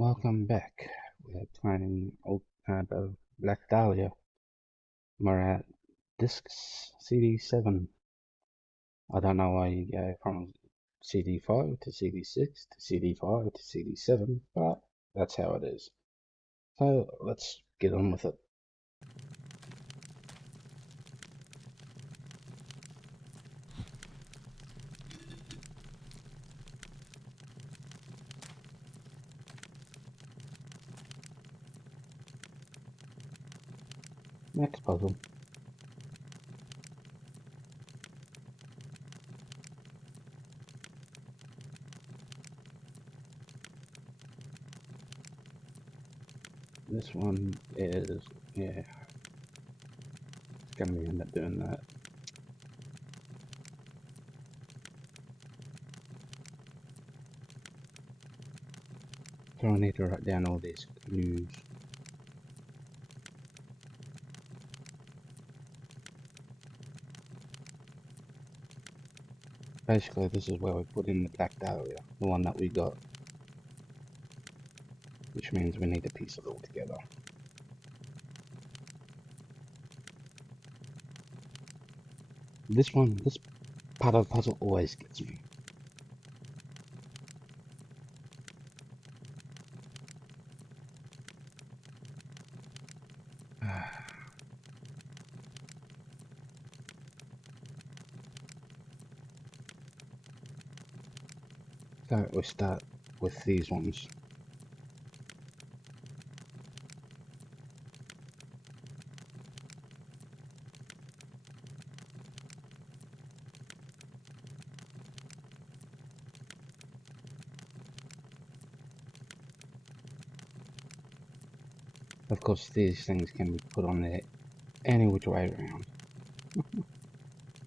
Welcome back. We're playing Black Dahlia. We're at disc CD7. I don't know why you go from CD5 to CD6 to CD5 to CD7, but that's how it is. So let's get on with it. Next puzzle. This one is, yeah, it's gonna end up doing that. So I need to write down all these clues. Basically, this is where we put in the Black Dahlia, the one that we got. Which means we need to piece it all together. This part of the puzzle always gets me. So we start with these ones. Of course, these things can be put on there any which way around,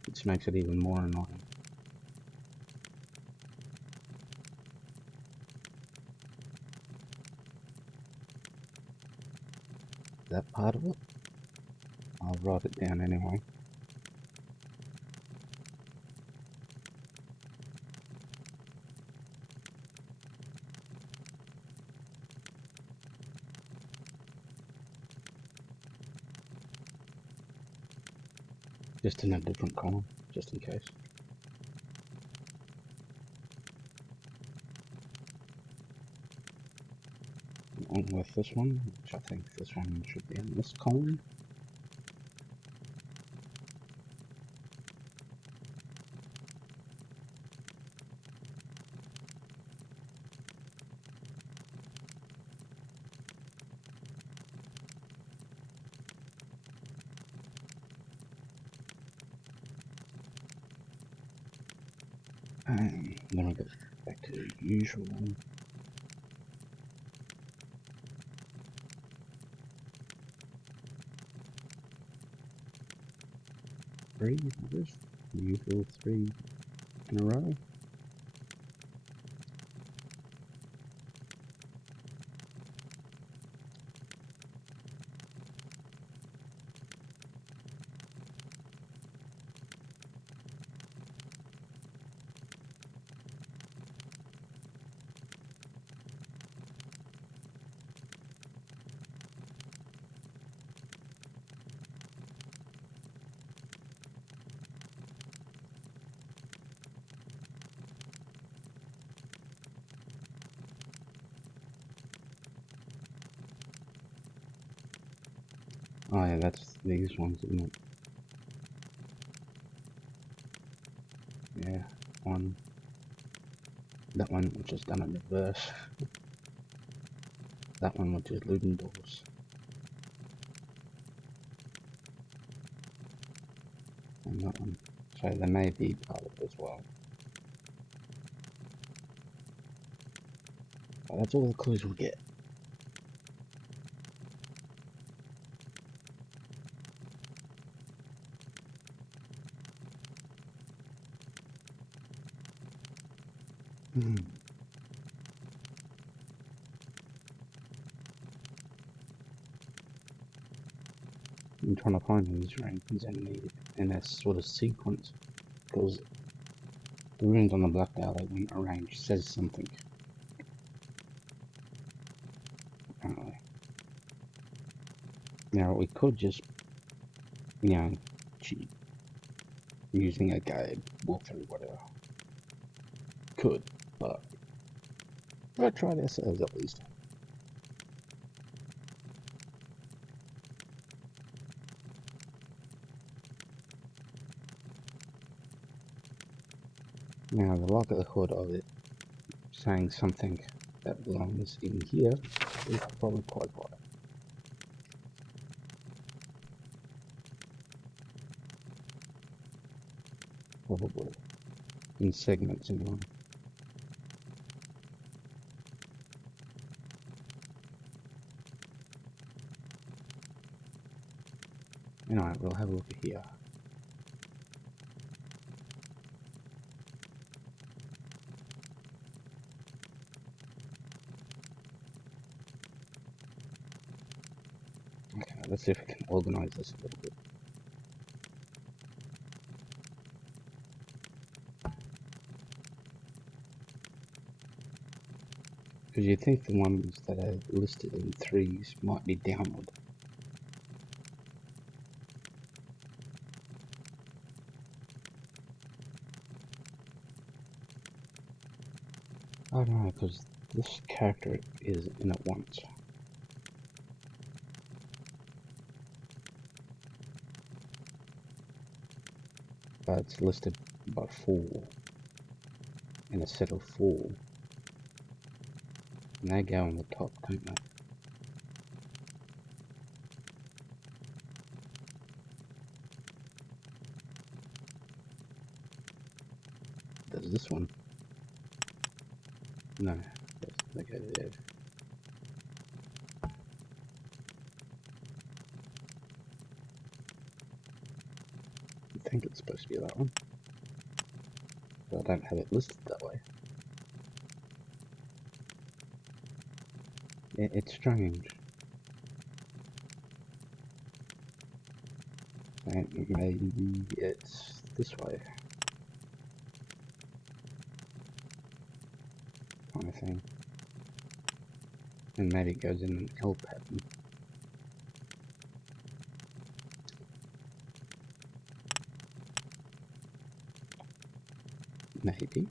which makes it even more annoying. That part of it, I'll write it down anyway. Just in a different column, just in case. On with this one, which I think this one should be in this column. And then we go back to the usual. 3, I guess. The usual 3 in a row. Oh yeah, that's these ones, isn't it? Yeah, one. That one which is done in reverse. That one which is Ludendorff's. And that one. So they may be part of it as well. But that's all the clues we'll get. I'm trying to find these rings in a sort of sequence, because the runes on the Black Dahlia when arranged says something. Now we could just, cheat using a guide, walkthrough, whatever. Could, but we'll try it ourselves at least. Now the likelihood of it saying something that belongs in here is probably quite high. Probably. In segments anyway. Anyway, we'll have a look at here. Okay, let's see if we can organize this a little bit. Because you think the ones that are listed in threes might be downward. I don't know, because this character is in at once. But it's listed by 4 in a set of 4. And they go on the top, don't they? There's this one. No, they go there. I think it's supposed to be that one. But I don't have it listed that way. It's strange. And maybe it's this way. Kind of thing. And maybe it goes in an L pattern. Maybe.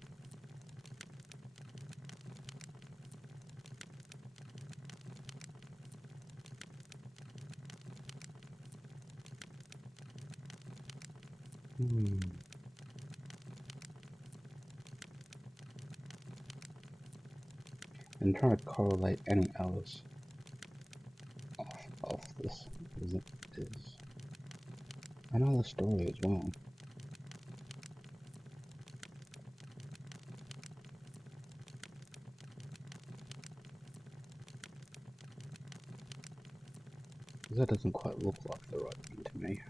And try to correlate any others off this is another story as well. Because that doesn't quite look like the right thing to me.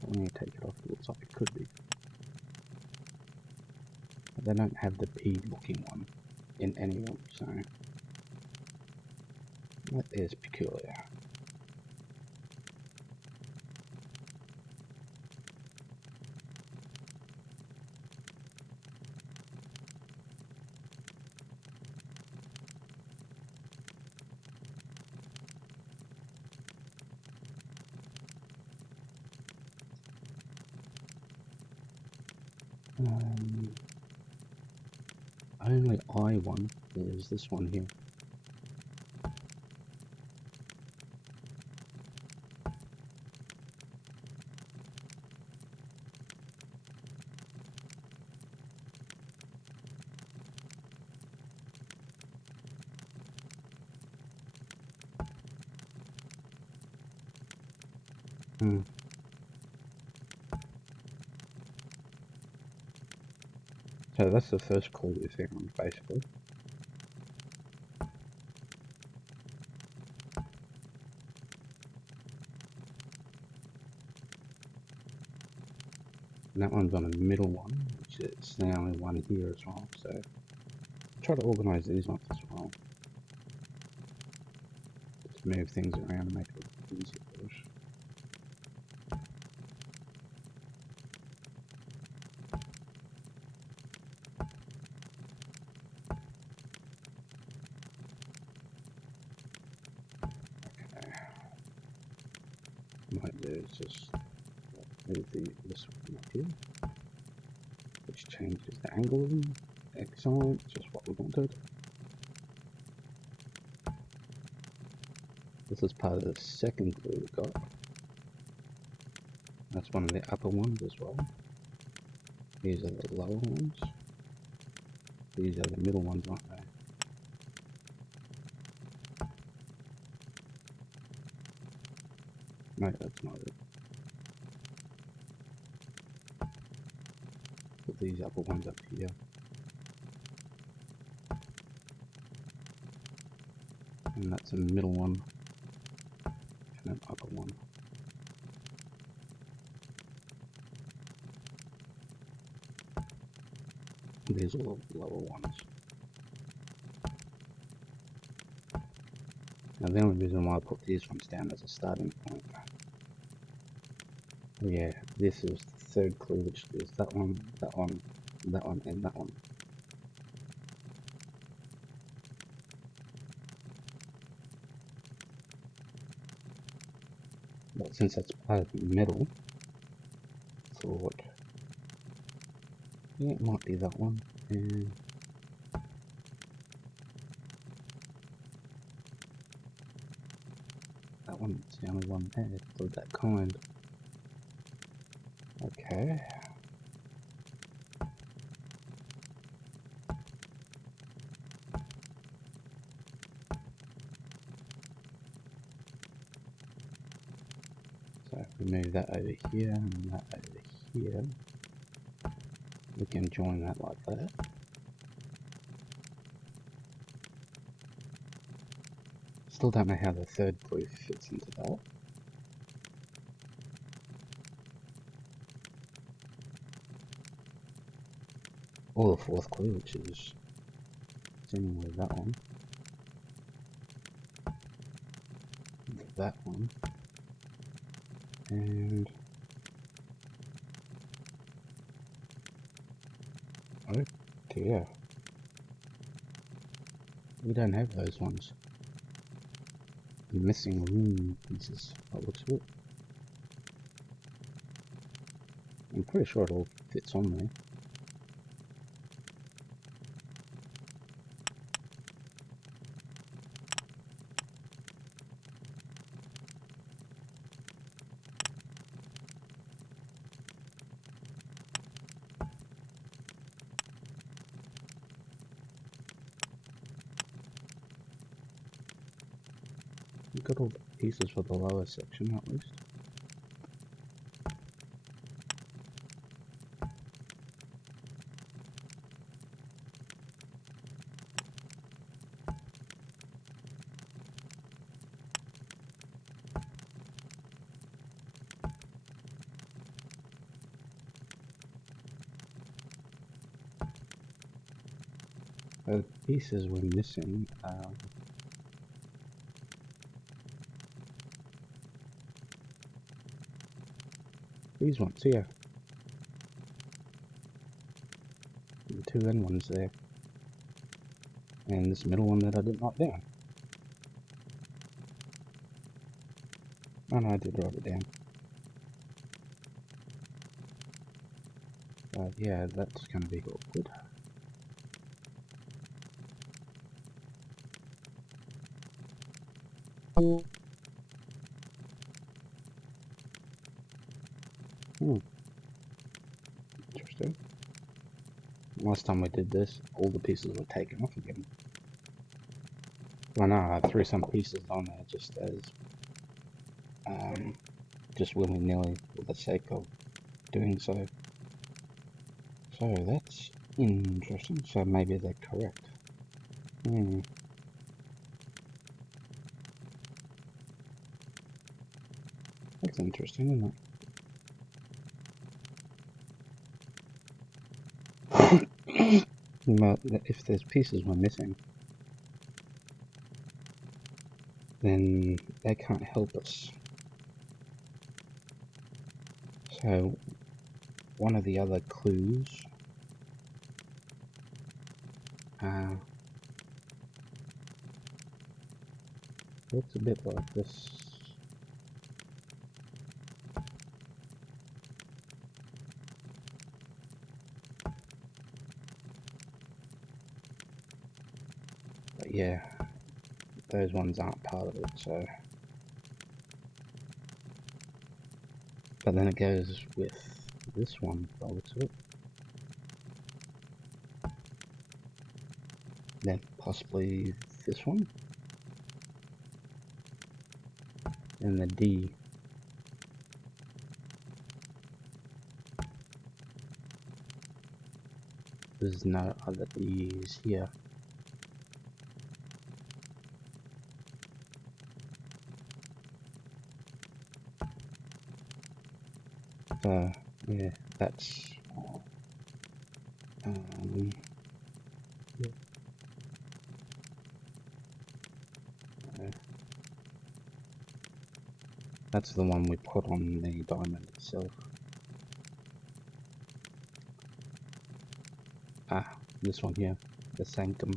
When you take it off, it looks like it could be. But they don't have the P looking one in any of them, so that is peculiar. Only I one is this one here. So that's the first clue we found, basically. And that one's on a middle one, which is the only one here as well. So I'll try to organize these ones as well. To move things around and make it easier for us. Okay. might do is just move this one up here, which changes the angle of them. Excellent, just what we wanted. This is part of the second clue we got. That's one of the upper ones as well. These are the lower ones. These are the middle ones, aren't they? No, that's not it. Put these upper ones up here. And that's a middle one. And an upper one. These are the lower ones. Now the only reason why I put these ones down as a starting point. Yeah, this is the third clue, which is that one, that one, that one, and that one. But since that's part of the middle, I thought, yeah, it might be that one. And that one's the only one there of that kind. Okay. So if we move that over here and that over here, we can join that like that. Still don't know how the third clue fits into that. Or the fourth clue, which is seemingly that one. That one. And oh dear. We don't have those ones. Missing room pieces, by the looks of it. I'm pretty sure it all fits on there. We've got all the pieces for the lower section at least. The pieces we're missing these ones here. The two end ones there. And this middle one that I didn't write down. Oh no, I did write it down. But yeah, that's going to be awkward. Interesting. Last time we did this, all the pieces were taken off again. Well, no, I threw some pieces on there just as, just willy-nilly for the sake of doing so. So that's interesting. So maybe they're correct. That's interesting, isn't it? Well, if there's pieces we're missing, then they can't help us. So one of the other clues looks a bit like this. But yeah, those ones aren't part of it, so. But then it goes with this one, by the looks of it. Then possibly this one. And the D. There's no other D's here. So, yeah, that's... yeah. That's the one we put on the diamond itself. Ah, this one here, the sanctum.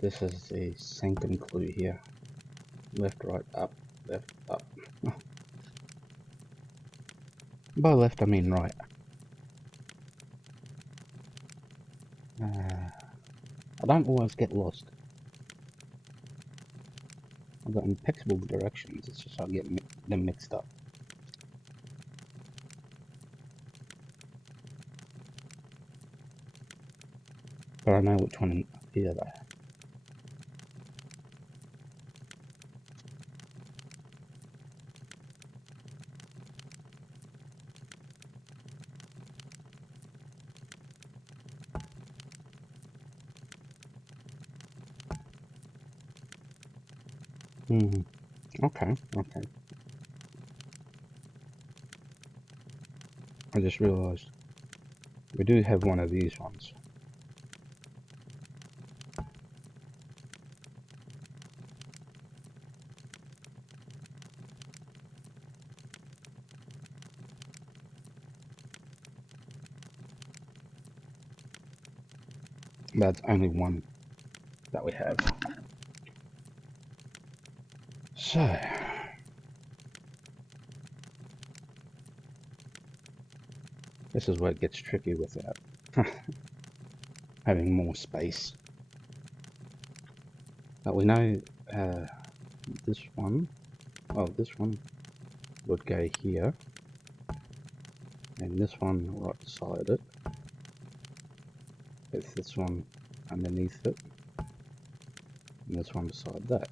This is the sanctum clue here. Left, right, up, left, up. By left, I mean right. I don't always get lost. I've got impeccable directions, it's just I get them mixed up. But I know which one up here though. Okay. I just realised we do have one of these ones. But it's only one that we have. So, this is where it gets tricky without having more space. But we know this one would go here, and this one right beside it, with this one underneath it, and this one beside that.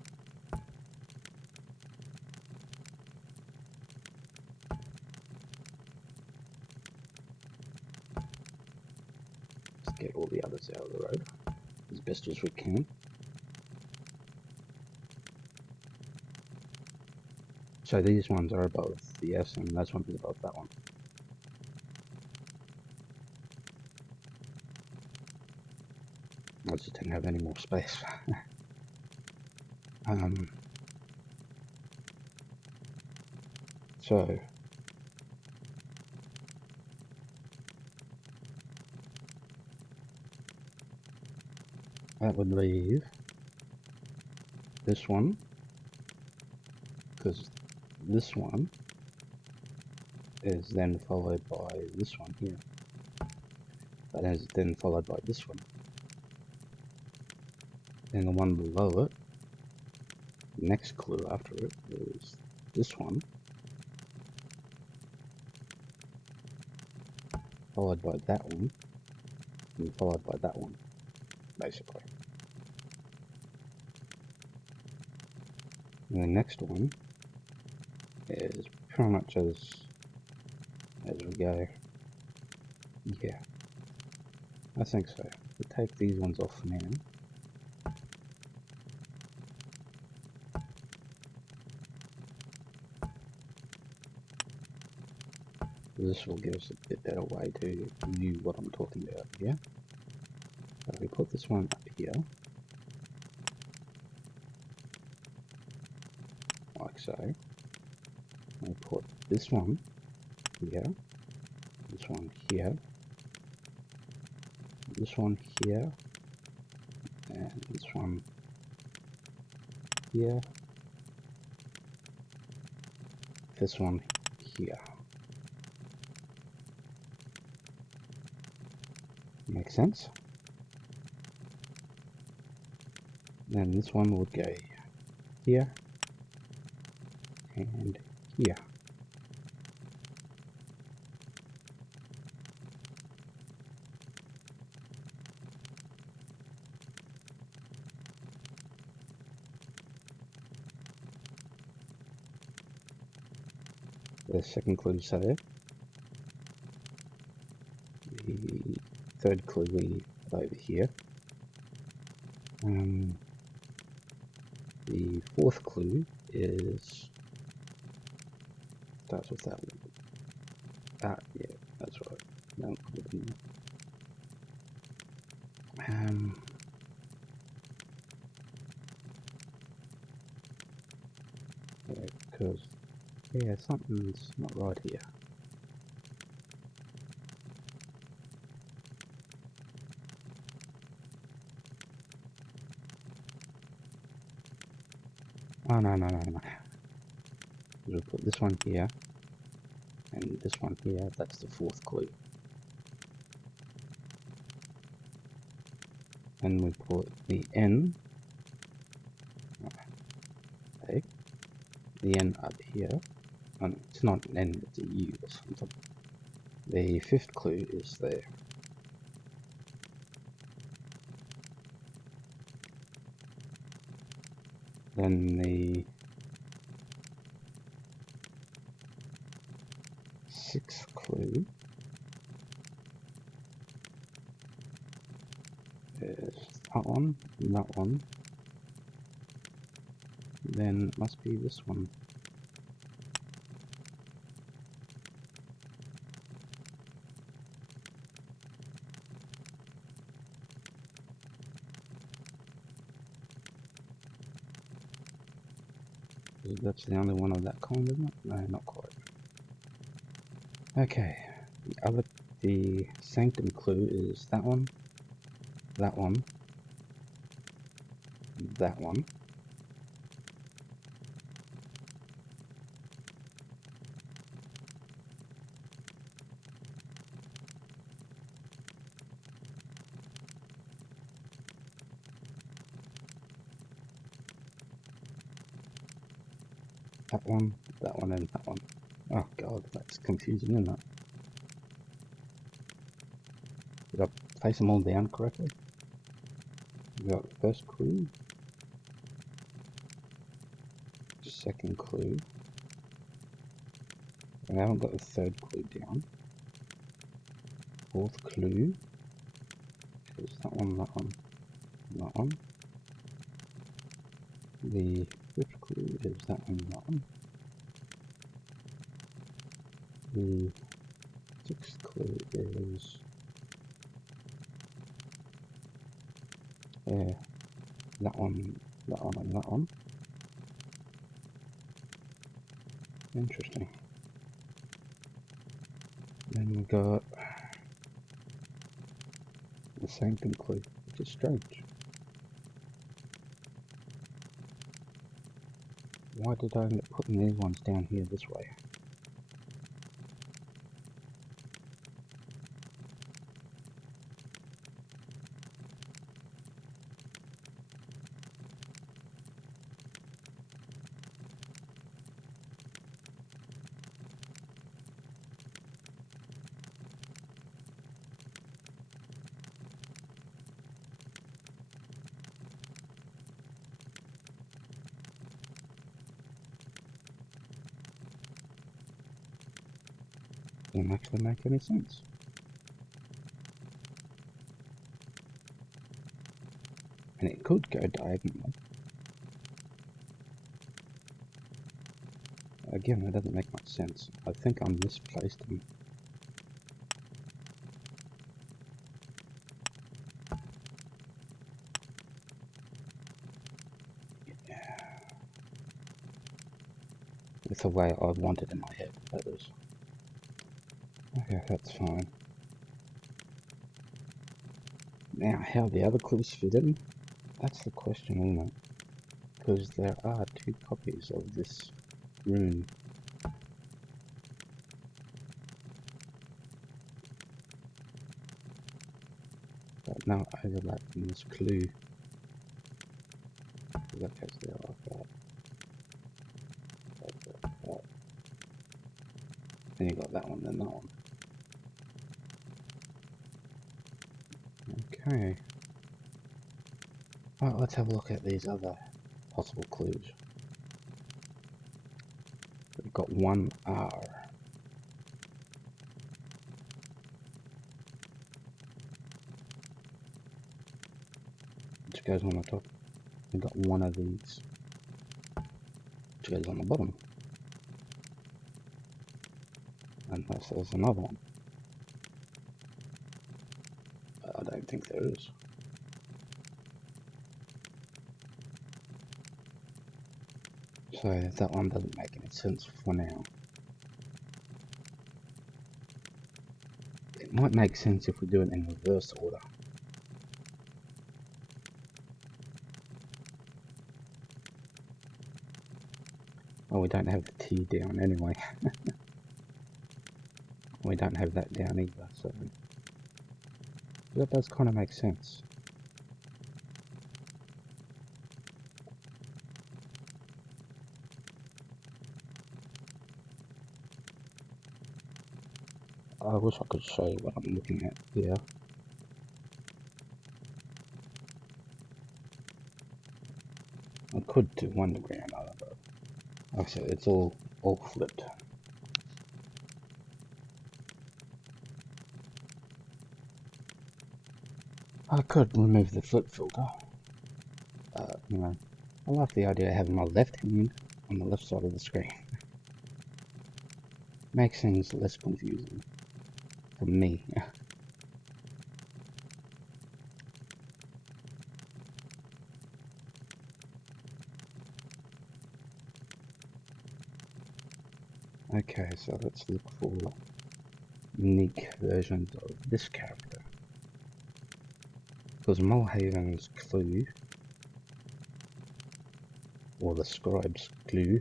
Let's get all the others out of the road as best as we can. So these ones are above the S, and this one is above that one. I just didn't have any more space. So that would leave this one, because this one is then followed by this one here. That is then followed by this one. And the one below it, the next clue after it, is this one, followed by that one, and followed by that one, basically. And the next one is pretty much as we go. Yeah, I think so. We'll take these ones off now. This will give us a bit better way to view what I'm talking about here. So if we put this one up here, like so, we put this one here, this one here, this one here, and this one here, this one here. Makes sense? Then this one would go here and here. The second clue is there. The third clue is over here. The fourth clue is starts with that one. Ah, yeah, that's right. No, yeah, because yeah, something's not right here. Oh no. We'll put this one here and this one here. That's the fourth clue. And we put the N, okay, the N up here. And it's not an N, it's a U or something. The fifth clue is there. Then the sixth clue is that one, that one. Then it must be this one. That's the only one of that kind, isn't it? No, not quite. Okay, the sanctum clue is that one, that one, that one. That one, and that one. Oh god, that's confusing, isn't it? Did I place them all down correctly? We got the first clue, second clue. I haven't got the third clue down. Fourth clue is that one, that one, that one. The fifth clue is that one, that one. The sixth clue is that one, and that one. Interesting. Then we got the sanctum clue, which is strange. Why did I end up putting these ones down here this way? Doesn't actually make any sense. And it could go diagonally. Again, that doesn't make much sense. I think I misplaced them. It's the way I want it in my head, that is. Okay, that's fine. Now, how the other clues fit in? That's the question, isn't it? Because there are 2 copies of this rune. But no overlap in this clue. That goes there like that. That. Then you got that one, then that one. Okay. Right, let's have a look at these other possible clues. We've got 1R. Which goes on the top. We've got one of these. Which goes on the bottom. Unless there's another one. I don't think there is. So that one doesn't make any sense for now. It might make sense if we do it in reverse order. Oh, we don't have the T down anyway. We don't have that down either, so that does kind of make sense. I wish I could show you what I'm looking at here. I could to one degree or another, but like I said, it's all flipped. I could remove the flip filter. You know, I like the idea of having my left hand on the left side of the screen. Makes things less confusing for me. Okay, so let's look for unique versions of this character. Because Mulhaven's clue, or the scribe's clue,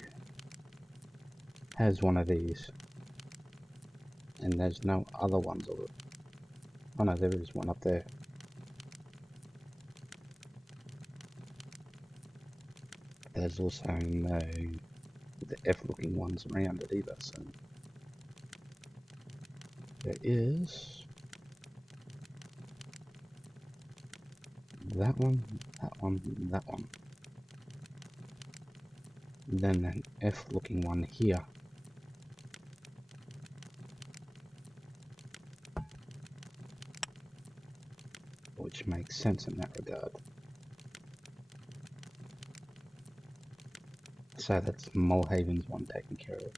has one of these. And there's no other ones of it. Oh no, there is one up there. There's also no the F-looking ones around it either, so there is that one, that one, that one. And then an F-looking one here. Which makes sense in that regard. So that's Mulhaven's one taken care of.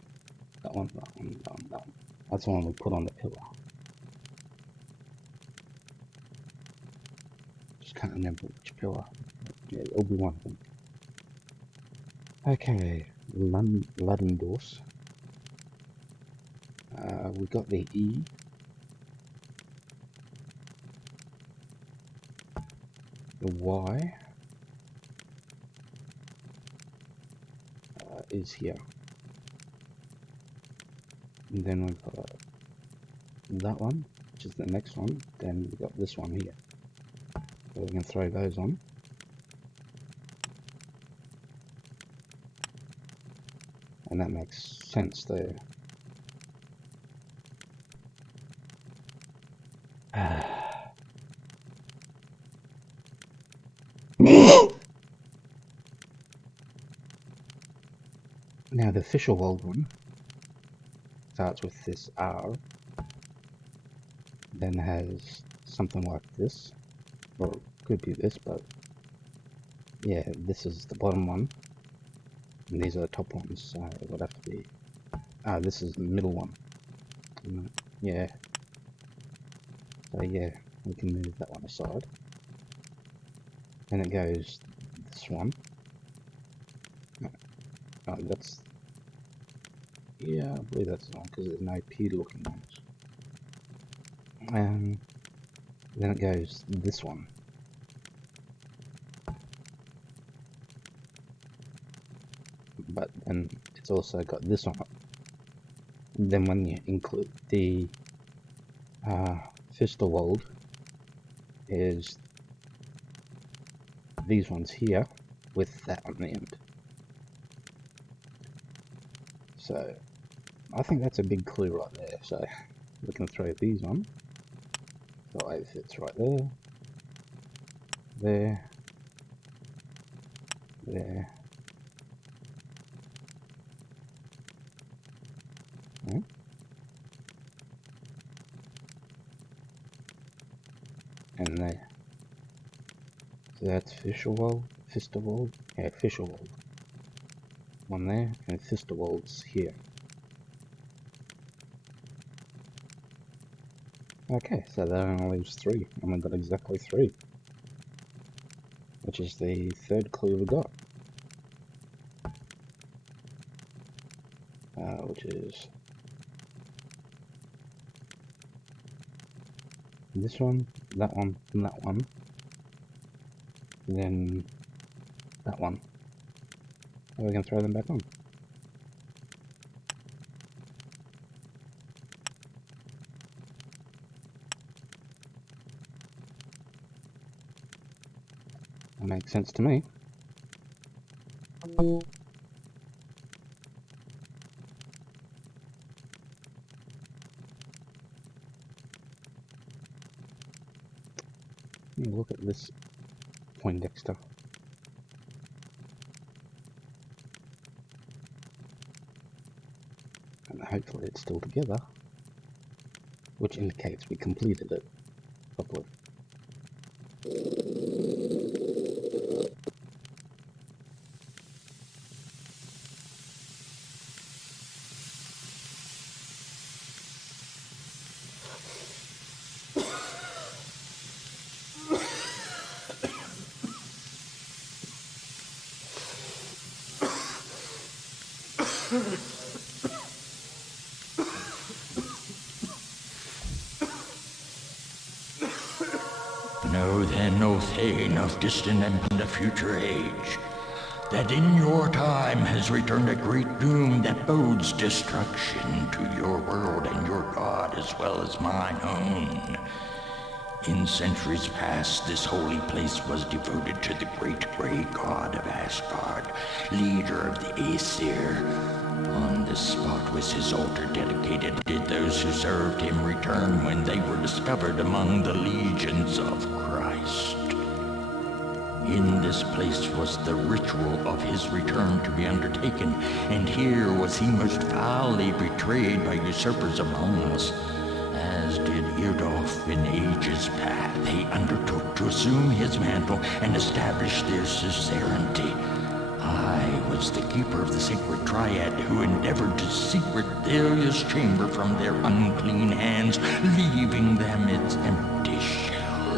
That one, that one, that one, that one. That's the one we put on the pillar. Just can't remember which pillar. Yeah, it'll be one of them. Okay, Ludendorff. We got the E. The Y is here. And then we've got that one, which is the next one. Then we've got this one here. So we can throw those on. And that makes sense there. Now the official old one starts with this R, then has something like this, or it could be this, but yeah, this is the bottom one, and these are the top ones, so it would have to be, this is the middle one, yeah, so yeah, we can move that one aside, and it goes this one, oh, that's, yeah, I believe that's the one, because there's no P looking ones, then it goes this one, but then it's also got this on it. Then when you include the Fisterwald, is these ones here with that on the end. So I think that's a big clue right there. So we can throw these on. So it fits right there, there, there. Yeah. And there. So that's Fisterwald, yeah, Fischerwald. One there, and Fisterwald's here. Okay, so that only leaves 3, and we've got exactly 3, which is the third clue we got. Which is this one, and that one, and then that one. And we can throw them back on. That makes sense to me. Look at this Poindexter. And hopefully it's still together, which indicates we completed it properly. Know then, O Thane of distant and a future age, that in your time has returned a great doom that bodes destruction to your world and your god as well as mine own. In centuries past, this holy place was devoted to the great grey god of Asgard, leader of the Aesir. On this spot was his altar dedicated. Did those who served him return when they were discovered among the legions of Christ? In this place was the ritual of his return to be undertaken, and here was he most foully betrayed by usurpers among us. As did Eardolf in ages past, they undertook to assume his mantle and establish their suzerainty. I was the keeper of the sacred triad who endeavored to secret Dahlia's chamber from their unclean hands, leaving them its empty shell.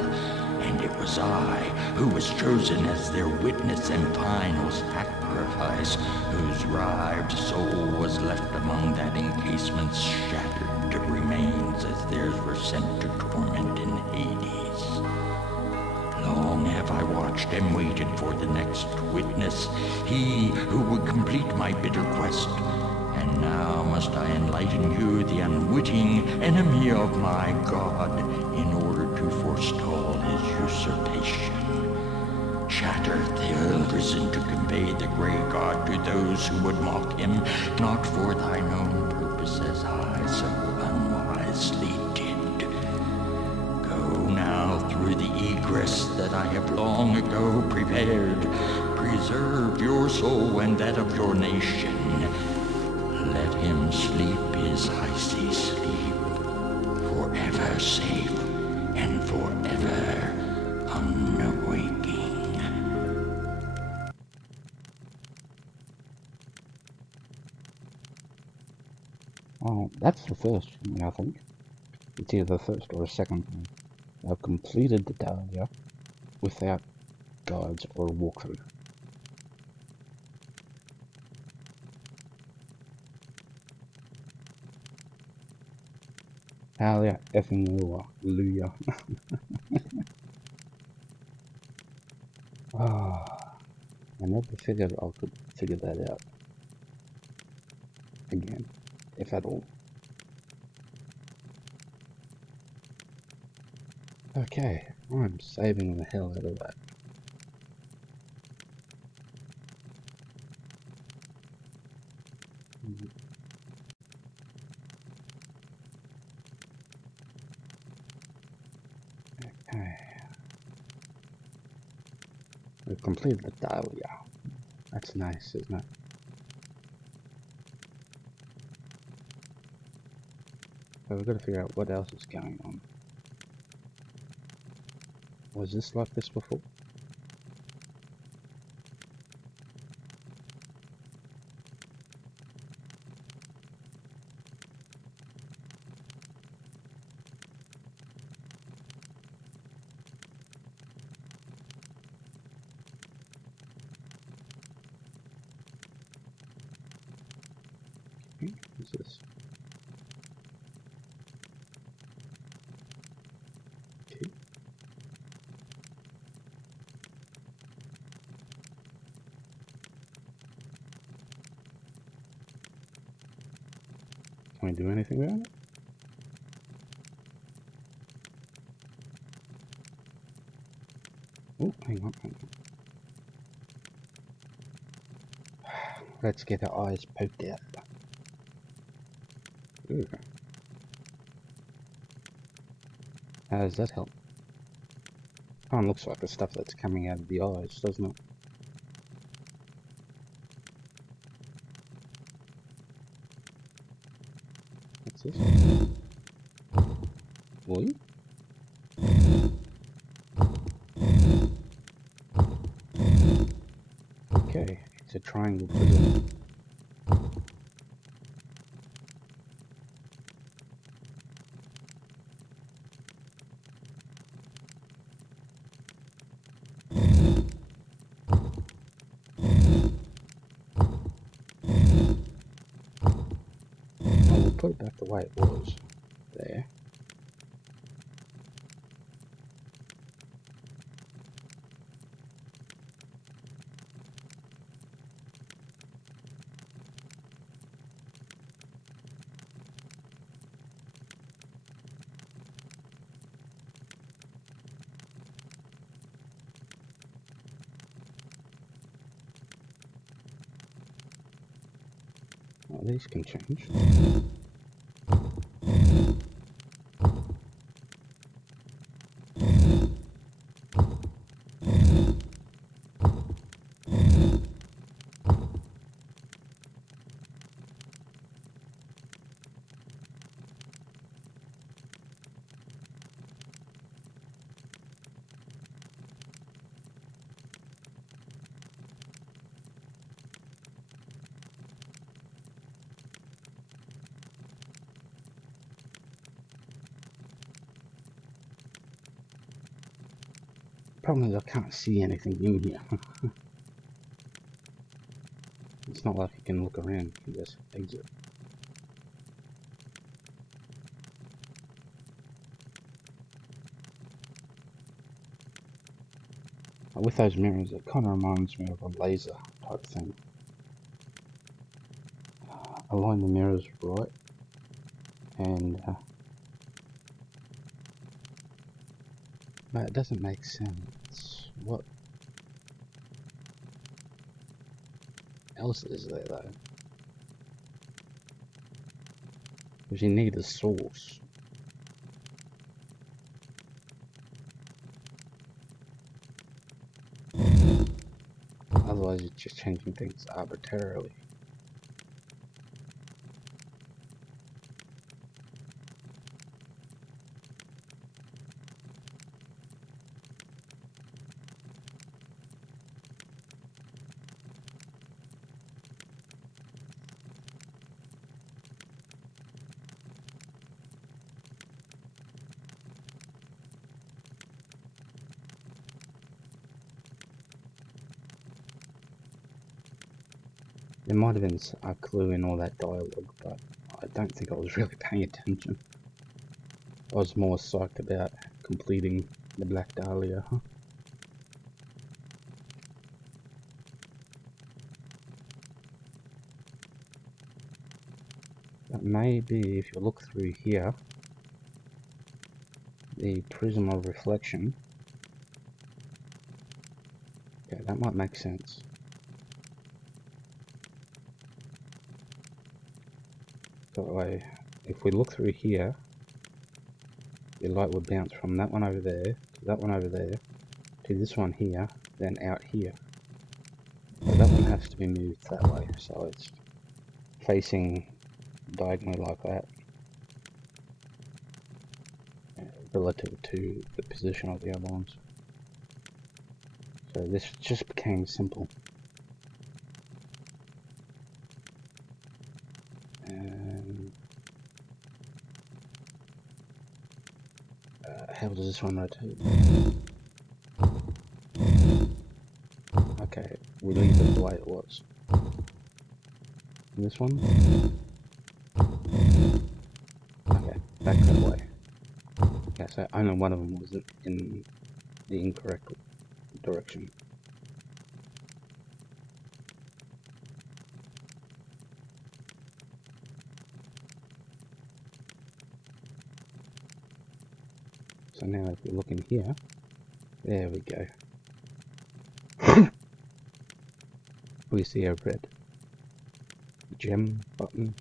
And it was I who was chosen as their witness and final sacrifice, whose rived soul was left among that encasement's shattered remains as theirs were sent to torment in Hades. Long have I watched and waited for the next witness, he who would complete my bitter quest. And now must I enlighten you, the unwitting enemy of my God, in order to forestall his usurpation. Chatter thou risen to convey the grey god to those who would mock him, not for thine own purpose as I so unwisely did. Go now through the egress that I have long ago prepared. Preserve your soul and that of your nation. Let him sleep his icy sleep, forever safe and forever unawaking. Well, that's the first thing, I think. It's either the first or the second thing. I've completed the Dahlia without guides or a walkthrough. Dahlia effing Luya. I never figured I could figure that out. again, if at all. Okay, I'm saving the hell out of that. Okay. We've completed the Dahlia. That's nice, isn't it? So we've got to figure out what else is going on. Was this like this before? Okay, what's this? Okay. Can we do anything about it? Oh, hang on. Let's get our eyes poked out. Ooh. How does that help? Kind of looks like the stuff that's coming out of the eyes, doesn't it? What's this? Oi? Okay, it's a triangle prism. Oh, we'll put it back the way it was. There. Oh, these can change. Problem is I can't see anything in here. It's not like you can look around, you can just exit. With those mirrors, it kind of reminds me of a laser type thing. Align the mirrors right, and but it doesn't make sense. What else is there though? Because you need a source. Otherwise, you're just changing things arbitrarily. There might have been a clue in all that dialogue, but I don't think I was really paying attention. I was more psyched about completing the Black Dahlia. But maybe if you look through here, the prism of reflection, okay, that might make sense. That way, if we look through here, the light would bounce from that one over there, to that one over there, to this one here, then out here. So that one has to be moved that way, so it's facing diagonally like that, relative to the position of the other ones. So this just became simple. And how does this one rotate? Okay, we leave it the way it was. And this one? Okay, back that way. Okay, so only one of them was in the incorrect direction. So now if we look in here, there we go. We see a red gem button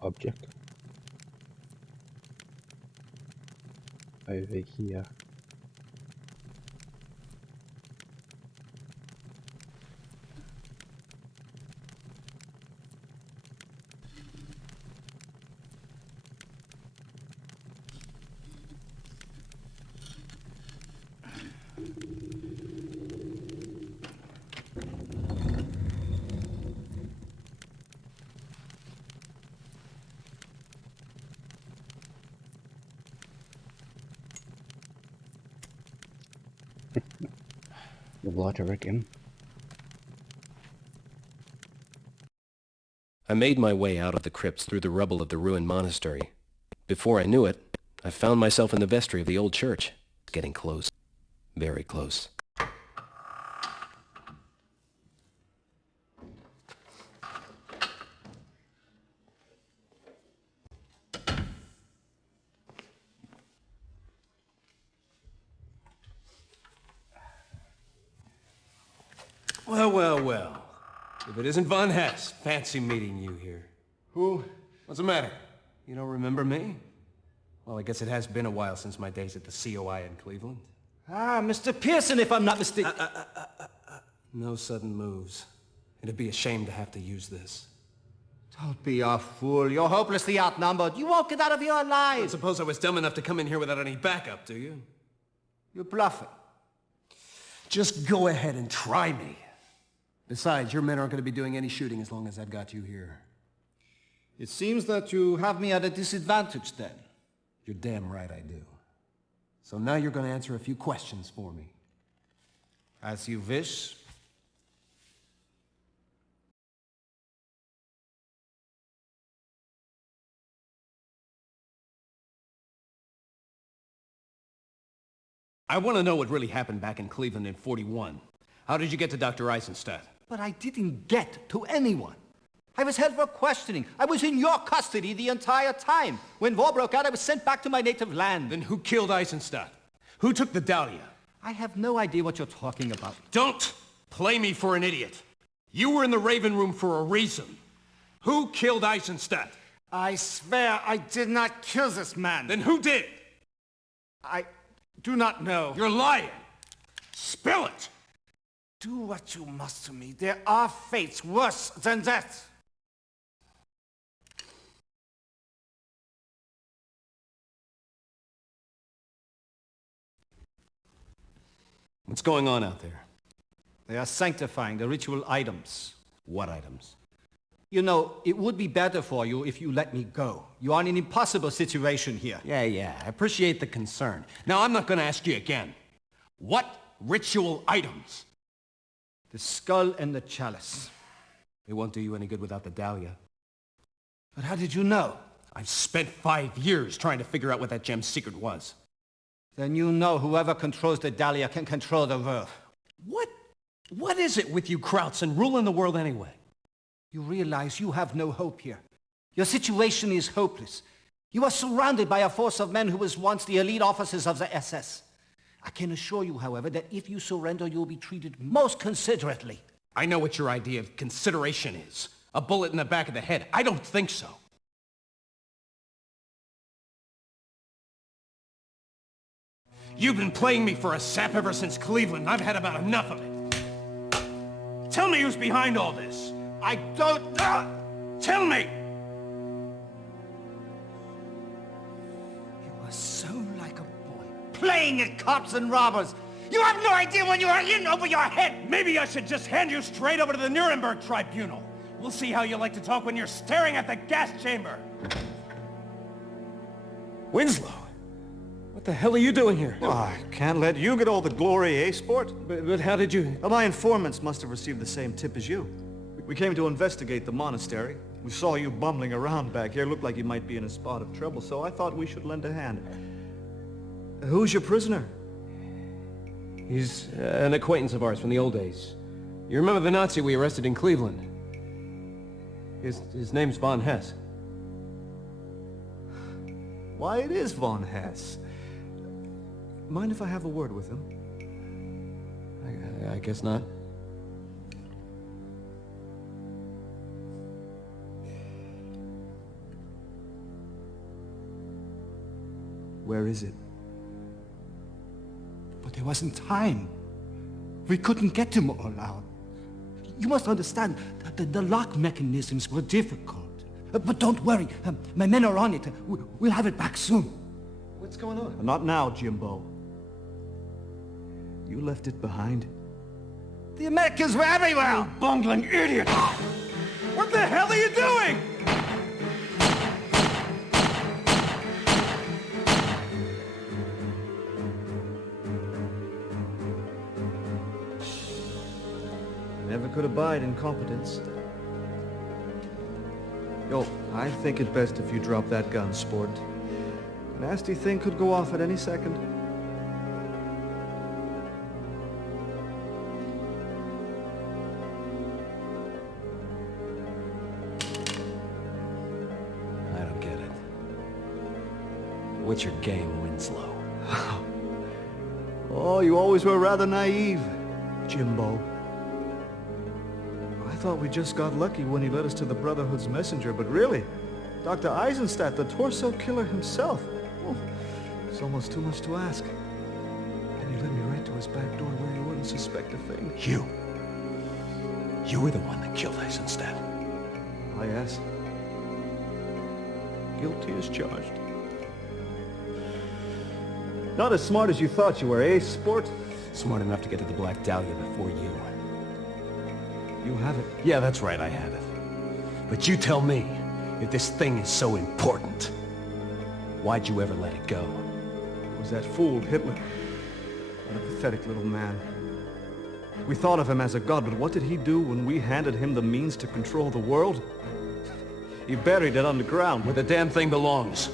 object over here. The light, I reckon. I made my way out of the crypts through the rubble of the ruined monastery. Before I knew it, I found myself in the vestry of the old church. Getting close. Very close. Well, well, well. If it isn't Von Hess, fancy meeting you here. Who? What's the matter? You don't remember me? Well, I guess it has been a while since my days at the COI in Cleveland. Ah, Mr. Pearson, if I'm not mistaken. No sudden moves. It'd be a shame to have to use this. Don't be a fool. You're hopelessly outnumbered. You won't get out of here I alive. suppose I was dumb enough to come in here without any backup, do you? You're bluffing. Just go ahead and try me. Besides, your men aren't going to be doing any shooting as long as I've got you here. It seems that you have me at a disadvantage then. You're damn right I do. So now you're going to answer a few questions for me. As you wish. I want to know what really happened back in Cleveland in '41. How did you get to Dr. Eisenstadt? But I didn't get to anyone. I was held for questioning. I was in your custody the entire time. When war broke out, I was sent back to my native land. Then who killed Eisenstadt? Who took the Dahlia? I have no idea what you're talking about. Don't play me for an idiot. You were in the Raven Room for a reason. Who killed Eisenstadt? I swear I did not kill this man. Then who did? I do not know. You're lying. Spill it. Do what you must to me. There are fates worse than that. What's going on out there? They are sanctifying the ritual items. What items? You know, it would be better for you if you let me go. You are in an impossible situation here. Yeah, I appreciate the concern. Now, I'm not going to ask you again. What ritual items? The skull and the chalice. It won't do you any good without the Dahlia. But how did you know? I've spent 5 years trying to figure out what that gem's secret was. Then you know whoever controls the Dahlia can control the world. What is it with you Krauts and ruling the world anyway? You realize you have no hope here. Your situation is hopeless. You are surrounded by a force of men who was once the elite officers of the SS. I can assure you, however, that if you surrender, you'll be treated most considerately. I know what your idea of consideration is. A bullet in the back of the head. I don't think so. You've been playing me for a sap ever since Cleveland. I've had about enough of it. Tell me who's behind all this. I don't... tell me! You are so like a boy, playing at cops and robbers. You have no idea when you are in over your head. Maybe I should just hand you straight over to the Nuremberg tribunal. We'll see how you like to talk when you're staring at the gas chamber. Winslow, what the hell are you doing here? Oh, I can't let you get all the glory, eh, sport? But how did you... Well, my informants must have received the same tip as you. We came to investigate the monastery. We saw you bumbling around back here. Looked like you might be in a spot of trouble, so I thought we should lend a hand. Who's your prisoner? He's an acquaintance of ours from the old days. You remember the Nazi we arrested in Cleveland? His name's Von Hess. Why, it is Von Hess. Mind if I have a word with him? I guess not. Where is it? But there wasn't time. We couldn't get them all out. You must understand that the lock mechanisms were difficult. But don't worry, my men are on it. We'll have it back soon. What's going on? Not now, Jimbo. You left it behind. The Americans were everywhere! You bungling idiot! What the hell are you doing? Never could abide incompetence. Yo, I think it best if you drop that gun, sport. Nasty thing could go off at any second. I don't get it. What's your game, Winslow? Oh, you always were rather naive, Jimbo. I thought we just got lucky when he led us to the Brotherhood's messenger, but really, Dr. Eisenstadt, the torso killer himself. Oh, it's almost too much to ask. And he led me right to his back door where you wouldn't suspect a thing. You were the one that killed Eisenstadt. Ah, yes. Guilty as charged. Not as smart as you thought you were, eh, sport? Smart enough to get to the Black Dahlia before you. You have it. Yeah, that's right, I have it. But you tell me, if this thing is so important, why'd you ever let it go? It was that fool, Hitler. What a pathetic little man. We thought of him as a god, but what did he do when we handed him the means to control the world? He buried it underground. Where the damn thing belongs.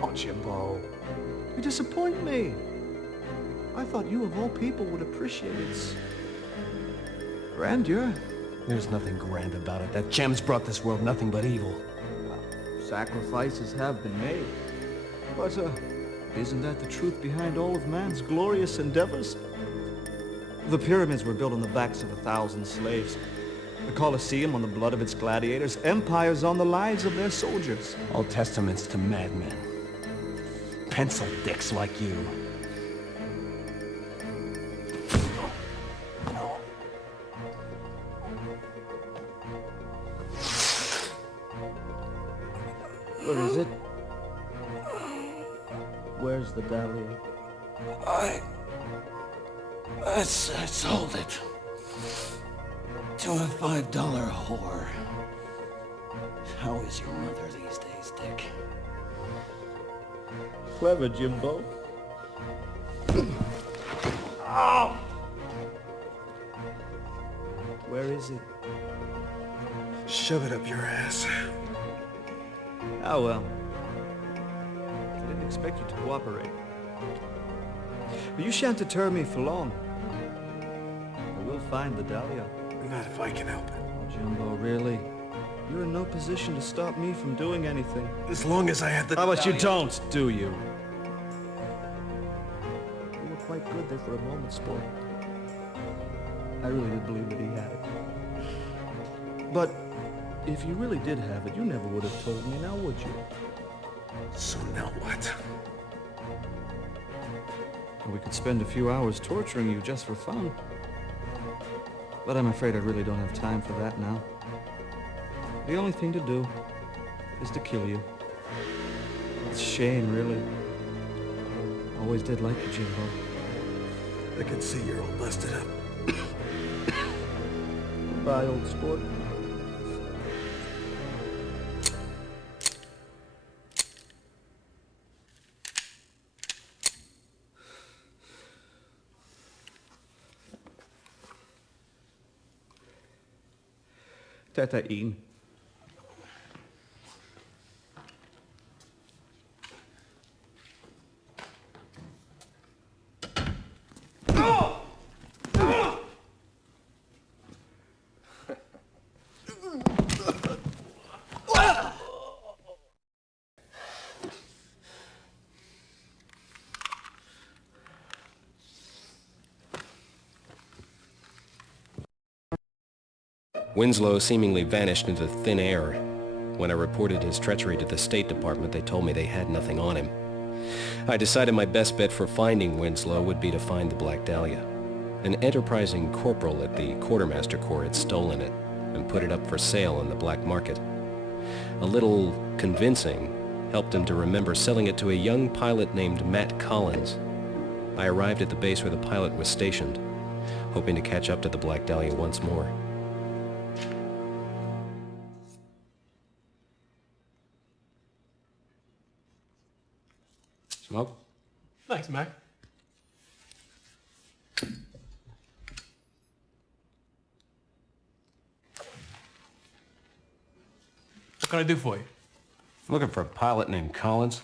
Oh, Jimbo. You disappoint me. I thought you, of all people, would appreciate its grandeur. There's nothing grand about it. That gem's brought this world nothing but evil. Sacrifices have been made. But, isn't that the truth behind all of man's glorious endeavors? The pyramids were built on the backs of 1,000 slaves. The Colosseum on the blood of its gladiators. Empires on the lives of their soldiers. All testaments to madmen. Pencil dicks like you. Where is it? Where's the Dahlia? I sold it to a $5 whore. How is your mother these days, Dick? Clever, Jimbo. Oh! Where is it? Shove it up your ass. Oh, well. I didn't expect you to cooperate. But you shan't deter me for long. I will find the Dahlia. Not if I can help it. Oh, Jimbo, really? You're in no position to stop me from doing anything. As long as I have the... How about you don't, do you? You were quite good there for a moment, sport. I really did believe that he had it. But if you really did have it, you never would have told me, now would you? So now what? Well, we could spend a few hours torturing you just for fun. But I'm afraid I really don't have time for that now. The only thing to do is to kill you. It's a shame, really. Always did like you, Jimbo. I can see you're all busted up. Goodbye, old sport. Tata Ian. Winslow seemingly vanished into thin air. When I reported his treachery to the State Department, they told me they had nothing on him. I decided my best bet for finding Winslow would be to find the Black Dahlia. An enterprising corporal at the Quartermaster Corps had stolen it and put it up for sale on the black market. A little convincing helped him to remember selling it to a young pilot named Matt Collins. I arrived at the base where the pilot was stationed, hoping to catch up to the Black Dahlia once more. Smoke? Thanks, Mac. What can I do for you? Looking for a pilot named Collins?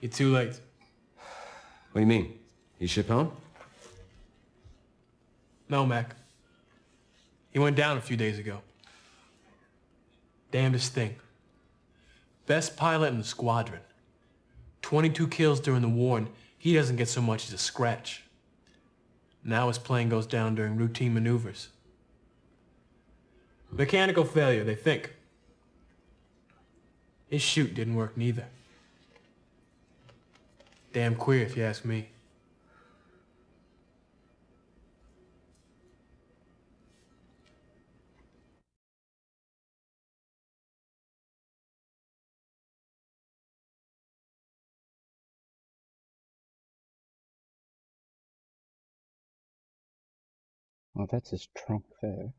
You're too late. What do you mean? He shipped home? No, Mac. He went down a few days ago. Damnedest thing. Best pilot in the squadron. 22 kills during the war, and he doesn't get so much as a scratch. Now his plane goes down during routine maneuvers. Mechanical failure, they think. His chute didn't work neither. Damn queer, if you ask me. Well, that's his trunk there.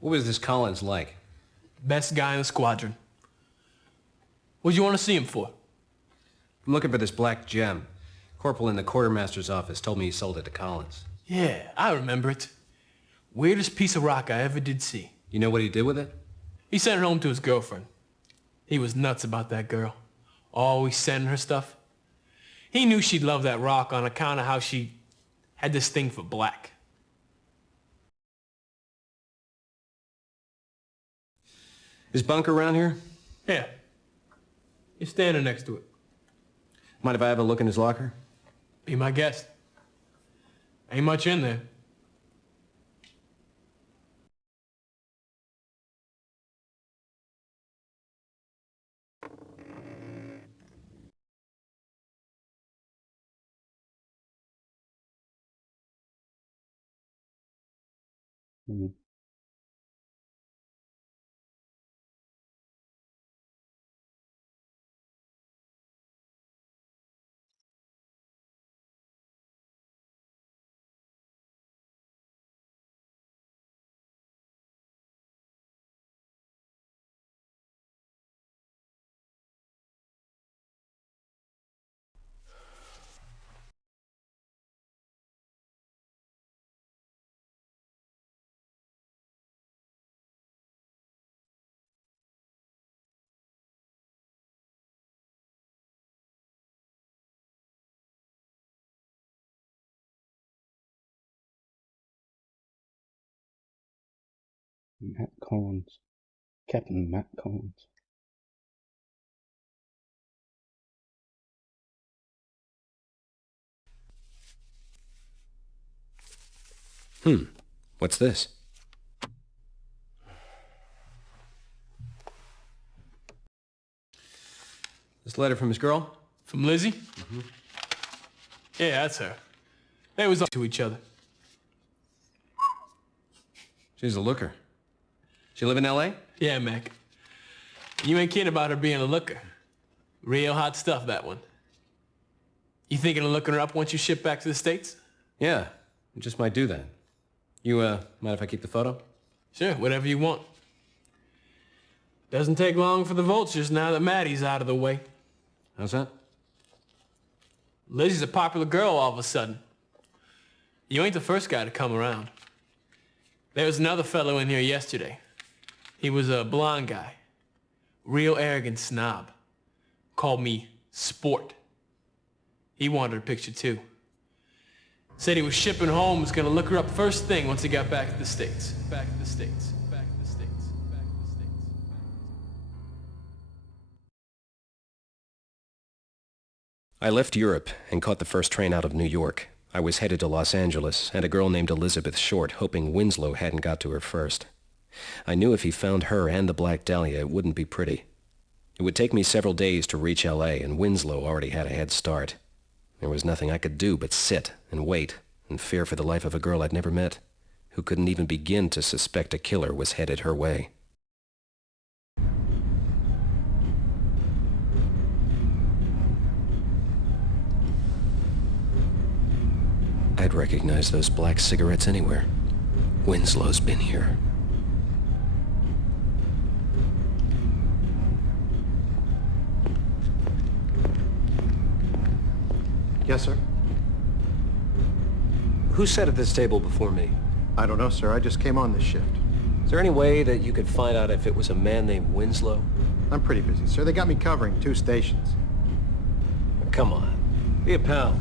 What was this Collins like? Best guy in the squadron. What do you want to see him for? I'm looking for this black gem. Corporal in the quartermaster's office told me he sold it to Collins. Yeah, I remember it. Weirdest piece of rock I ever did see. You know what he did with it? He sent it home to his girlfriend. He was nuts about that girl. Always sending her stuff. He knew she'd love that rock on account of how she had this thing for black. His bunker around here? Yeah. You're standing next to it. Mind if I have a look in his locker? Be my guest. Ain't much in there. Hmm. Matt Collins. Captain Matt Collins. What's this? This letter from his girl? From Lizzie? Mm-hmm. Yeah, that's her. They was up to each other. She's a looker. She live in L.A.? Yeah, Mac. You ain't kidding about her being a looker. Real hot stuff, that one. You thinking of looking her up once you ship back to the States? Yeah, I just might do that. You, mind if I keep the photo? Sure, whatever you want. Doesn't take long for the vultures now that Maddie's out of the way. How's that? Lizzie's a popular girl all of a sudden. You ain't the first guy to come around. There was another fellow in here yesterday. He was a blonde guy. Real arrogant snob. Called me Sport. He wanted a picture too. Said he was shipping home, was gonna look her up first thing once he got back to the States. Back to the States. Back to the States. Back to the States. I left Europe and caught the first train out of New York. I was headed to Los Angeles and a girl named Elizabeth Short, hoping Winslow hadn't got to her first. I knew if he found her and the Black Dahlia, it wouldn't be pretty. It would take me several days to reach L.A., and Winslow already had a head start. There was nothing I could do but sit and wait and fear for the life of a girl I'd never met, who couldn't even begin to suspect a killer was headed her way. I'd recognize those black cigarettes anywhere. Winslow's been here. Yes, sir. Who sat at this table before me? I don't know, sir. I just came on this shift. Is there any way that you could find out if it was a man named Winslow? I'm pretty busy, sir. They got me covering 2 stations. Come on. Be a pal.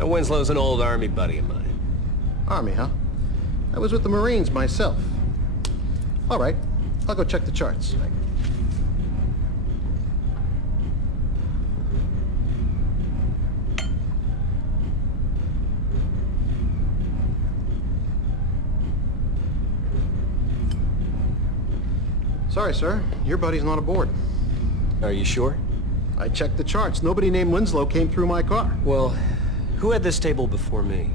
Winslow's an old army buddy of mine. Army, huh? I was with the Marines myself. All right. I'll go check the charts. Sorry, sir. Your buddy's not aboard. Are you sure? I checked the charts. Nobody named Winslow came through my car. Well, who had this table before me?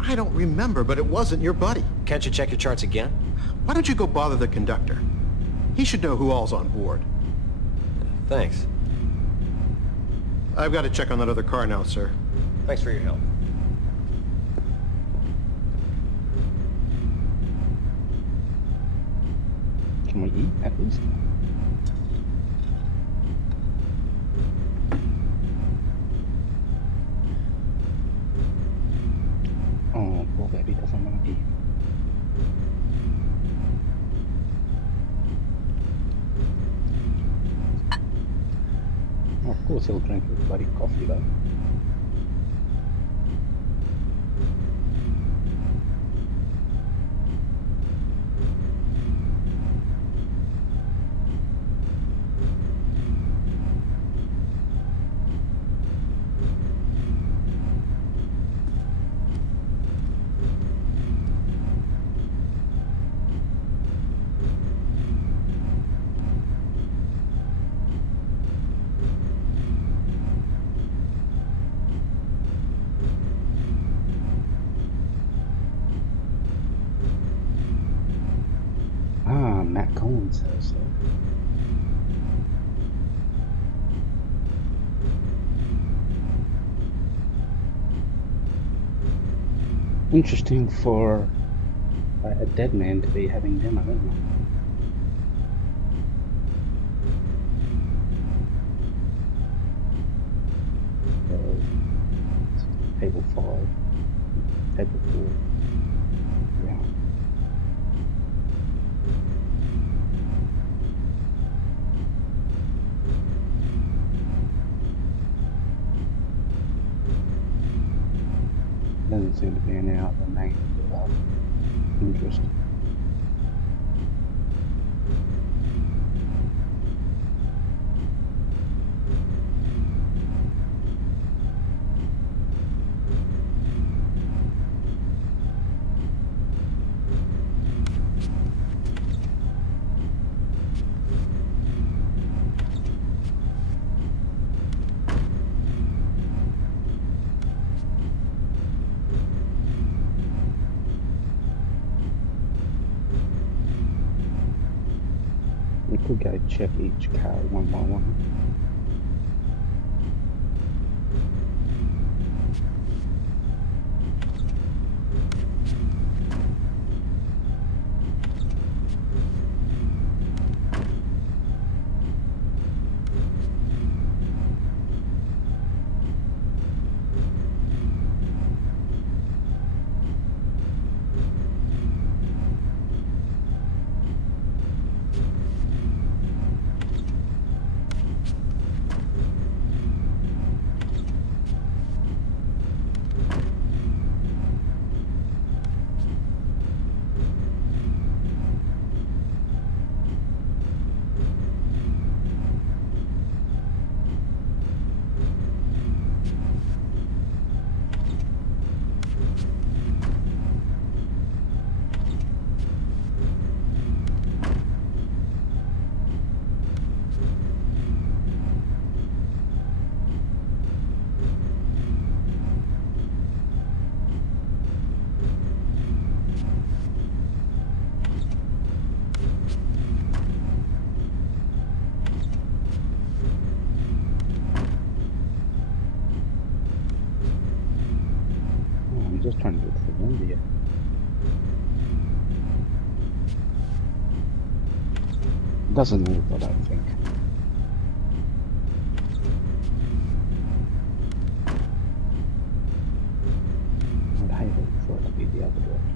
I don't remember, but it wasn't your buddy. Can't you check your charts again? Why don't you go bother the conductor? He should know who all's on board. Thanks. I've got to check on that other car now, sir. Thanks for your help. Can we eat at least? Oh, poor baby doesn't want to eat. Oh, of course he'll drink his bloody coffee though. Ah, Matt Collins says so. Interesting for a dead man to be having dinner, isn't it? Table 5, table 4, yeah. Doesn't seem to be any other names about it. Interesting. We could go check each car one by one. Oh, I'm just trying to get to the end here. Doesn't move, I don't think. I'd hate it for it to be the other direction.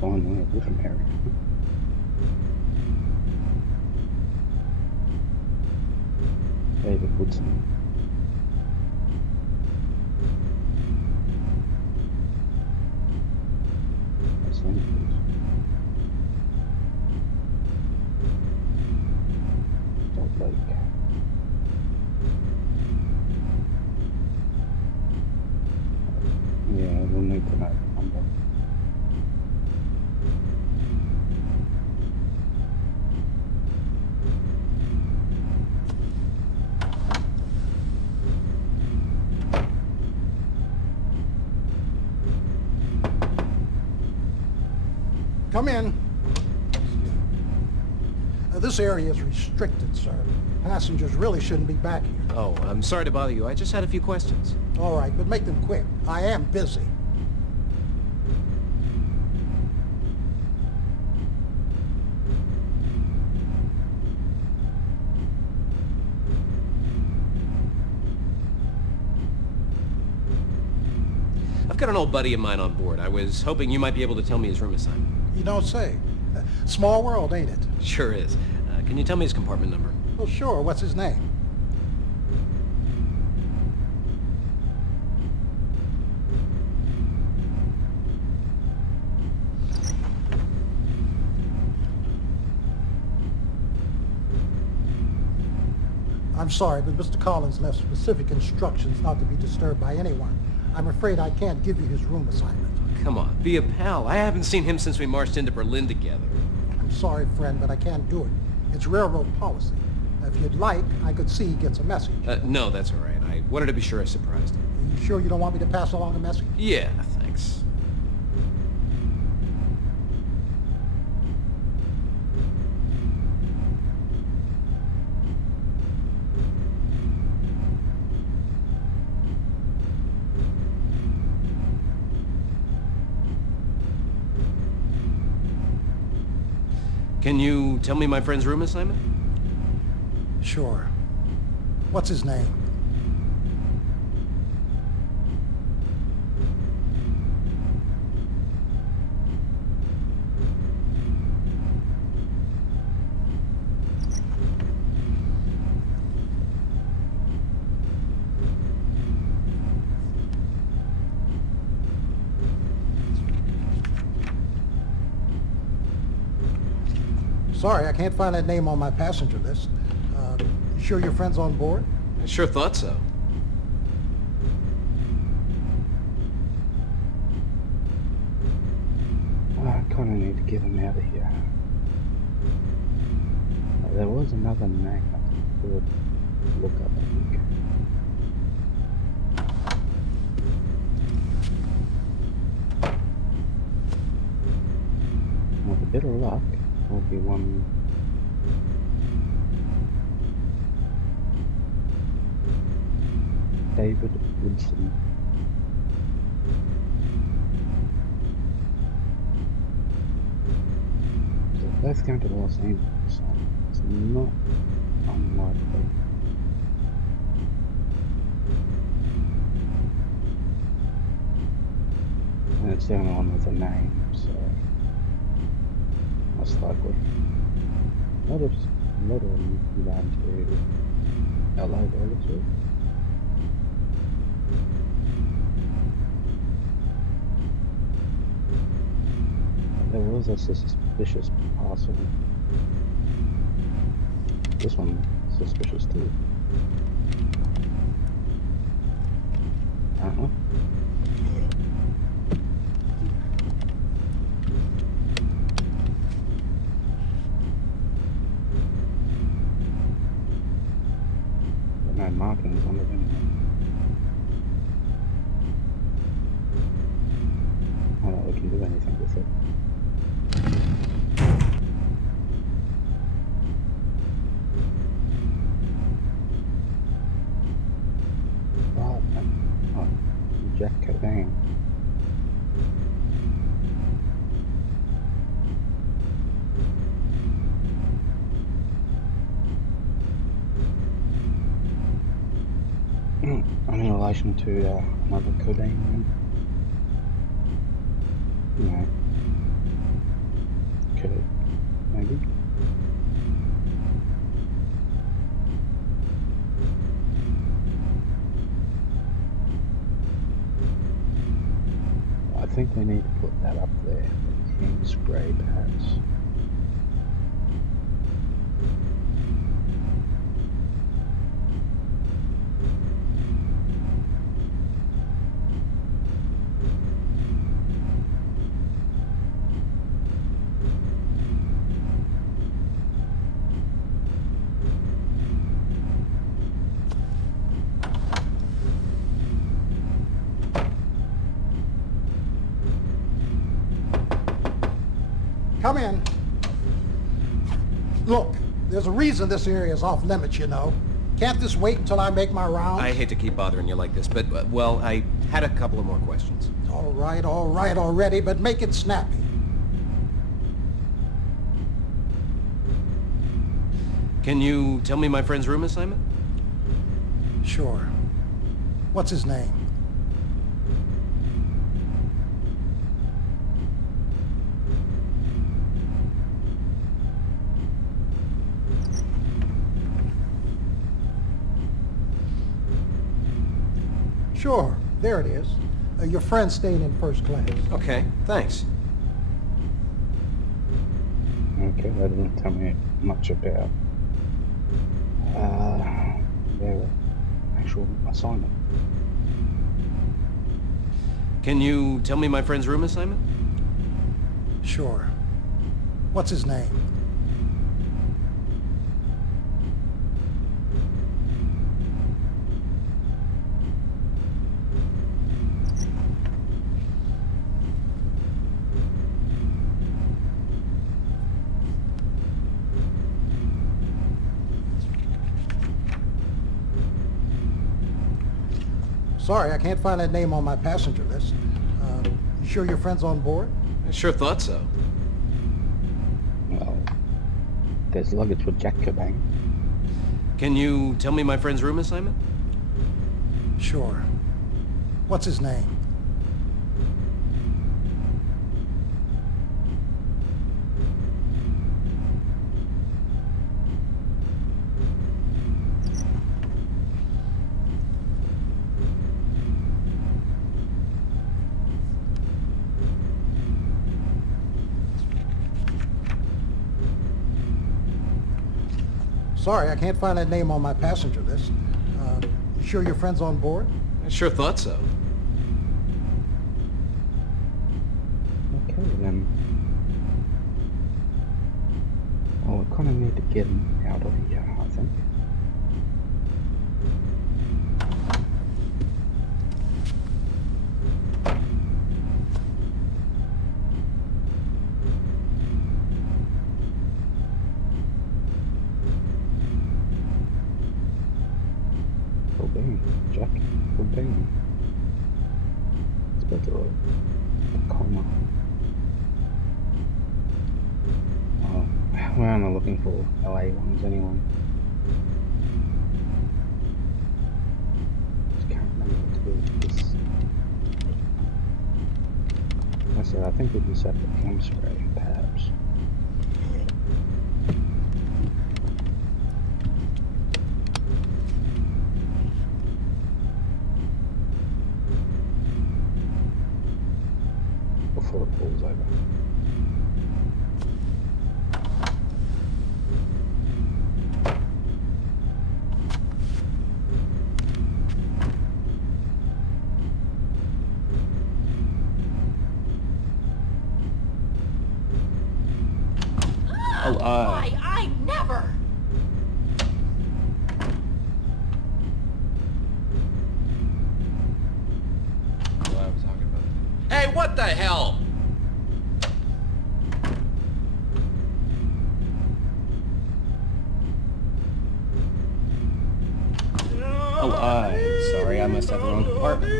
Finally, a different area. David Woodson. Los Angeles. Salt Lake. Yeah, we'll need to know the number. Come in. This area is restricted, sir. Passengers really shouldn't be back here. Oh, I'm sorry to bother you. I just had a few questions. All right, but make them quick. I am busy. I've got an old buddy of mine on board. I was hoping you might be able to tell me his room assignment. You don't say. Small world, ain't it? Sure is. Can you tell me his compartment number? Well, sure. What's his name? I'm sorry, but Mr. Collins left specific instructions not to be disturbed by anyone. I'm afraid I can't give you his room assignment. Come on, be a pal. I haven't seen him since we marched into Berlin together. I'm sorry, friend, but I can't do it. It's railroad policy. If you'd like, I could see he gets a message. No, that's all right. I wanted to be sure I surprised him. Are you sure you don't want me to pass along a message? Yeah, thanks. Can you tell me my friend's room assignment? Sure. What's his name? Sorry, I can't find that name on my passenger list. You sure your friend's on board? I sure thought so. I kind of need to get him out of here. There was another name I could look up, I think. With a bit of luck, will be one. David Winslow. So both going to Los Angeles, so it's not unlikely. And it's the only one with a name, so most likely. A lot of them down to LA by the looks of it. There was a suspicious parcel. This one suspicious too. Uh-huh. But no markings on it anyway. I don't know if we can do anything with it. Jack Cobain. I'm in relation to another Cobain member. No. Could maybe. I think we need to put that up there. The King's Grey perhaps. Come in. Look, there's a reason this area is off limits, you know. Can't this wait until I make my rounds? I hate to keep bothering you like this, but, well, I had a couple of more questions. All right already, but make it snappy. Can you tell me my friend's room assignment? Sure. What's his name? Sure, there it is. Your friend's staying in first class. Okay, thanks. Okay, that doesn't tell me much about their actual assignment. Can you tell me my friend's room assignment? Sure. What's his name? Sorry, I can't find that name on my passenger list. You sure your friend's on board? I sure thought so. Well, there's luggage with Jack Cobain. Can you tell me my friend's room assignment? Sure. What's his name? sorry, I can't find that name on my passenger list. You sure your friend's on board? I sure thought so. Okay then. Well, we kind of need to get him out of here, I think. Obey, Jack. Obey. It's better road. Tacoma. Oh, we're only looking for LA ones anyway. Just can't remember what to do with this. Like I said, I think we can set the cam spray, perhaps. Before it pulls over. Oh, Why, I never! Well, I was talking about that. Hey, what the hell? Oh, sorry, I must have the wrong compartment.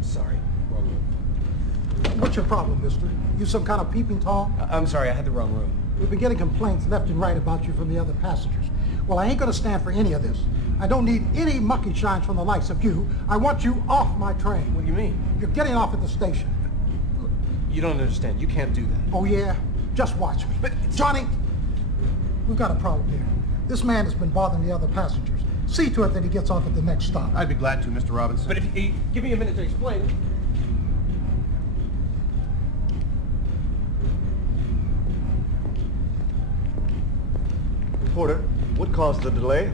Sorry, wrong room. What's your problem, mister? You some kind of peeping Tom? I'm sorry, I had the wrong room. We've been getting complaints left and right about you from the other passengers. Well, I ain't gonna stand for any of this. I don't need any monkey shines from the likes of you. I want you off my train. What do you mean? You're getting off at the station. You don't understand. You can't do that. Oh, yeah? Just watch me. But Johnny, we've got a problem here. This man has been bothering the other passengers. See to it that he gets off at the next stop. I'd be glad to, Mr. Robinson. But if you give me a minute to explain. Porter, what caused the delay?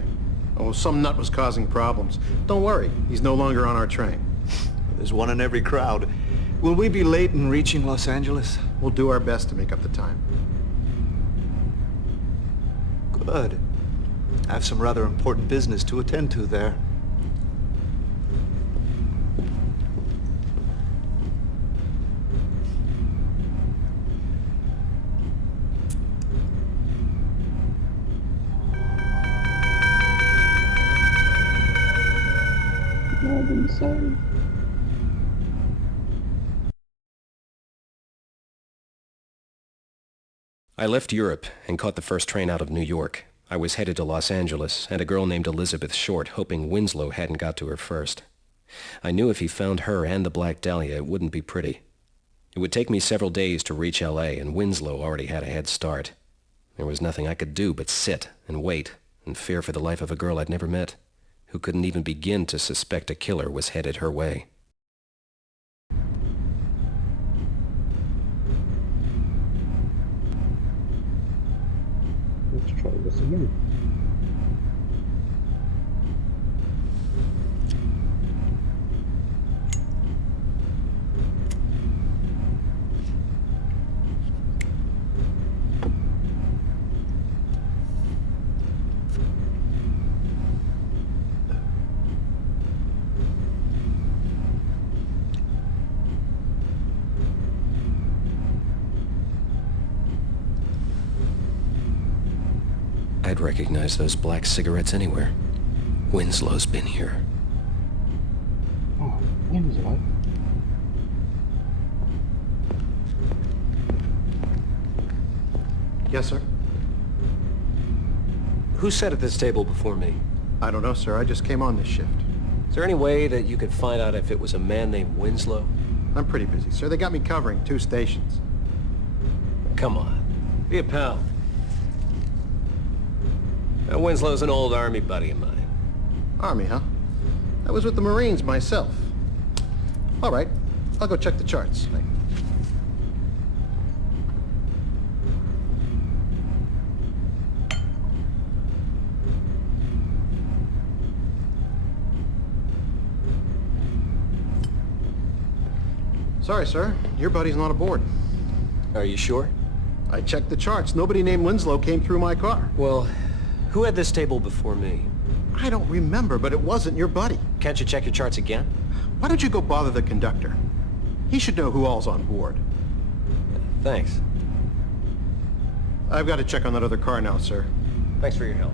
Oh, some nut was causing problems. Don't worry, he's no longer on our train. There's one in every crowd. Will we be late in reaching Los Angeles? We'll do our best to make up the time. Good. I have some rather important business to attend to there. Robinson. I left Europe and caught the first train out of New York. I was headed to Los Angeles and a girl named Elizabeth Short, hoping Winslow hadn't got to her first. I knew if he found her and the Black Dahlia, it wouldn't be pretty. It would take me several days to reach L.A., and Winslow already had a head start. There was nothing I could do but sit and wait and fear for the life of a girl I'd never met, who couldn't even begin to suspect a killer was headed her way. Let's try this again. I'd recognize those black cigarettes anywhere. Winslow's been here. Oh, Winslow. Yes, sir? Who sat at this table before me? I don't know, sir. I just came on this shift. Is there any way that you could find out if it was a man named Winslow? I'm pretty busy, sir. They got me covering 2 stations. Come on. Be a pal. Winslow's an old Army buddy of mine. Army, huh? I was with the Marines myself. All right. I'll go check the charts. Sorry, sir. Your buddy's not aboard. Are you sure? I checked the charts. Nobody named Winslow came through my car. Well, who had this table before me? I don't remember, but it wasn't your buddy. Can't you check your charts again? Why don't you go bother the conductor? He should know who all's on board. Thanks. I've got to check on that other car now, sir. Thanks for your help.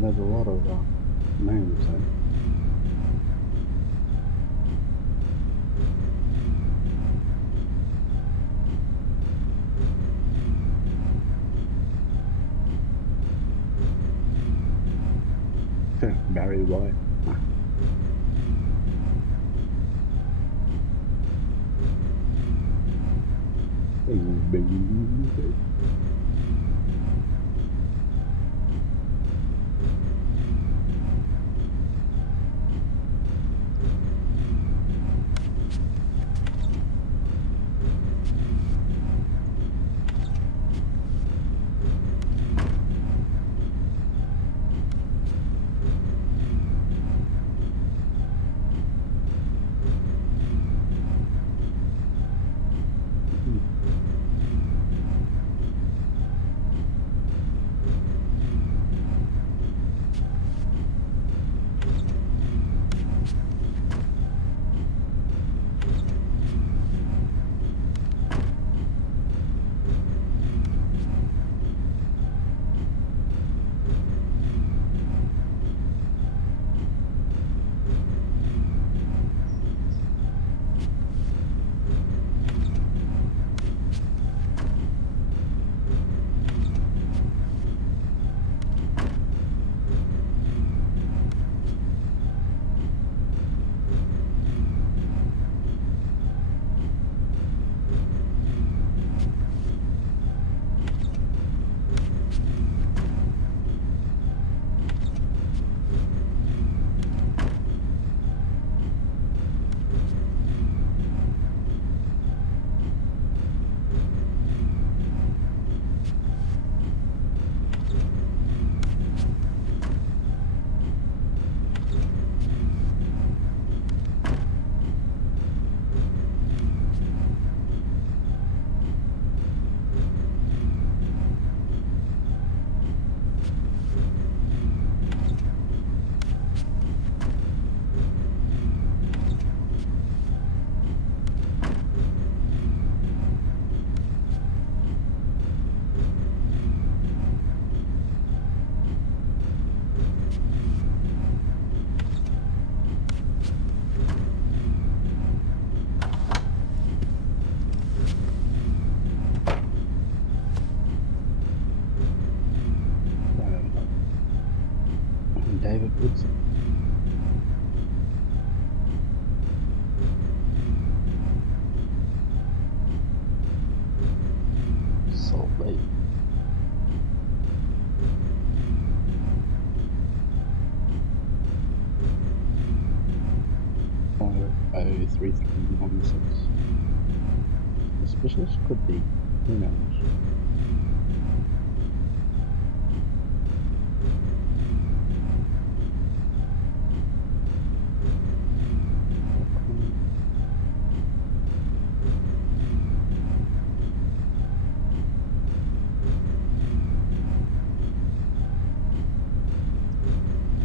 There's a lot of names there. Barry White. 3316. Suspicious? Could be. Who knows?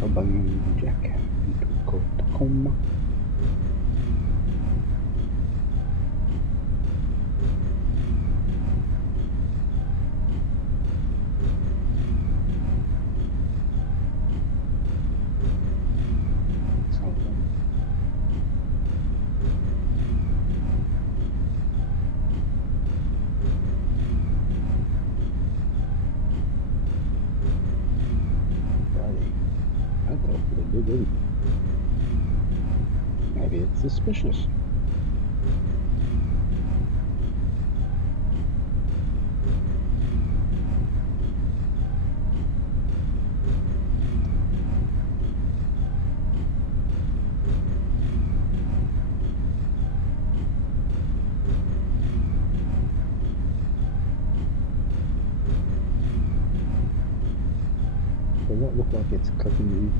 Abang Jack into Tacoma. Maybe it's suspicious. Does that look like it's clicking you?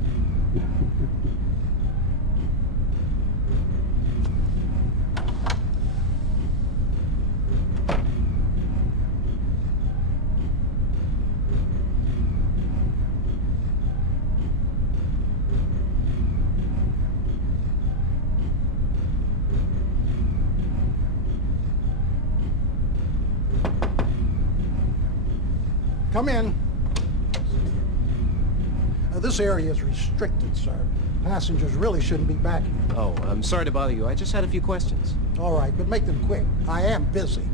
Come in. This area is restricted, sir. Passengers really shouldn't be back here. Oh, I'm sorry to bother you. I just had a few questions. All right, but make them quick. I am busy.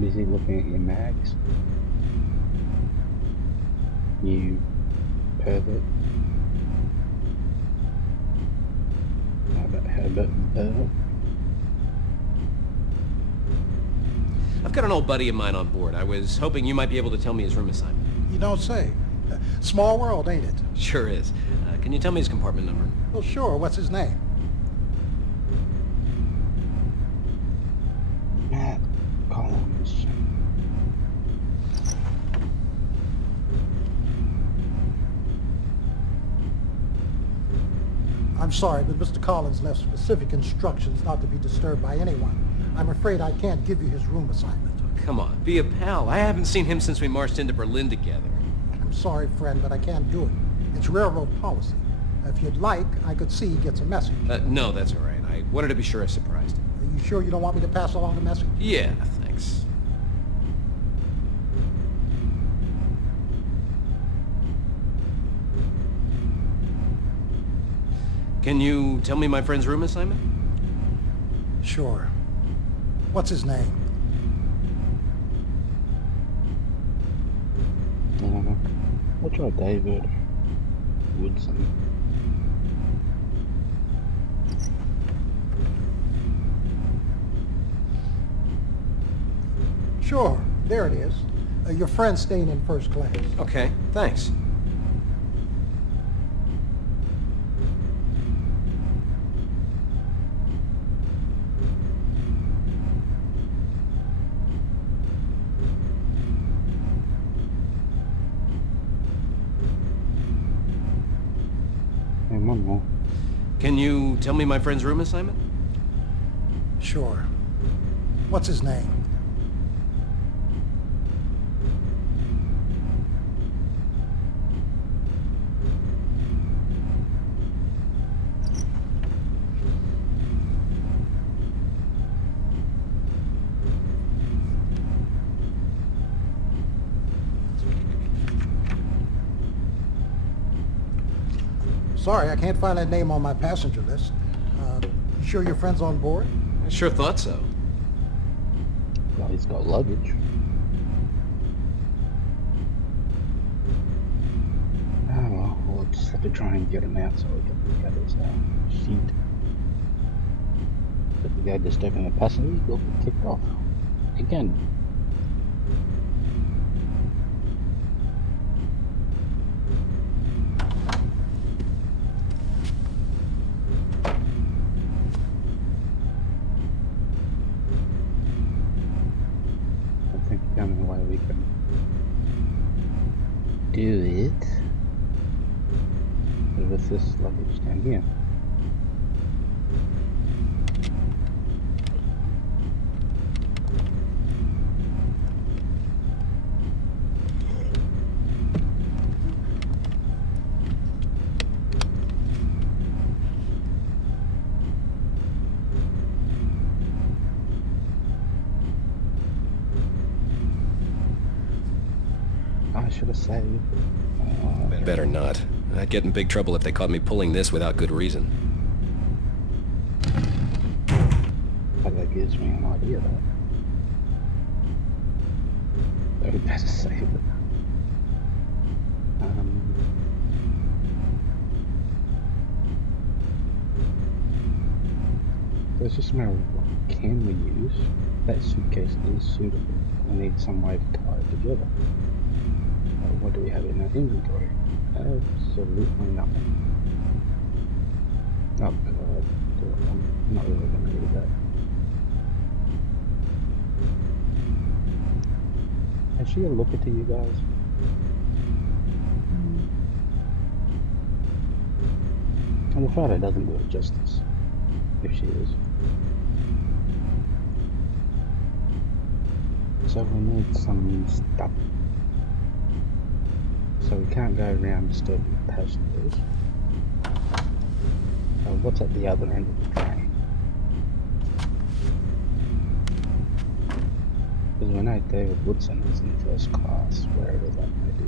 Busy looking at your mags? You pervert. How about the pervert? I've got an old buddy of mine on board. I was hoping you might be able to tell me his room assignment. You don't say. Small world, ain't it? Sure is. Can you tell me his compartment number? Well, sure. What's his name? Matt Collins. I'm sorry, but Mr. Collins left specific instructions not to be disturbed by anyone. I'm afraid I can't give you his room assignment. Come on, be a pal. I haven't seen him since we marched into Berlin together. I'm sorry, friend, but I can't do it. It's railroad policy. If you'd like, I could see he gets a message. No, that's all right. I wanted to be sure I surprised him. Are you sure you don't want me to pass along the message? Yeah, thanks. Can you tell me my friend's room assignment? Sure. What's his name? We'll try David Woodson. Sure, there it is. Your friend's staying in first class. Okay, thanks. And one more. Can you tell me my friend's room assignment? Sure. What's his name? Sorry, I can't find that name on my passenger list. You sure your friend's on board? I sure thought so. Well, he's got luggage. Oh well, we'll just have to try and get him out so we can look at his sheet. If the guy disturbing the passengers will get kicked off. Again. do it with this luggage down here. I should have saved. Better not. I'd get in big trouble if they caught me pulling this without good reason. But that gives me an idea though. So we better save it. So it's just a matter of what can we use. That suitcase is suitable. We need some way to tie it together. What do we have in our inventory? Absolutely nothing. Oh god, I'm not really going to read that. Is she a looker to you guys? And the photo doesn't do it justice, if she is. So we need some stuff. So we can't go around disturbing passengers. What's at the other end of the train? Because we know David Woodson is in first class, wherever that may be.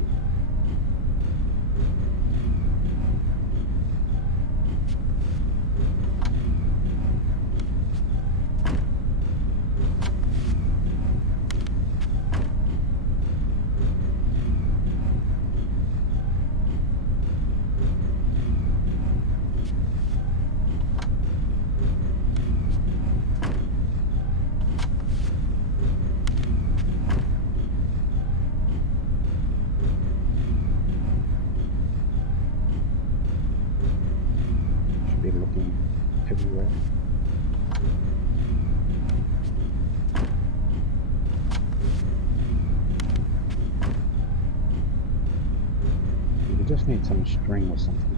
Be looking everywhere. We just need some string or something.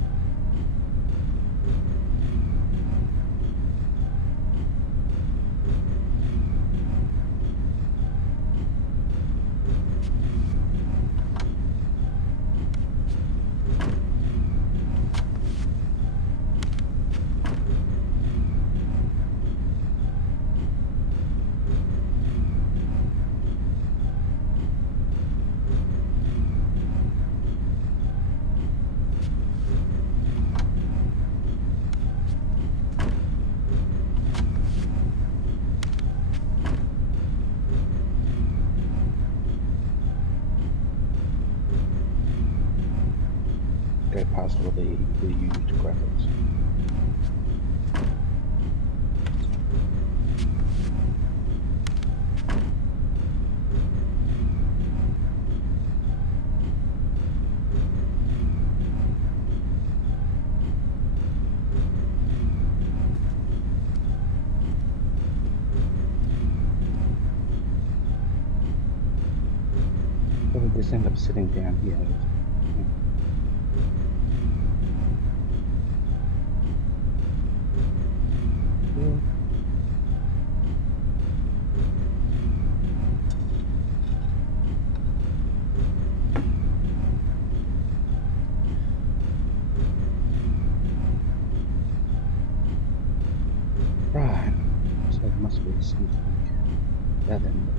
Go past all the used graphics. So we just end up sitting down here. Right, so there must be something that end.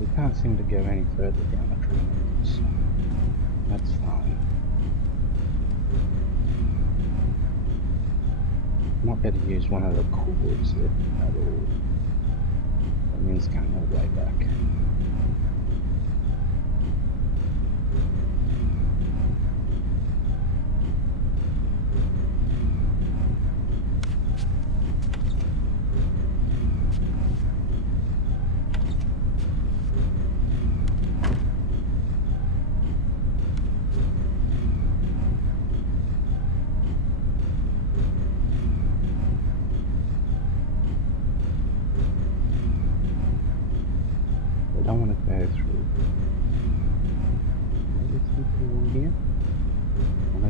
We can't seem to go any further down the train on this, so that's fine. Not going to use one of the cords at all. That means going all the way back.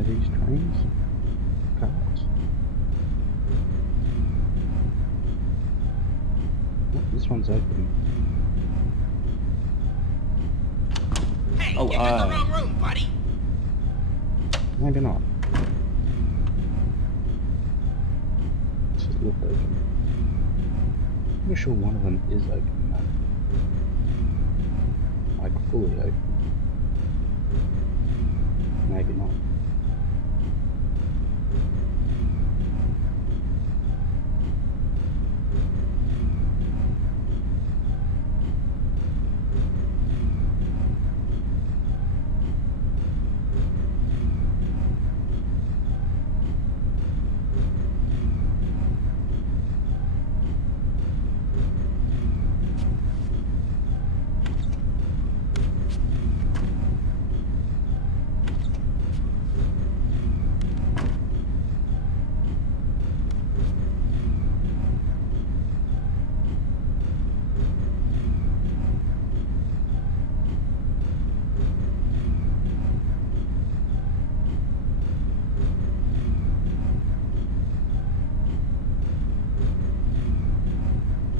these trains? Cars? Oh, this one's open. Hey, Oh, you're in the wrong room, buddy. Maybe not. It just looked open. I'm pretty sure one of them is open though. Like fully open. Maybe not.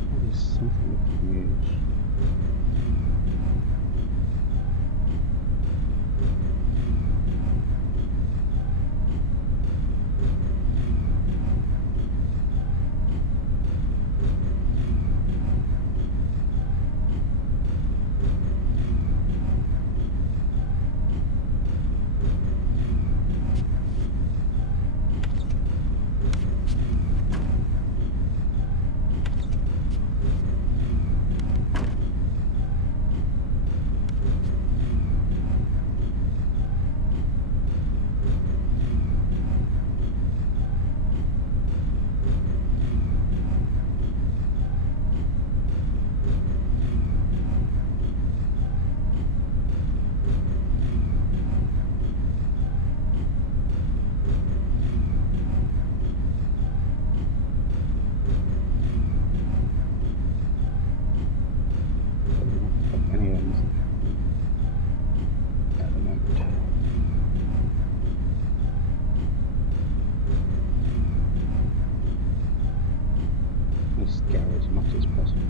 That is something we can use. Doesn't look like any of them's at the moment. Let's scour as much as possible.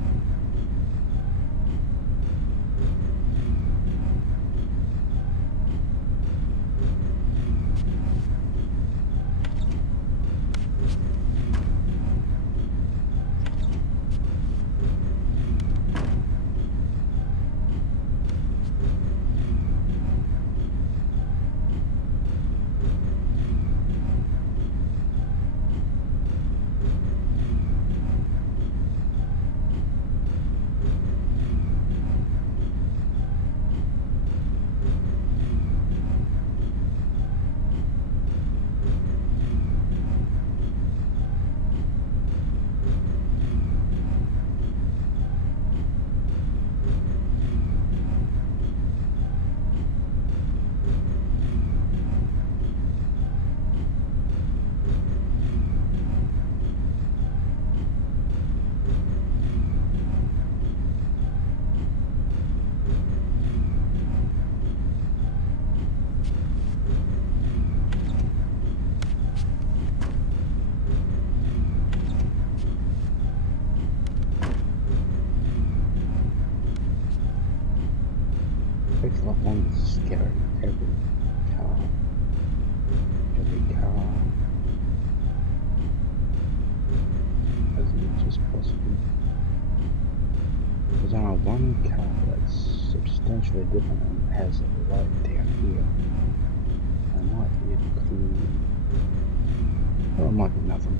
Takes a lot longer scouring car, every car, as much as possible. There's only one car that's substantially different and has a light down here. That might be a clue, or it might be nothing.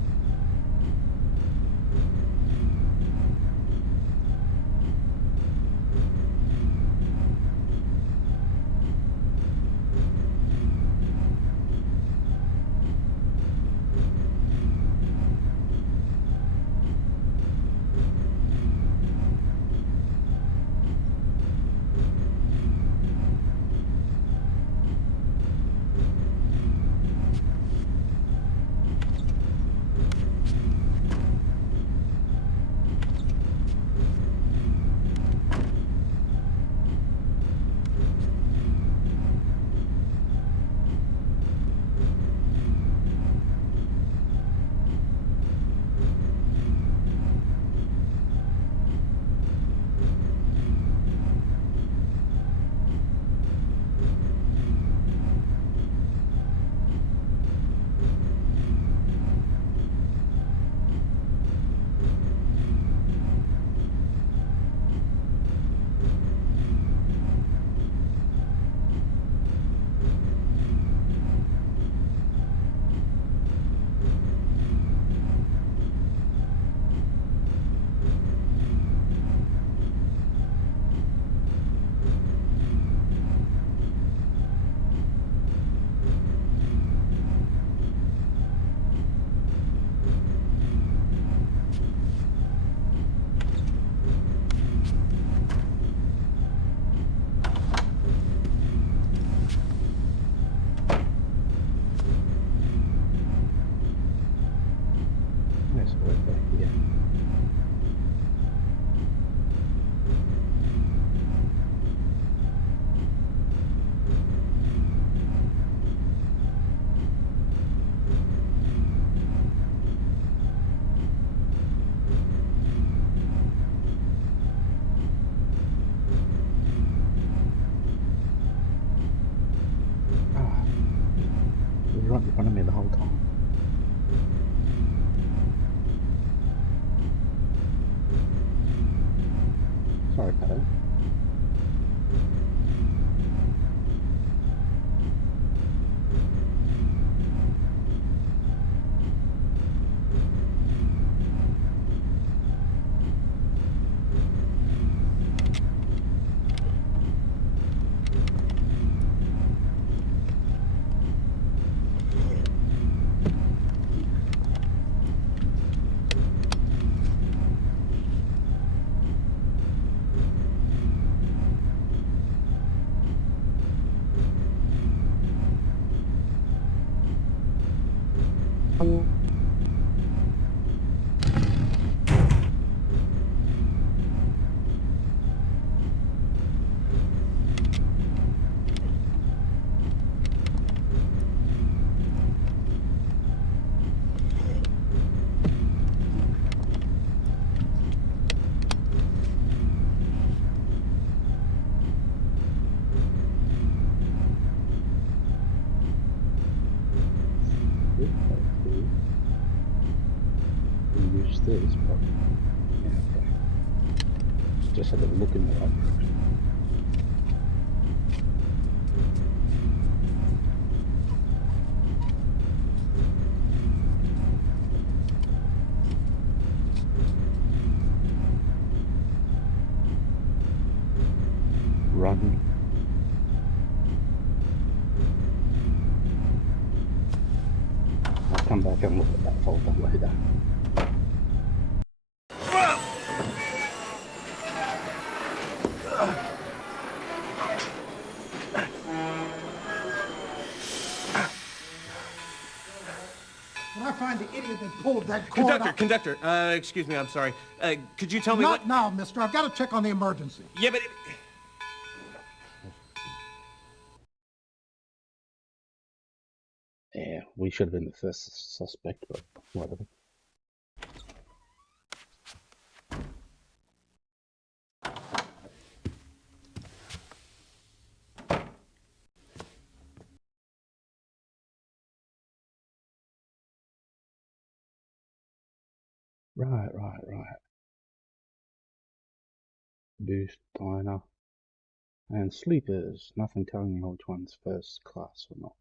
Okay, yeah. Ah, it was right in front of me the whole time. Sorry about it. Should go through and use this, but yeah, okay. Just had to look in the right direction. Run. I'll come back and look at that folder later. When I find the idiot that pulled that cord Conductor, excuse me, I'm sorry. Could you tell me Not now, mister. I've got to check on the emergency. Yeah, but... Yeah, we should have been the first suspect, but whatever. Right. Boost, diner, and sleepers. Nothing telling me which one's first class or not.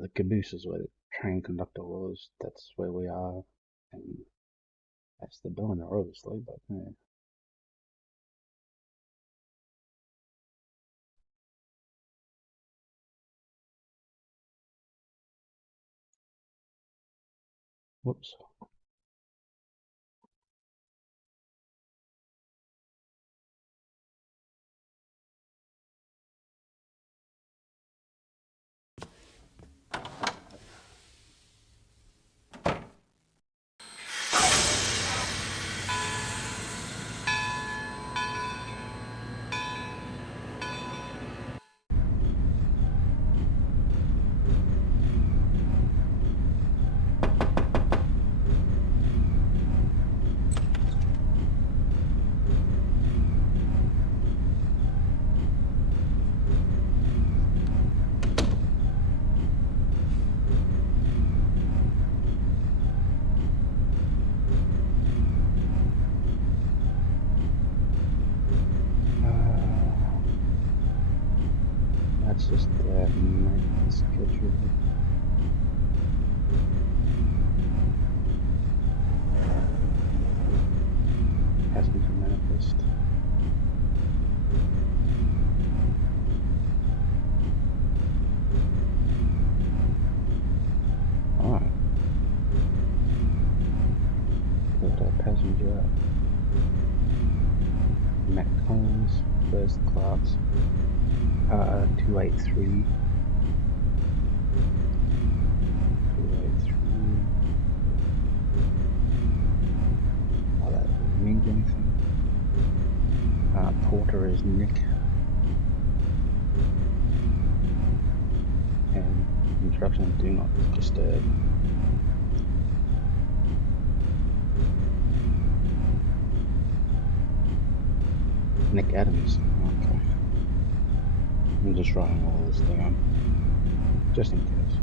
The caboose is where the train conductor was. That's where we are, and that's the diner, obviously. But yeah. Whoops. That's just night schedule. Passenger manifest. Alright. Got a passenger. Mac Collins, first class. 283. 283. There's Nick. And instruction, do not disturb. Nick Adams. Okay. I'm just writing all this down. Just in case.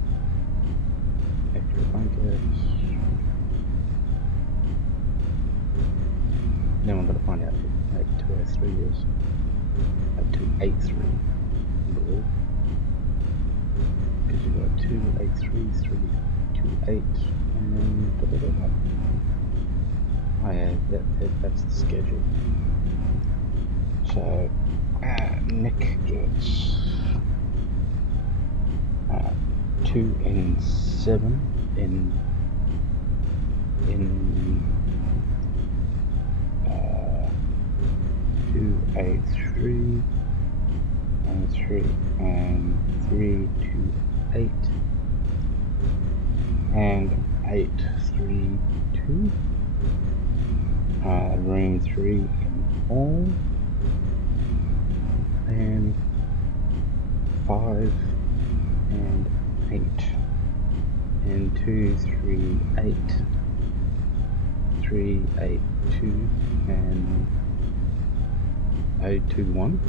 Extra blankets. Then we're going to find out who 203 is. 283, I believe. Because you've got 283, 328, and da da da da. Oh yeah, that's the schedule. So, Nick gets 2 and 7 in 283 and 3 and 328 and 832. Room 3 and 4 and 5 and 8 and 238 382 and 021.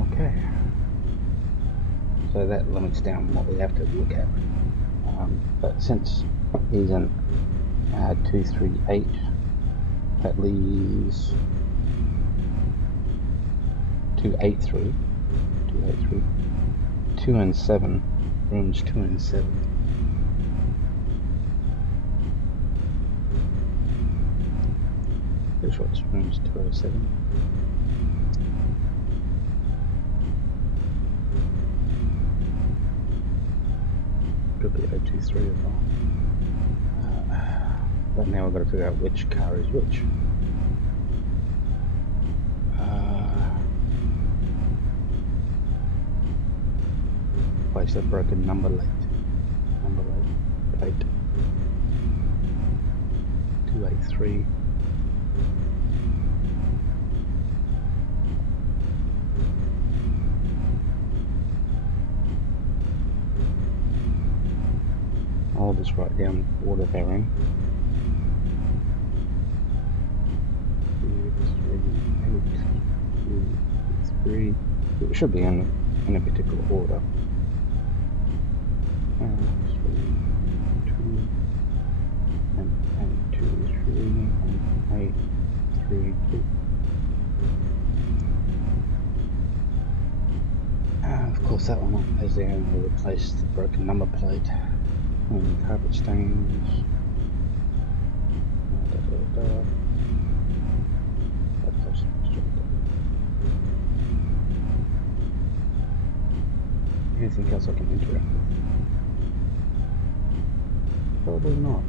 Okay, so that limits down what we have to look at, but since he's in 238, that leaves 283, 2 and 7, rooms 2 and 7. Pretty sure it's rooms 207. Could be 023 as well. But now we've got to figure out which car is which. Place that broken number plate. 283. I'll just write down the order they're in. 2, 3, 8, 2, 3. It should be in a particular order. 3, 2, and 8, 2, 3, and 8, 3, 2. Of course, that one is there, and we'll replace the broken number plate. And carpet stains. Anything else I can interact with? Probably not.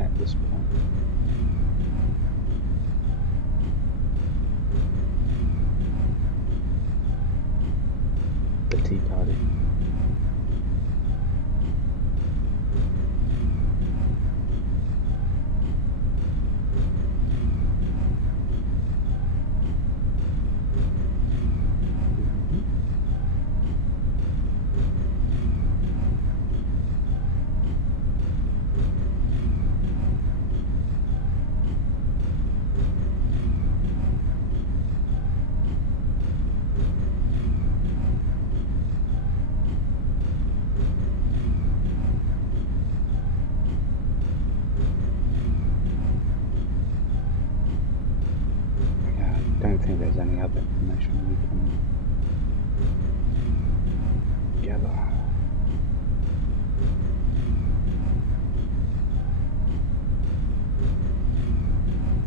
At this point. The tea party. I don't think there's any other information we can gather.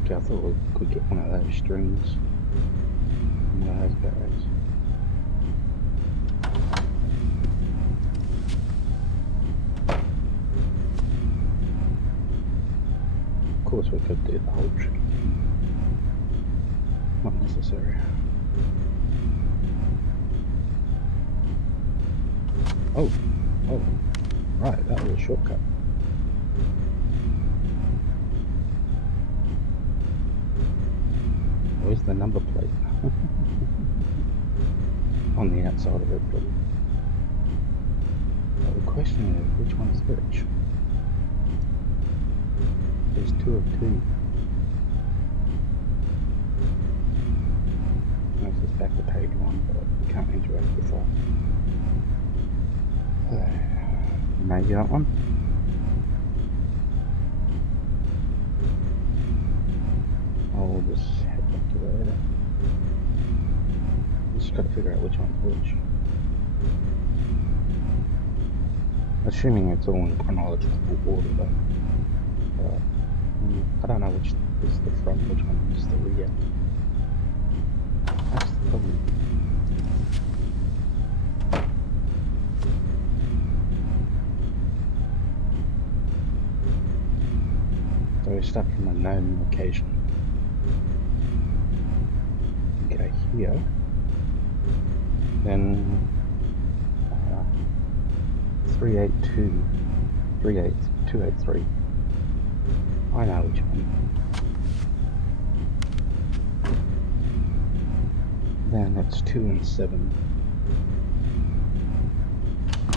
Okay, I thought we could get one of those strings, one of those bags. Of course we could do the whole trick again. Not necessary. Oh, oh, right, that was a shortcut. Where's the number plate? On the outside of it, probably. But the question is, which one's which? There's 2 of 2. This is back to page 1, but we can't interact with that. Maybe that one? I'll just head back to there. Just gotta figure out which one's which. Assuming it's all in chronological order, though. I don't know which is the front, which one is the rear. That's the problem. So we start from a known location. Go here. Then 382, 283. I know which one. Then it's 2 and 7.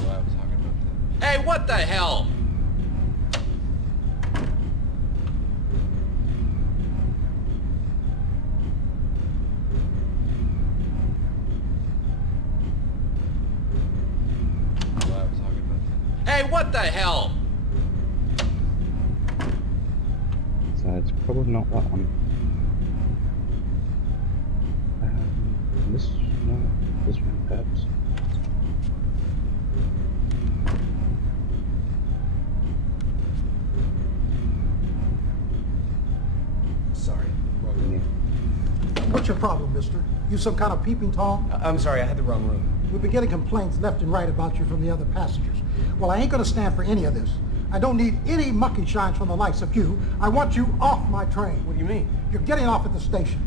Well, I was talking about that. Hey, what the hell? Well, I was talking about that. Hey, what the hell? So it's probably not that one. This one perhaps. Sorry, wrong room. What's your problem, mister? You some kind of peeping Tom? I'm sorry, I had the wrong room. We've been getting complaints left and right about you from the other passengers. Well, I ain't gonna stand for any of this. I don't need any monkey shines from the likes of you. I want you off my train. What do you mean? You're getting off at the station.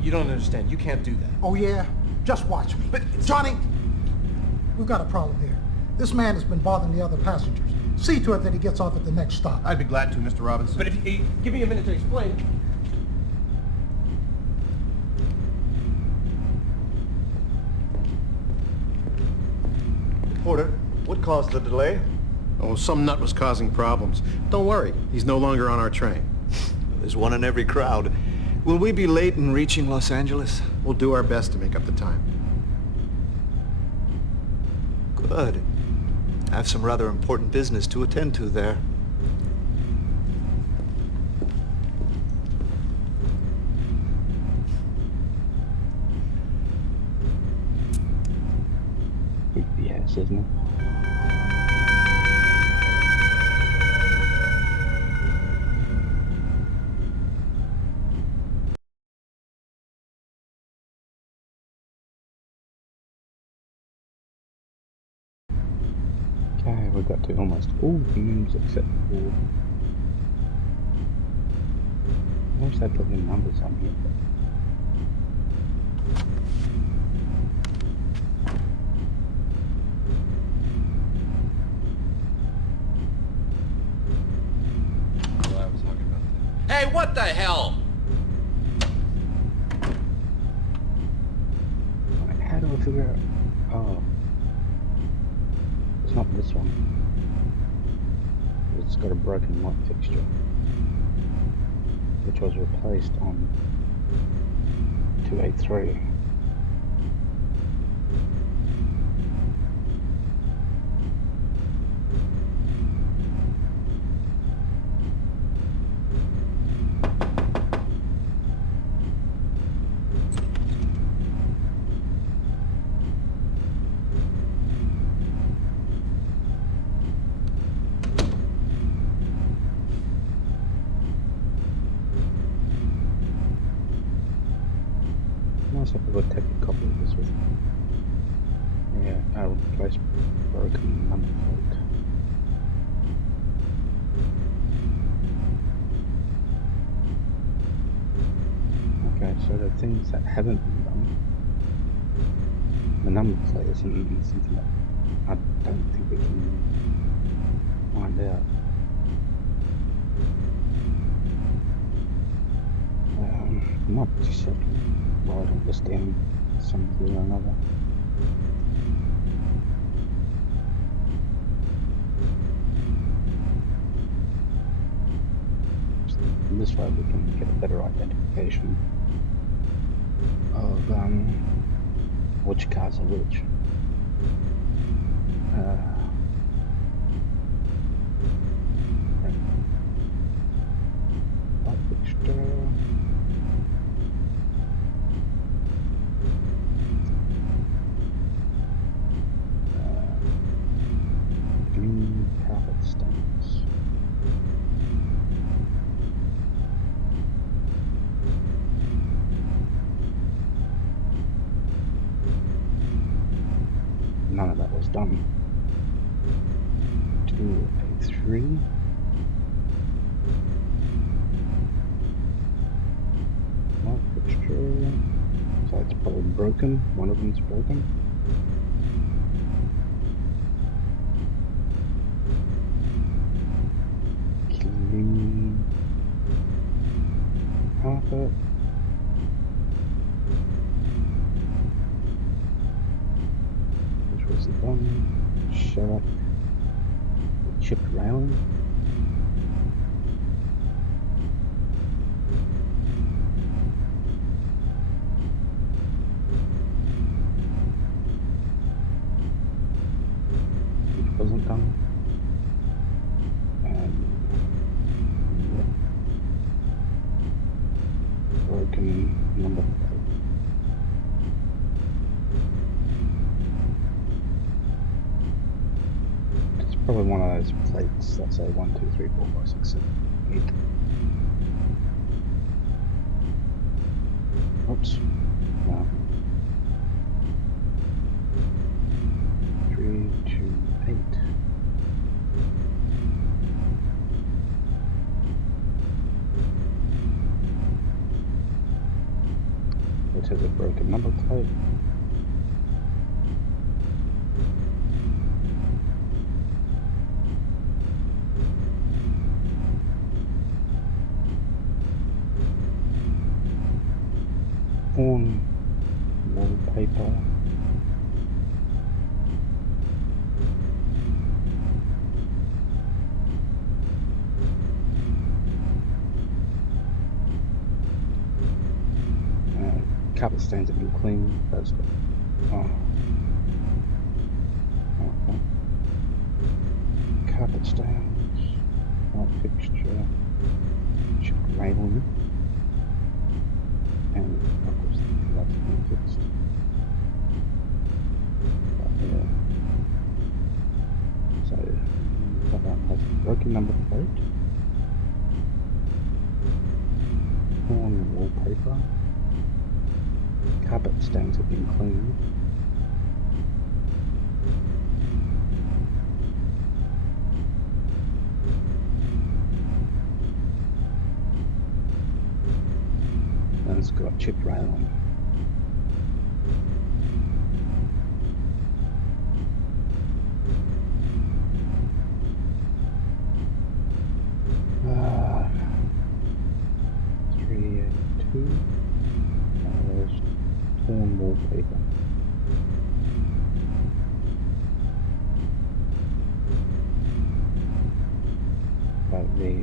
You don't understand. You can't do that. Oh, yeah? Just watch me. But Johnny, we've got a problem here. This man has been bothering the other passengers. See to it that he gets off at the next stop. I'd be glad to, Mr. Robinson. But if you give me a minute to explain. Porter, what caused the delay? Oh, some nut was causing problems. Don't worry, he's no longer on our train. There's one in every crowd. Will we be late in reaching Los Angeles? We'll do our best to make up the time. Good. I have some rather important business to attend to there. Yes, isn't it? Okay, we got to almost all views except for... I wish they put the numbers on here. Well, I was talking about that. Hey, what the hell? How do I figure out... Oh. It's not this one. It's got a broken light fixture, which was replaced on 283. Nice if I could take a copy of this with me. Yeah, I'll replace broken number plate. Okay, so the things that haven't been done, the number plate isn't something that I don't think we can find out. I might just have to write all this down some way or another. This way we can get a better identification of which cars are which. Light fixture. Clean carpet stains. None of that was done. 283. Light fixture. So it's probably broken. One of them's broken. Clean carpet. Which was done. Shellac. The chipped railing. Which wasn't done. Broken number plate. It's probably one of those plates that say 1, 2, 3, 4, 5, 6, 7, 8. Oops. 3, 2, 8. It has a broken number plate. Torn wallpaper. Carpet stains have been cleaned. That's good. Oh. Okay. Carpet stains. Light fixture. Chipped railing. And of course that's been fixed. But, yeah. So that one has a broken number plate. Torn wallpaper. Carpet stains have been cleaned. And it's got chipped railing. Uh, 382. There's torn wallpaper. But the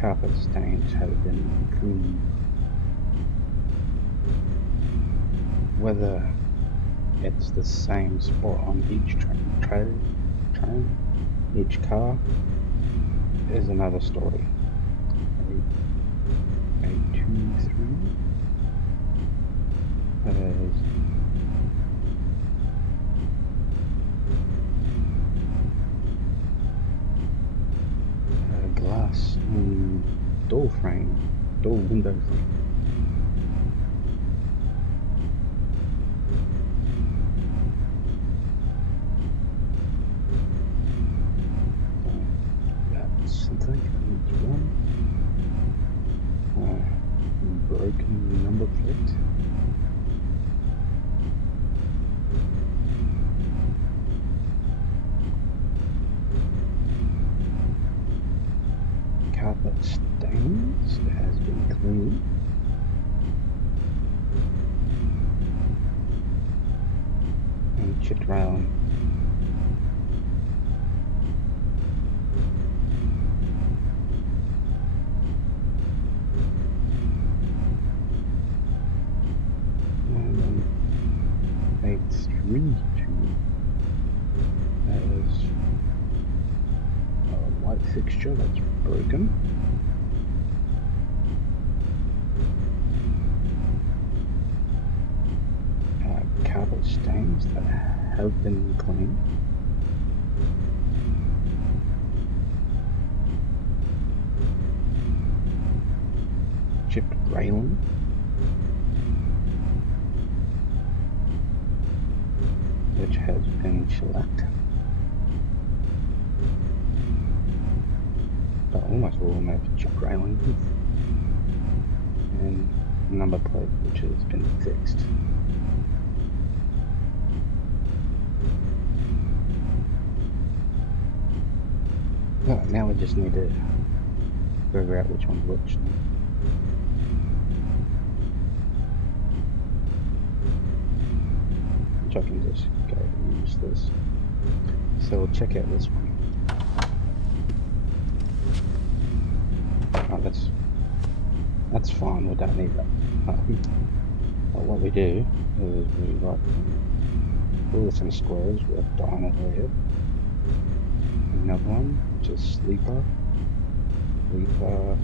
carpet stains have been cleaned. Whether it's the same spot on each train, each car, is another story. 823. There's glass door window frame. I think that needs one. Broken number plate. carpet stains has been cleaned. And chipped railing. And then 832 has a light fixture that's broken. Carpet stains that have been cleaned. Chipped railing. Which has been shellacked. But almost all of them have chipped railing. And number plate which has been fixed. Right, now we just need to figure out which one's which. Which I can just go to use this. So we'll check out this one. Oh, that's fine, we don't need that. But what we do is we write all some squares. We have diner there. Another one, which is sleeper. Sleeper.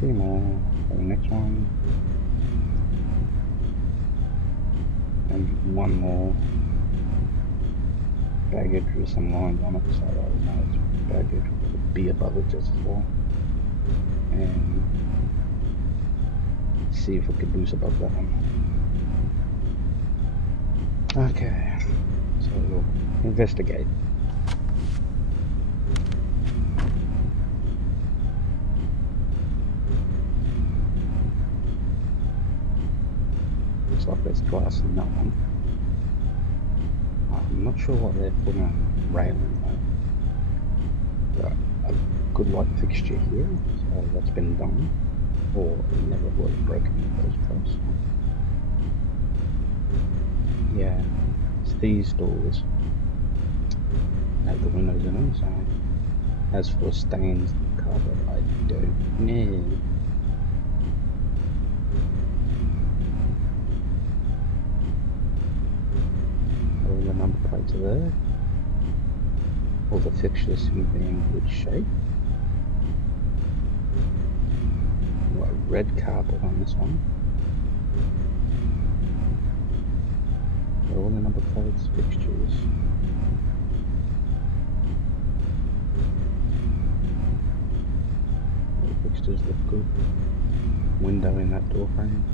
3 more for the next one. And 1 more. Baggage with some lines on it, so I don't know it's baggage with a B above it just as well. And see if we can do above that one. Okay, so we'll investigate. Looks like there's glass in that one. I'm not sure what they're putting on railing though. But a good light fixture here, so that's been done. Or it never was broken in the first place. Yeah, it's these doors have the windows in them, so as for stains in the carpet, I don't know. All the number plates are there. All the fixtures seem to be in good shape. Got a red carpet on this one. Got all the number plates, fixtures. All the fixtures look good. Window in that door frame.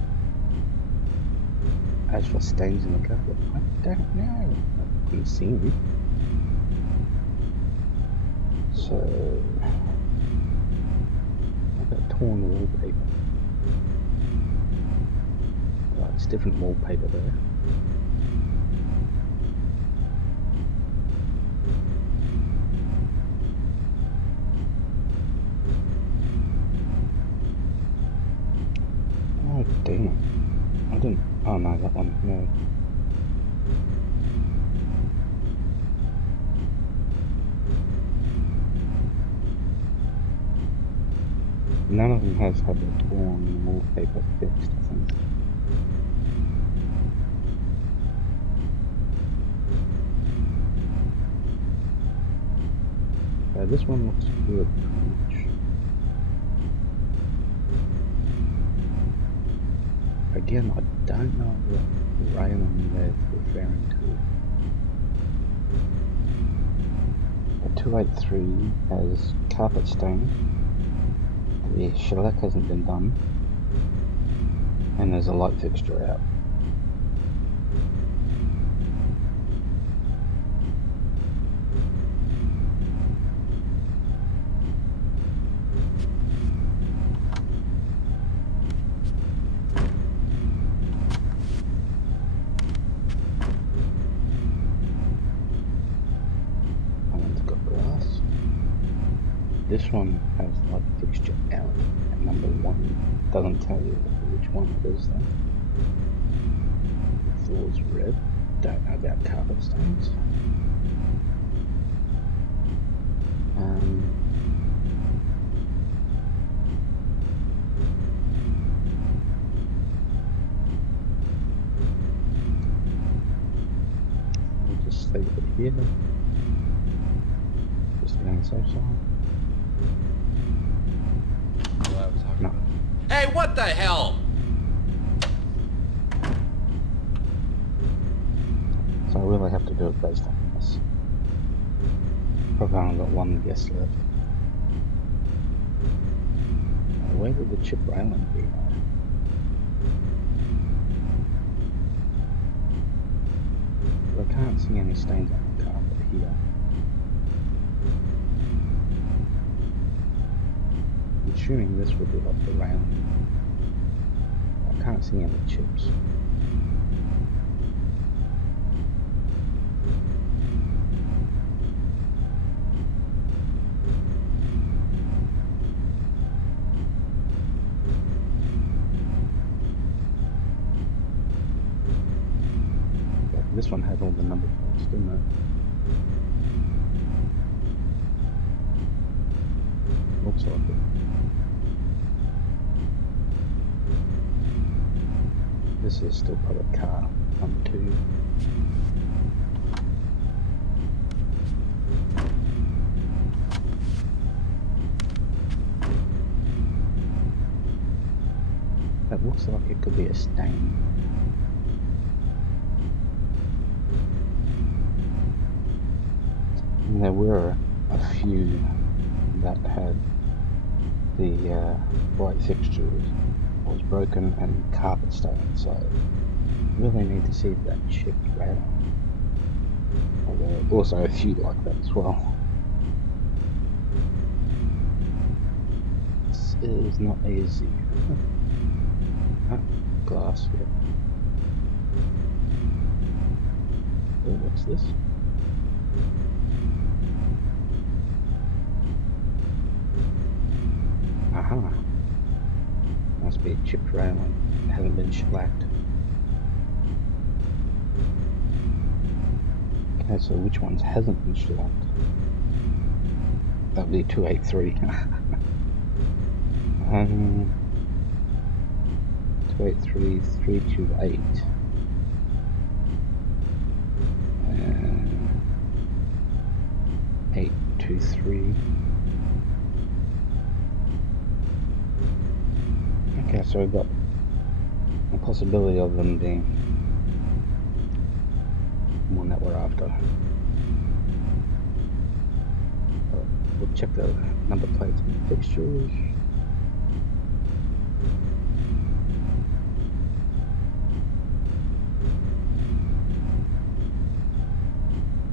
As for stains in the carpet, I don't know. I couldn't see any. So I've got torn wallpaper. Right, it's different wallpaper there. Oh damn it. I didn't. Oh no, that one. No. None of them has had the torn wallpaper fixed, I think. This one looks good, pretty much. Again, I don't know what railing they're referring to. The 283 has carpet stains. The shellac hasn't been done. And there's a light fixture out. That one's got glass. This one has like fixture out at number 1. Doesn't tell you which one it is though. The floor's red. Don't know about carpet stains. We'll just leave it here. Just to be on the safe side. No. Hey, what the hell? So I really have to do it based on this. Probably only got one guess left. Where would the chip railing be though? I can't see any stains on the carpet here. I'm assuming this would be like the railing. I can't see any chips. This one had all the number plates, didn't it? Looks like it. This is still probably car number 2. That looks like it could be a stain. And there were a few that had the white fixtures was broken and carpet stain, so really need to see that chipped railing. Although also a few like that as well. This is not easy. Glass, yeah. Oh, what's this? Aha. Must be a chipped railing. It hasn't been shellacked. Okay, so which ones hasn't been shellacked? That would be 283. 283, 328. 823. Okay, so we've got a possibility of them being one that we're after. We'll check the number plates and the fixtures.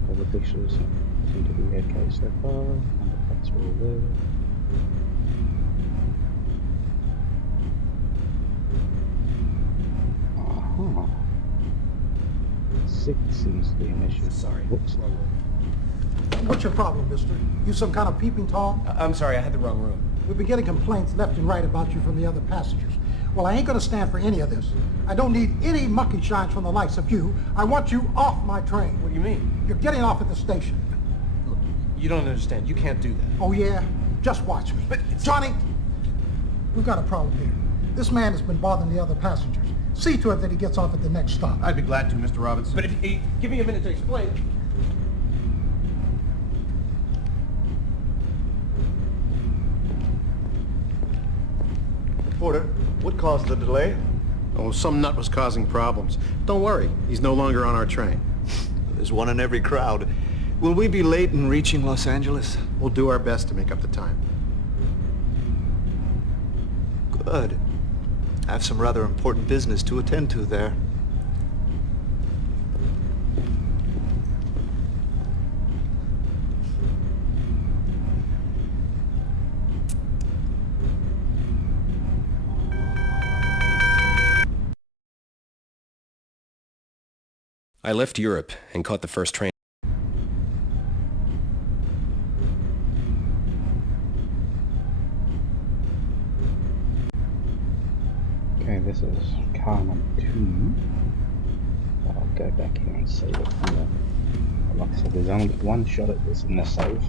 All the fixtures seem to be okay so far. Number plates are all there. Huh. 6 seems to be an issue. Sorry. Whoops. Wrong room. What's your problem, mister? You some kind of peeping Tom? I'm sorry, I had the wrong room. We've been getting complaints left and right about you from the other passengers. Well, I ain't gonna stand for any of this. I don't need any monkey shines from the likes of you. I want you off my train. What do you mean? You're getting off at the station. Look, you don't understand. You can't do that. Oh, yeah? Just watch me. But it's... Johnny, we've got a problem here. This man has been bothering the other passengers. See to it that he gets off at the next stop. I'd be glad to, Mr. Robinson. But if you give me a minute to explain. Porter, what caused the delay? Oh, some nut was causing problems. Don't worry, he's no longer on our train. There's one in every crowd. Will we be late in reaching Los Angeles? We'll do our best to make up the time. Good. I have some rather important business to attend to there. I left Europe and caught the first train. this is car number 2. But I'll go back here and save it from the... Like I said, there's only one shot at this in the save.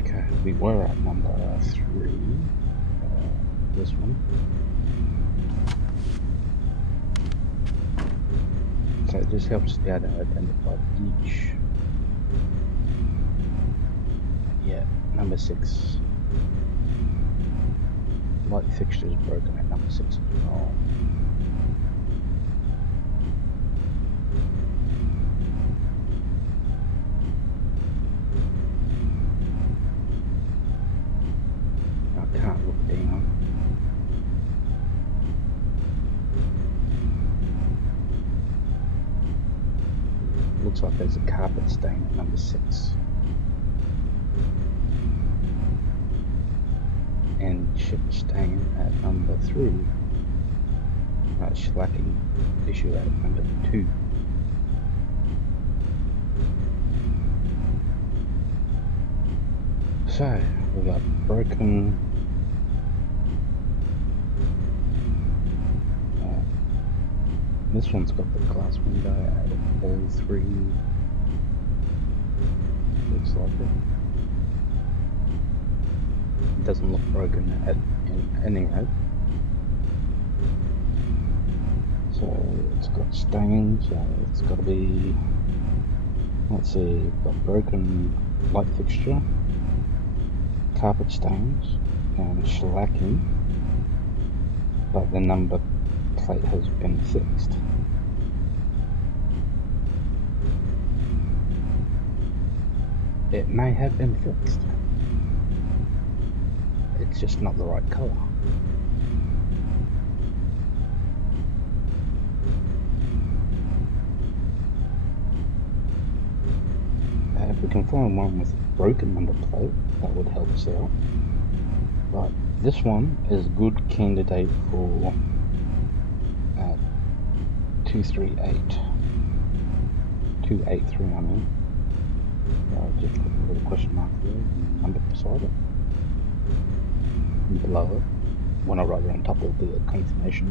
Okay, we were at number 3. This one. So it just helps you out to identify each. Yeah, number 6. Light fixture is broken at number 6 as well. I can't look down. Looks like there's a carpet stain at number 6. And chip stain at number 3. Slacking issue at number 2. So we got broken this one's got the glass window at all 3. Looks like it. It doesn't look broken at any rate. So it's got stains, it's got to be, let's see, got broken light fixture, carpet stains, and shellacking, but the number plate has been fixed. It may have been fixed. It's just not the right colour. If we can find one with a broken number plate, that would help us out. But this one is a good candidate for 238. 283, I mean. Just put a little question mark there and number beside it. And below it. When I write it on top, there'll be a confirmation.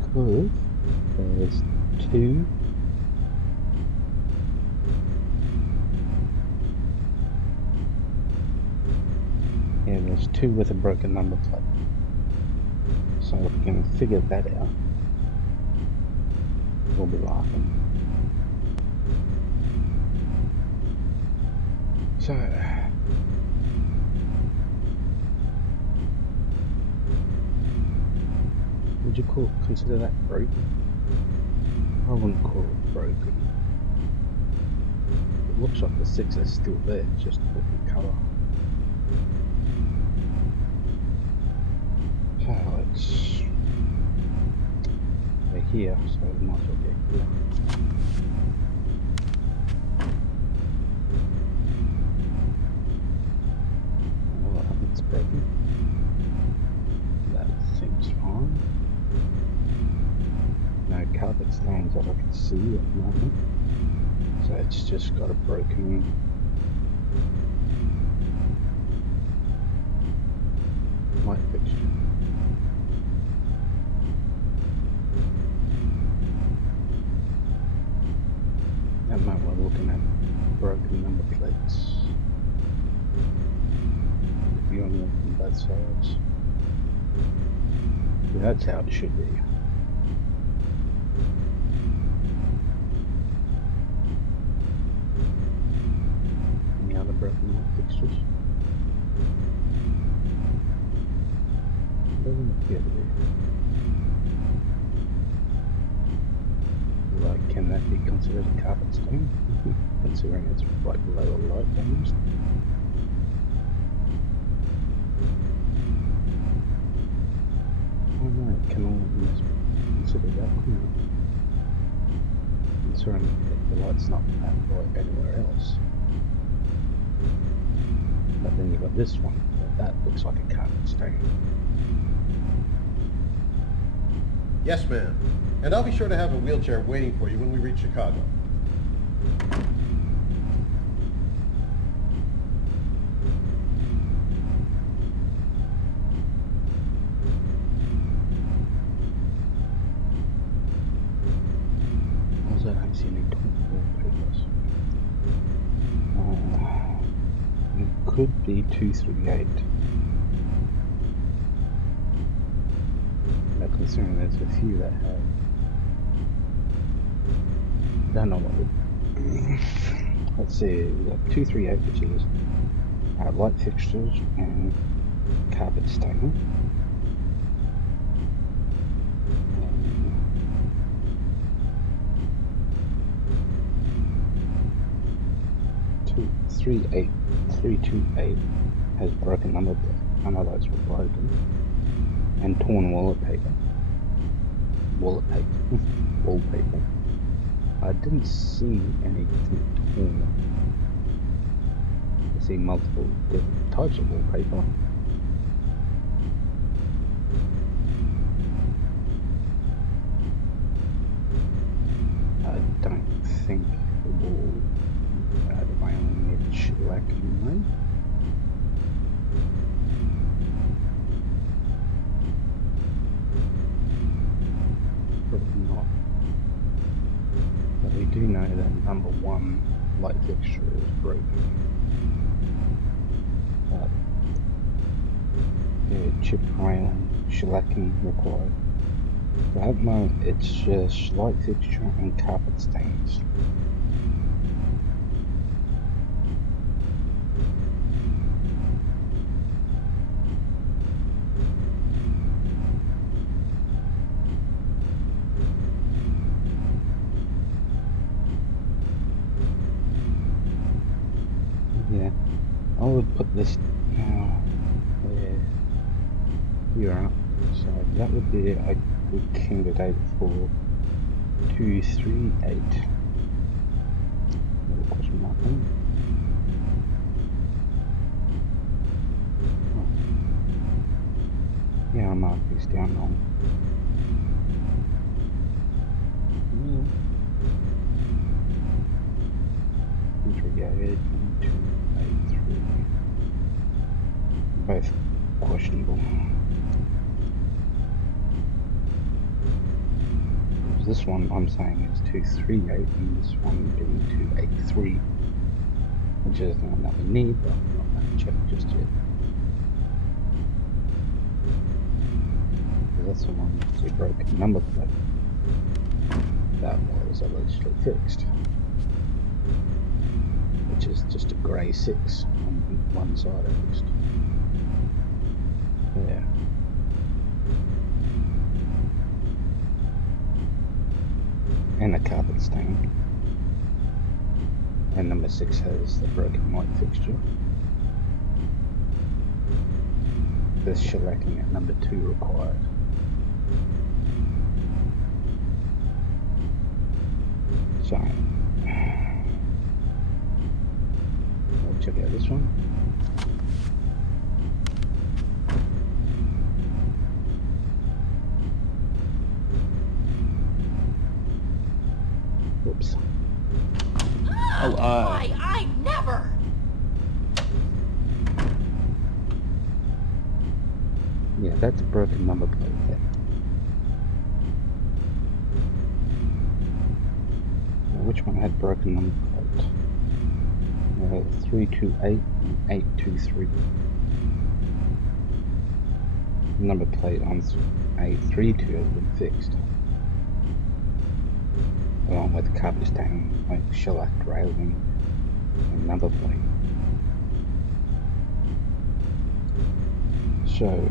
Because there's 2. Yeah, there's 2 with a broken number plate. So if we can figure that out, we'll be laughing. So would you consider that broken? I wouldn't call it broken. It looks like the 6 is still there, just a different colour. So we're here, so we might as well get here. Well, it's broken. That seems fine. No carpet stains that I can see at the moment. So it's just got a broken light fixture. At the moment we're looking at broken number plates. Viewing them from both sides. Yeah, that's how it should be. Any other broken light fixtures? Doesn't appear to be. Like, can that be considered a carpet stain? Considering it's right below the light almost. Oh no, it can almost be considered that, couldn't it? Considering the light's not that bright anywhere else. But then you've got this one, that looks like a carpet stain. Yes, ma'am. And I'll be sure to have a wheelchair waiting for you when we reach Chicago. Also, I don't see any torn wallpapers. It could be 238. But considering there's a few that have, I don't know what the, let's see, we got 238, which is light fixtures and carpet staining. 328 has broken number plate. None of those were broken. And torn wallpaper. Wallpaper. I didn't see anything torn. I see multiple different types of wallpaper. I don't think the wall the railing needs shellacking though. Probably not. But we do know that number one light fixture is broken. But yeah, chipped railing, shellacking required. So at the moment it's just light fixture and carpet stains. Yeah, I would put this now where you're up. So that would be a good candidate for 238. Little question mark on. Oh. Yeah, I marked this down wrong. Yeah. 238 and 283. Both questionable. Because this one I'm saying is 238 and this one being 283. Which is the one that we need, but I'm not going to check just yet. Because that's the one with the broken number plate. That was allegedly fixed. Which is just a grey 6 on one side at least. Yeah. And a carpet stain. And number 6 has the broken light fixture. There's shellacking at number 2 required. So, we'll check out this one. Whoops. Why, I never! Yeah, that's a broken number plate there. Now, which one had broken number plate? 328 and 823. Number plate on 832 has been fixed. Along with carpet stain, like shellacked railing and number plate. So,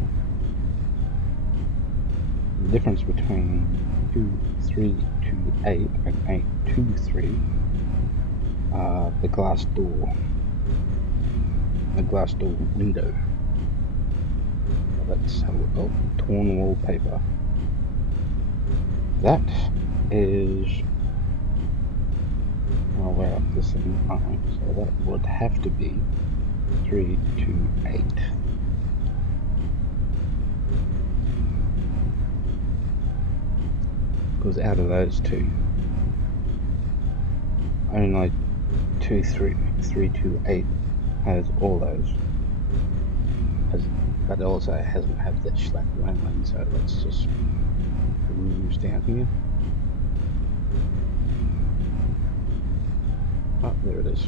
the difference between 2328 and 823 are the glass door window. Let's have a look. Oh, torn wallpaper. That is, oh, we're up this thing, aren't we? So that would have to be 328. Because out of those two, only 328 has all those, but it also hasn't had the shellac railing, so let's just peruse down here. Oh, there it is.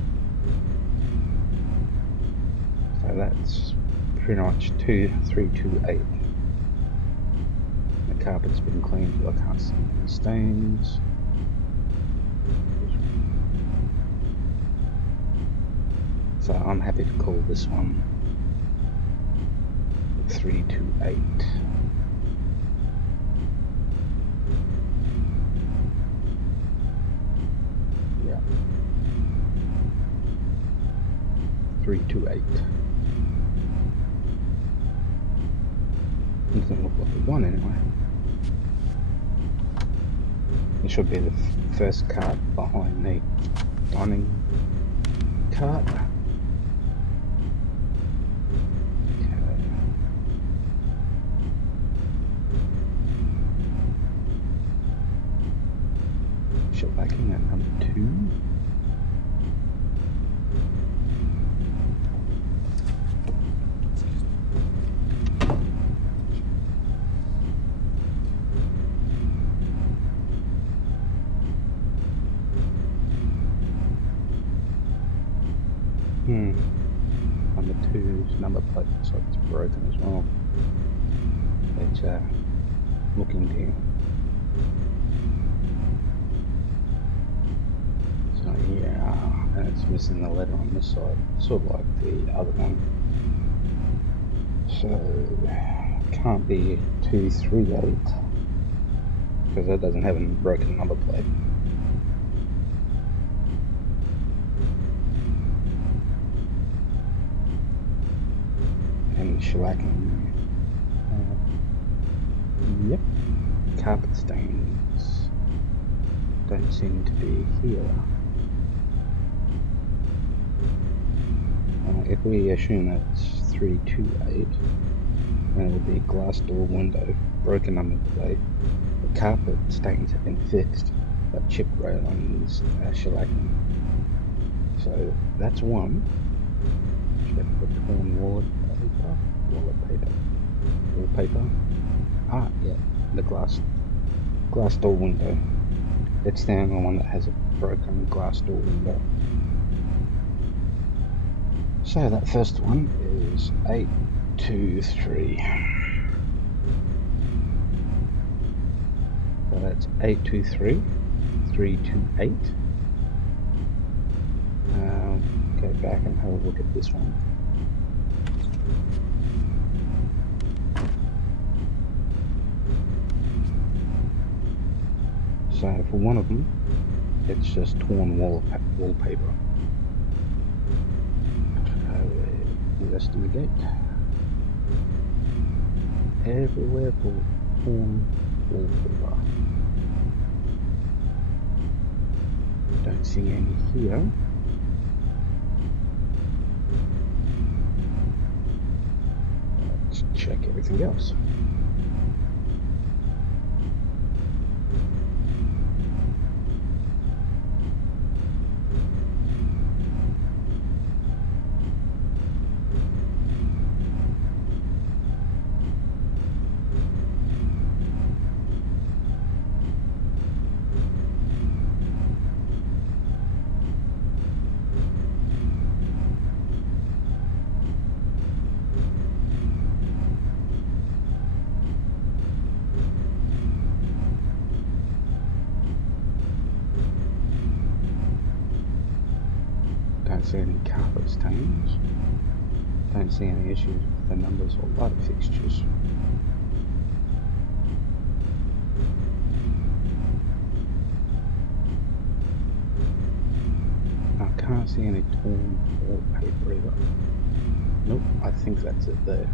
So that's pretty much 328. The carpet's been cleaned, so I can't see any stains. So I'm happy to call this one 328. Yeah. 328. It doesn't look like a 1 anyway. It should be the first cart behind the dining cart. Okay. Shellbacking at number 2. Number 2's number plate looks like it's broken as well. It's looking down. So yeah, and it's missing the letter on this side, sort of like the other one. So can't be 238 because that doesn't have a broken number plate. And shellacking. Yep. Carpet stains don't seem to be here. If we assume that's 328, then it will be glass door window, broken number plate. The carpet stains have been fixed, but chipped railings, shellacking. So that's one. Check for torn wallpaper. Ah, yeah, the glass door window. It's the only one that has a broken glass door window. So that first one is 823. So that's 823, 328. Go back and have a look at this one. So for one of them, it's just torn wallpaper. Investigate. Everywhere for torn wallpaper. Don't see any here. Let's check everything else. Don't see any carpet stains. Don't see any issues with the numbers or light fixtures. I can't see any torn wallpaper either. Nope, I think that's it there.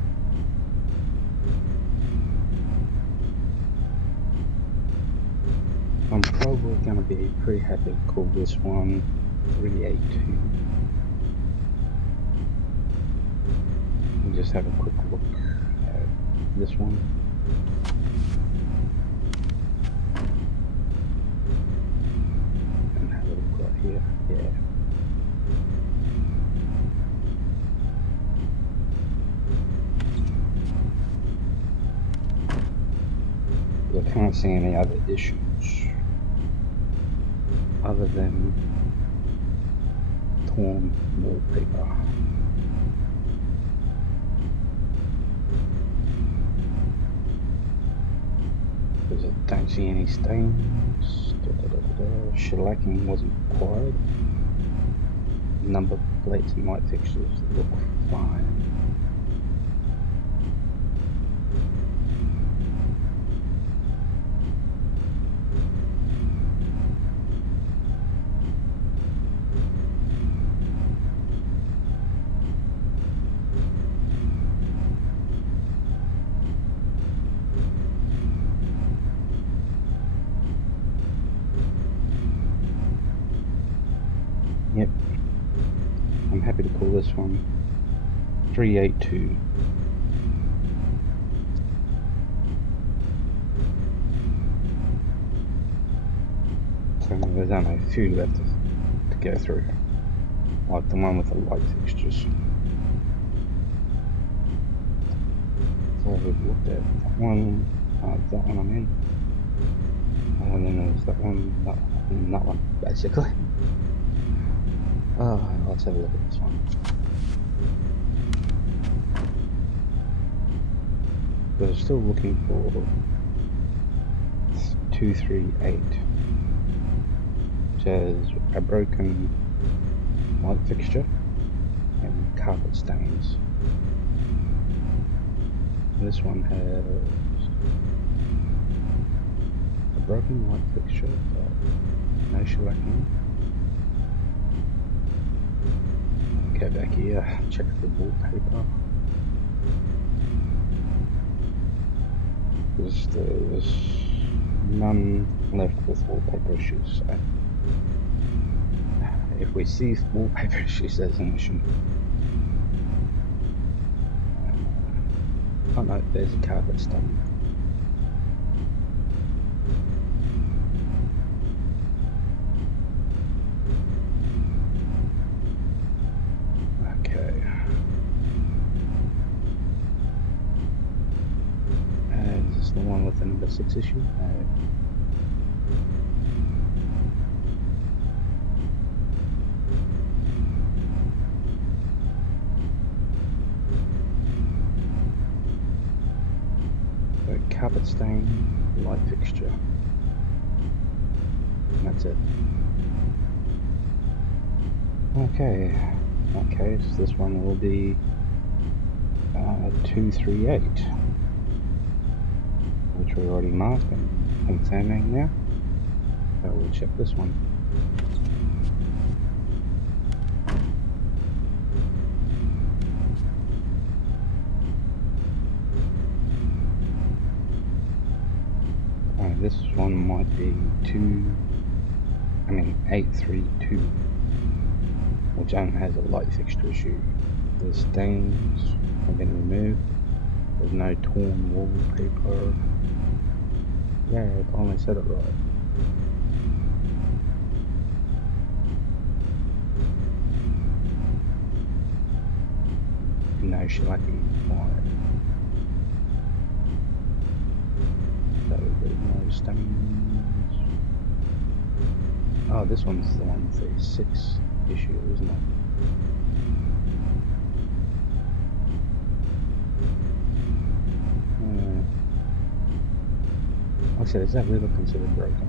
I'm probably going to be pretty happy to call this one 382. We'll just have a quick look at this one. here? Yeah. I can't see any other issues other than torn wallpaper. Because I don't see any stains. Shellacking wasn't required. Number plates and light fixtures look fine. Yep. I'm happy to call this one 382. So there's only a few left to go through, like the one with the light fixtures. So we've looked at that one I'm in, and then there's that one, and that one, basically. Let's have a look at this one. We're still looking for 238, which has a broken light fixture and carpet stains. This one has a broken light fixture, but no shellacking. Go back here, check the wallpaper. There's none left with wallpaper issues, so if we see wallpaper issues, there's an issue. Oh no, there's a carpet stain. Okay. Is this the one with the number 6 issue? No. So carpet stain, light fixture. And that's it. Okay. In that case, this one will be 238, which we already marked and confirming now. So we'll check this one. This one might be 832, which only has a light fixture issue. The stains have been removed. There's no torn wallpaper. Yeah, I finally said it right. No shellacking required. So there's no stains. Oh, this one's the one with the 6 issue, isn't it? Like I said, is that really considered broken?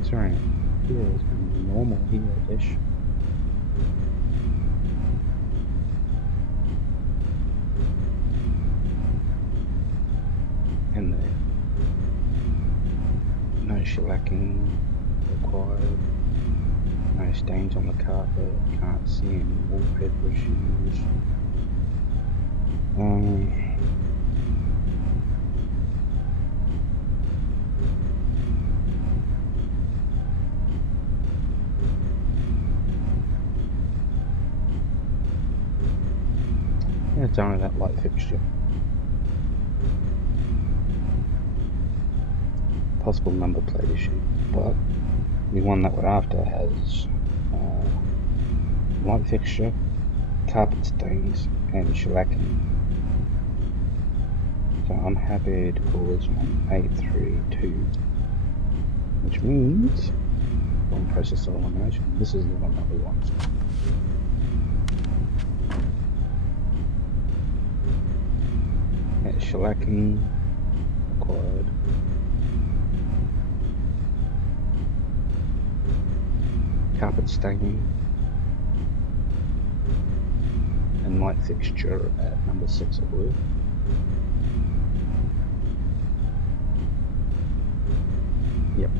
It's right. Here is normal here-ish. In there. No shellacking required. No stains on the carpet. Can't see any wallpaper issues. Yeah, it's only that light fixture. possible number plate issue, but the one that we're after has light fixture, carpet stains, and shellacking. So I'm happy to call this one 832, which means, from process of elimination, this is the one that we want. Shellacking required. Carpet staining. And light fixture at number 6, I believe. Yep.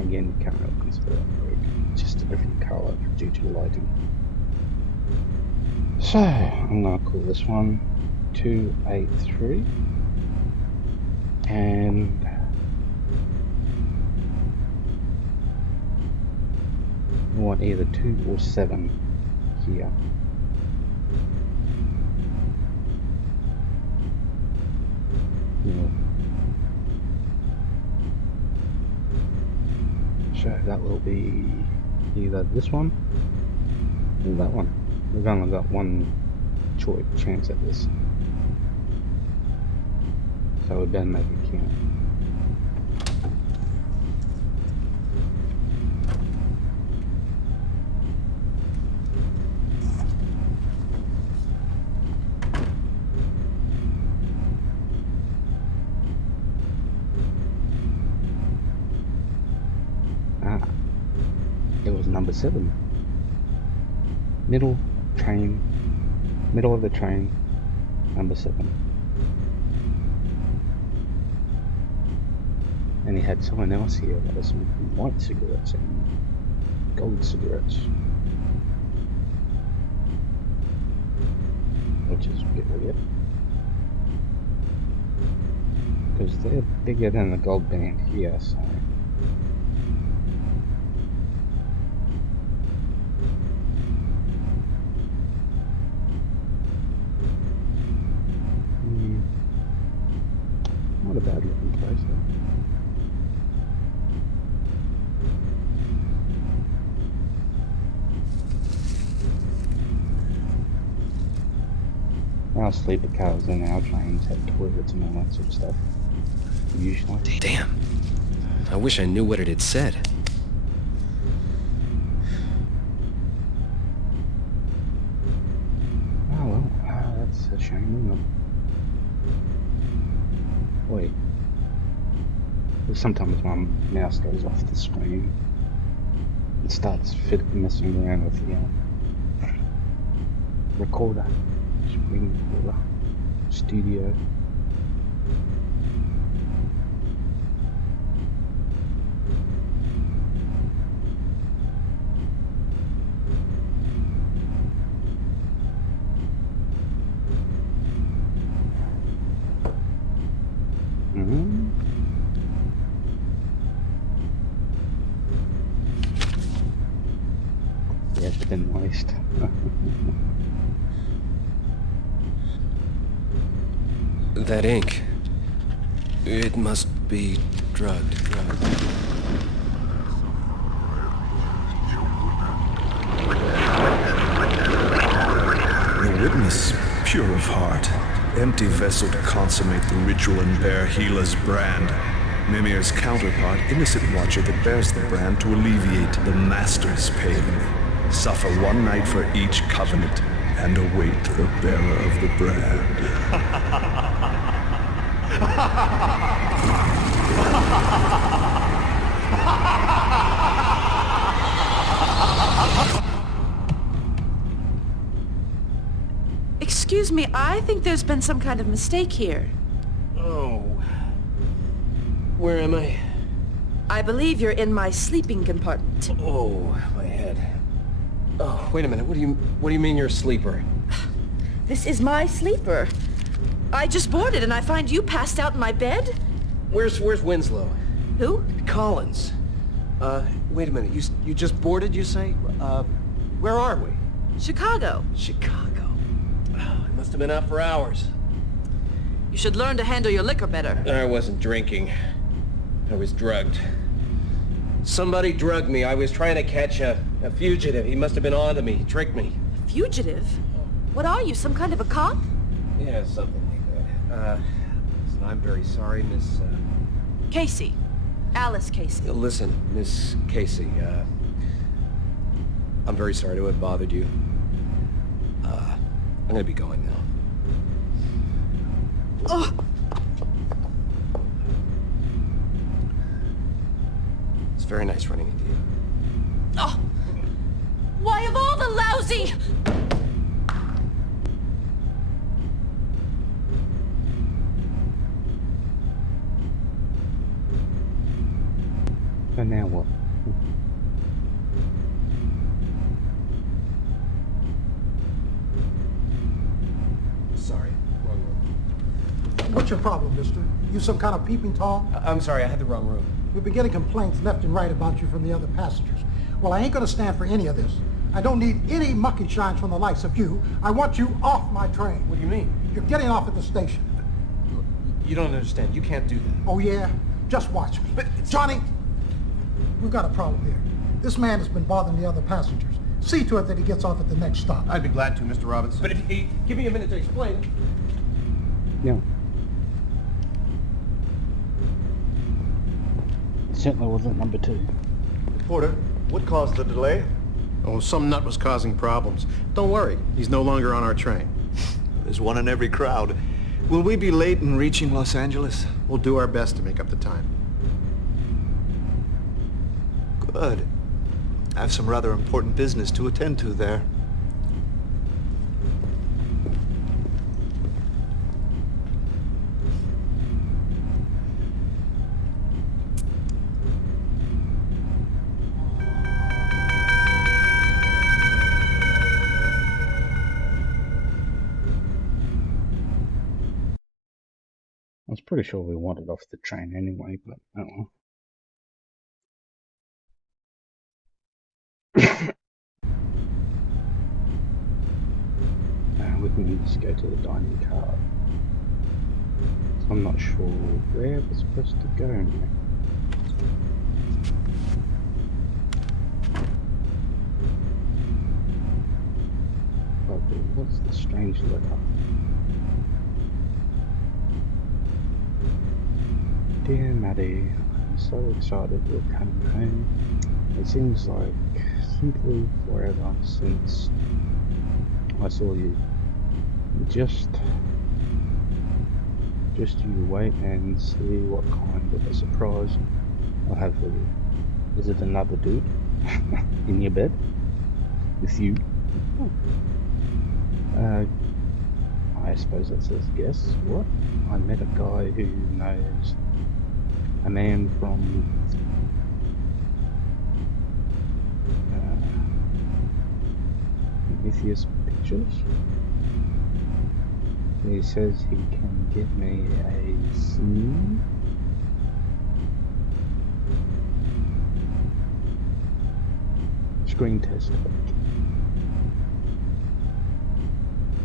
Again, you can't really consider it brick. It's just a different colour due to lighting. So, I'm going to call this one 283. And I want either 2 or 7 here. Yeah. So that will be either this one or that one. We've only got one chance at this, so we better make it count. It was number 7. Middle of the train, number 7. And he had someone else here that was smoking white cigarettes and gold cigarettes, which is a bit weird, because they're bigger than the gold band here, so not a bad looking place though. Our sleeper cars and our trains have toilets and all that sort of stuff, usually. Damn. I wish I knew what it had said. Oh well, that's a shame, isn't it? Wait. Sometimes my mouse goes off the screen and starts messing around with the recorder, screen recorder, studio. Yeah, it's been moist. That ink. It must be drugged. The witness, pure of heart, empty vessel to consummate the ritual and bear Gila's brand. Mimir's counterpart, innocent watcher that bears the brand to alleviate the master's pain. Suffer one night for each covenant, and await the bearer of the brand. Excuse me, I think there's been some kind of mistake here. Oh. Where am I? I believe you're in my sleeping compartment. Oh, my head. Oh, wait a minute. What do you mean you're a sleeper? This is my sleeper. I just boarded and I find you passed out in my bed? Where's Winslow? Who? Collins. Wait a minute. You just boarded, you say? Where are we? Chicago. Chicago. Oh, I must have been out for hours. You should learn to handle your liquor better. I wasn't drinking. I was drugged. Somebody drugged me. I was trying to catch a fugitive. He must have been onto me. He tricked me. A fugitive? What are you, some kind of a cop? Yeah, something like that. Listen, I'm very sorry, Miss, Casey. Alice Casey. Listen, Miss Casey, I'm very sorry to have bothered you. I'm gonna be going now. Oh! It's very nice running into you. Oh! Why, of all the lousy... And now what? Sorry, wrong room. What's your problem, mister? You some kind of peeping Tom? I'm sorry, I had the wrong room. We've been getting complaints left and right about you from the other passengers. Well, I ain't gonna stand for any of this. I don't need any monkey shines from the likes of you. I want you off my train. What do you mean? You're getting off at the station. Look, you don't understand. You can't do that. Oh, yeah? Just watch me. But Johnny, we've got a problem here. This man has been bothering the other passengers. See to it that he gets off at the next stop. I'd be glad to, Mr. Robinson. But if you give me a minute to explain. No. It certainly wasn't number 2. Porter, what caused the delay? Oh, some nut was causing problems. Don't worry, he's no longer on our train. There's one in every crowd. Will we be late in reaching Los Angeles? We'll do our best to make up the time. Good. I have some rather important business to attend to there. I was pretty sure we wanted off the train anyway, but oh well. We can just go to the dining car. So I'm not sure where we're supposed to go now. But what's the strange letter? Dear Maddie, I'm so excited you're coming home. It seems like simply forever since I saw you. Just you wait and see what kind of a surprise I'll have for you. Is it another dude in your bed with you? I suppose that says guess what? I met a guy who knows a man from Prometheus Pictures. He says he can get me a screen test.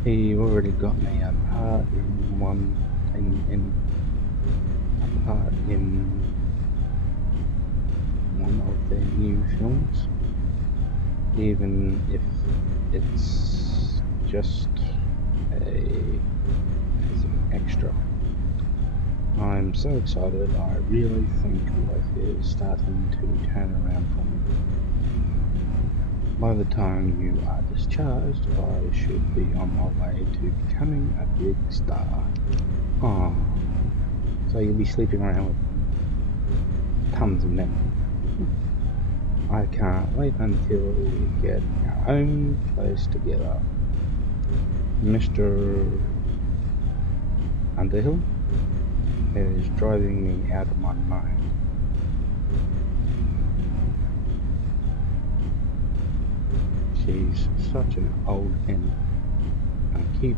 He already got me a part in one of their new films, even if it's just an extra. I'm so excited. I really think life is starting to turn around for me. By the time you are discharged, I should be on my way to becoming a big star. Oh, so you'll be sleeping around with tons of men. I can't wait until we get our own place together. Mr. Underhill is driving me out of my mind. She's such an old hen. I keep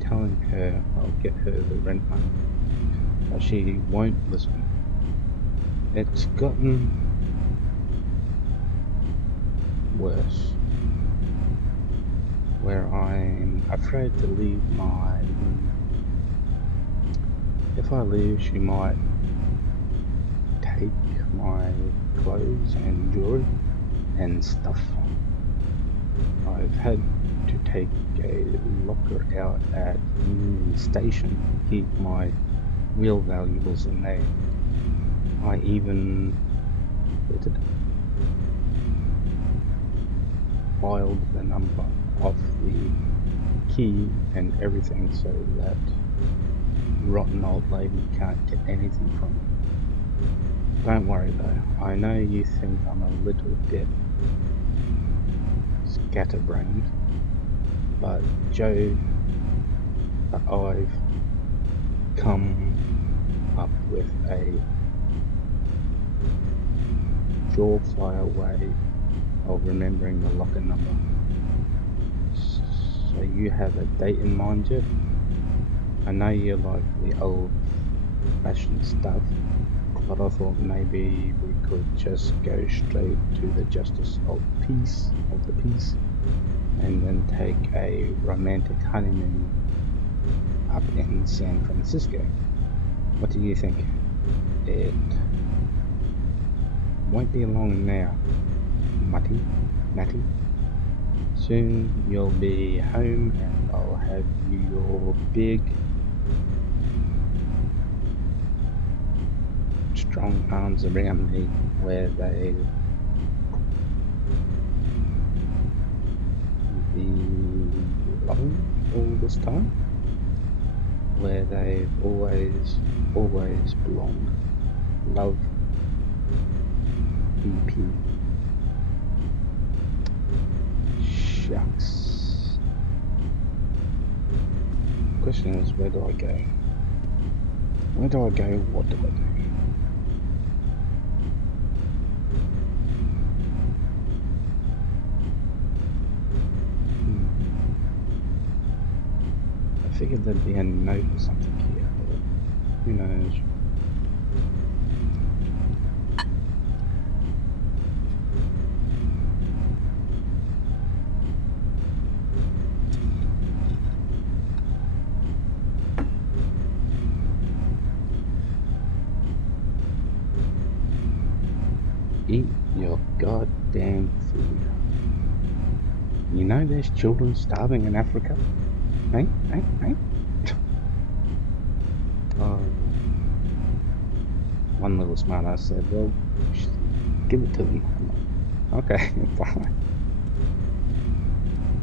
telling her I'll get her the rent money, but she won't listen. It's gotten worse, where I'm afraid to leave my room. If I leave, she might take my clothes and jewelry and stuff. I've had to take a locker out at Union Station to keep my real valuables in there. I even filed the number of the key and everything so that rotten old lady can't get anything from me. Don't worry though, I know you think I'm a little bit scatterbrained, but Joe, I've come up with a surefire way of remembering the locker number. So you have a date in mind yet? I know you like the old-fashioned stuff, but I thought maybe we could just go straight to the justice of the peace, and then take a romantic honeymoon up in San Francisco. What do you think? It won't be long now, Matty. Soon you'll be home and I'll have your big, strong arms around me where they've belonged all this time. Where they've always belonged. Love, EP. Shucks. Question is, where do I go? Where do I go? What do I do? I figured there'd be a note or something here, but who knows? Eat your goddamn food. You know there's children starving in Africa? Hey? Oh. One little smart ass said, well, give it to them. I'm like, okay, fine.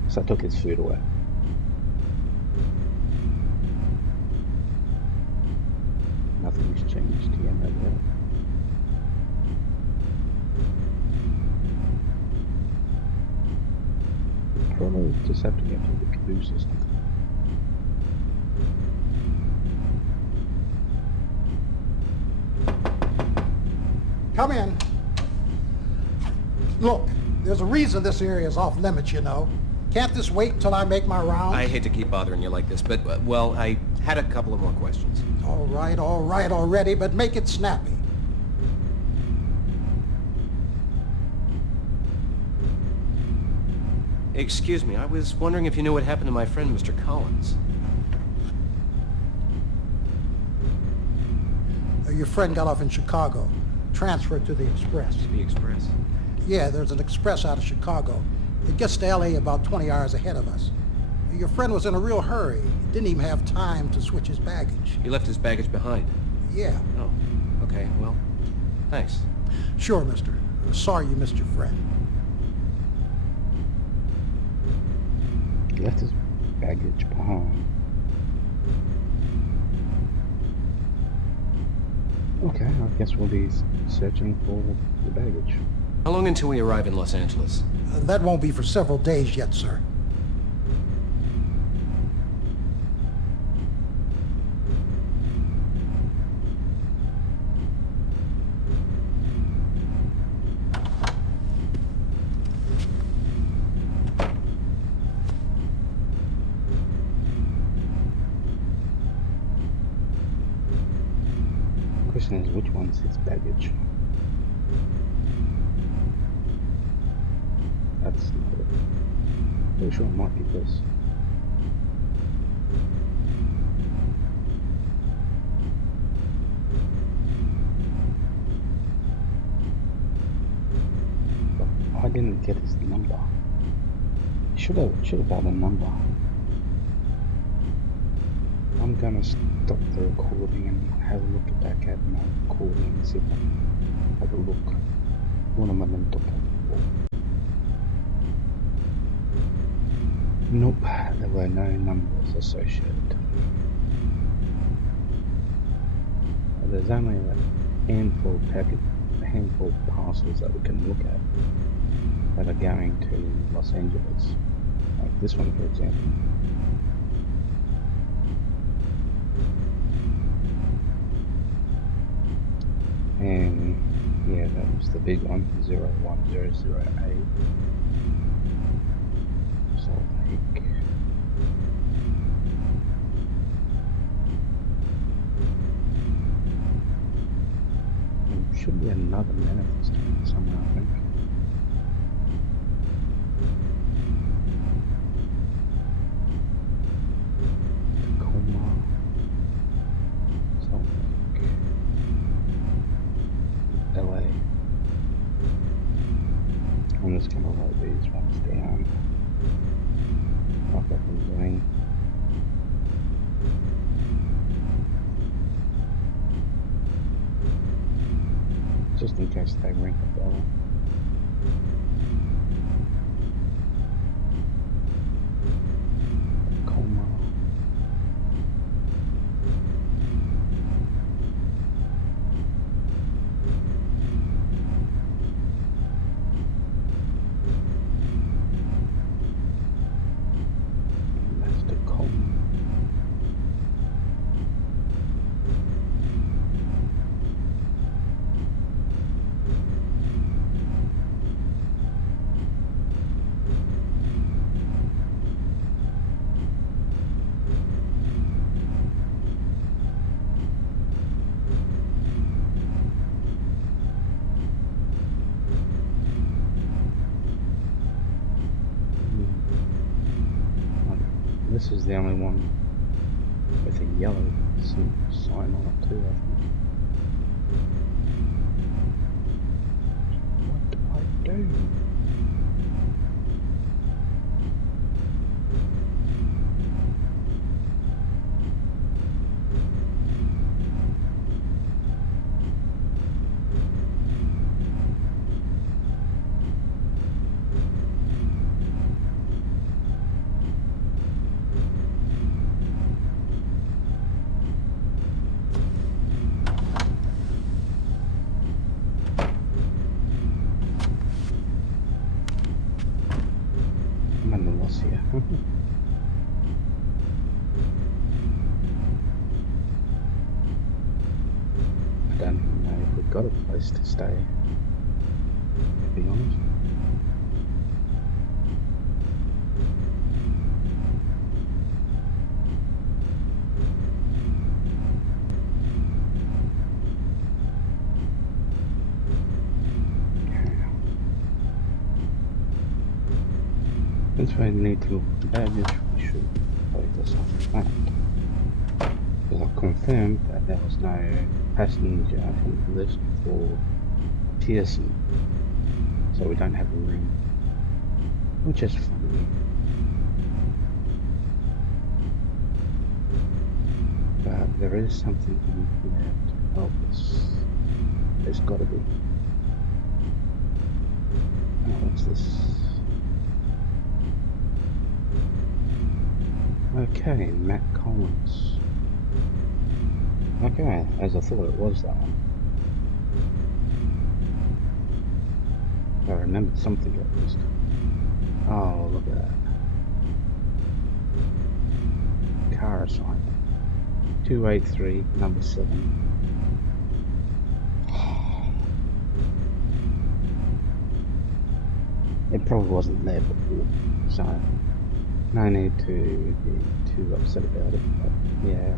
So I took his food away. Nothing's changed here, no doubt. Probably just have to get to the caboose or something. Come in. Look, there's a reason this area is off limits, you know. Can't this wait until I make my rounds? I hate to keep bothering you like this, but, well, I had a couple of more questions. All right already, but make it snappy. Excuse me, I was wondering if you knew what happened to my friend, Mr. Collins. Your friend got off in Chicago, transferred to the Express. The Express? Yeah, there's an express out of Chicago. It gets to L.A. about 20 hours ahead of us. Your friend was in a real hurry. Didn't even have time to switch his baggage. He left his baggage behind? Yeah. Oh, okay, well, thanks. Sure, mister. Sorry you missed your friend. He left his baggage behind. Okay, I guess we'll be searching for the baggage. How long until we arrive in Los Angeles? That won't be for several days yet, sir. The question is, which one's his baggage? That's not it. Pretty sure it might be this. didn't get his number. Should have had a number. I'm gonna stop the recording and have a look back at my recording and see if I can have a look. Un momento, por favor. Nope, there were no numbers associated. There's only a handful of parcels that we can look at that are going to Los Angeles. Like this one, for example. And yeah, that was the big one, 01008. Salt Lake. There should be another manifest somewhere, I think. Tacoma. Salt Lake. LA. I'm just gonna write these ones down. Like I've been doing. Just in case they ring a bell. Tacoma. And that's Tacoma. This is the only one with a yellow sign on it too, I think. What do I do? I'm at a loss here. I don't even know if we've got a place to stay, to be honest. Since we need to look at the baggage, we should focus on that. Because I've confirmed that there was no passenger from the list for Pearson. So we don't have a room. Which is fine. But there is something in here to help us. There's gotta be. Oh, what's this? Okay, Matt Collins. Okay, as I thought it was that one. I remembered something at least. Oh, look at that. Car assignment. 283, number 7. It probably wasn't there before, so no need to be too upset about it, but yeah.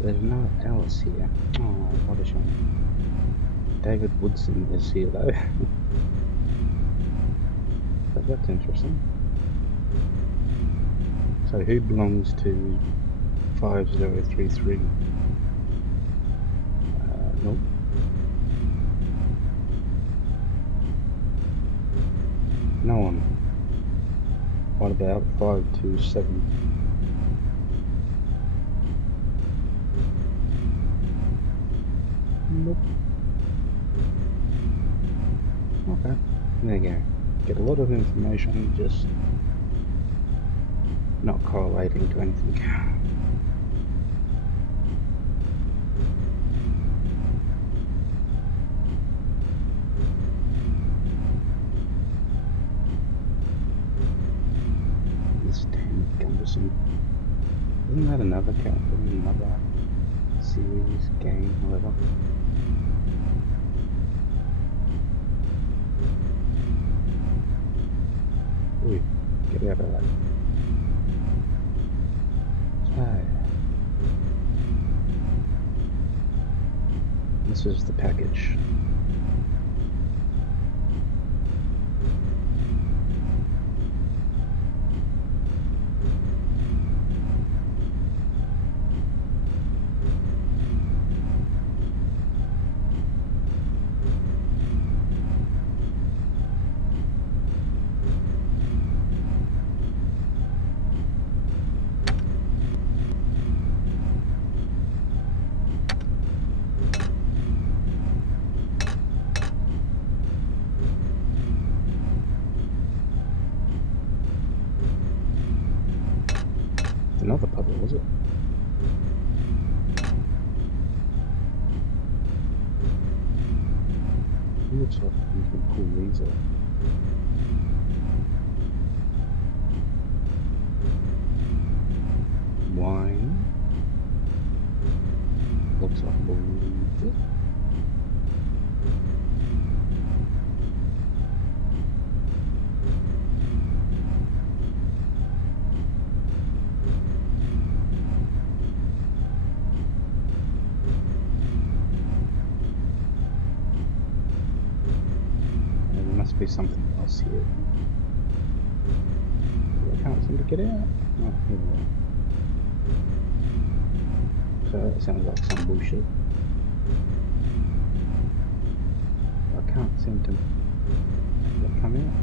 There's no Alice here. Oh, what a shame. David Woodson is here though. But that's interesting. So who belongs to 5033. Nope. No one. What about 527? Nope. Okay. There you go. Get a lot of information, just not correlating to anything. This 10 cumbersome. Isn't that another character in another series, game, whatever? Ooh, get out of that. Ah. This is the package. Another puzzle, was it? It looks like you can pull these off. Wine. Looks like bullshit. There must be something else here then. I can't seem to get out. Oh, here we go. So that sounds like some bullshit. I can't seem to come out.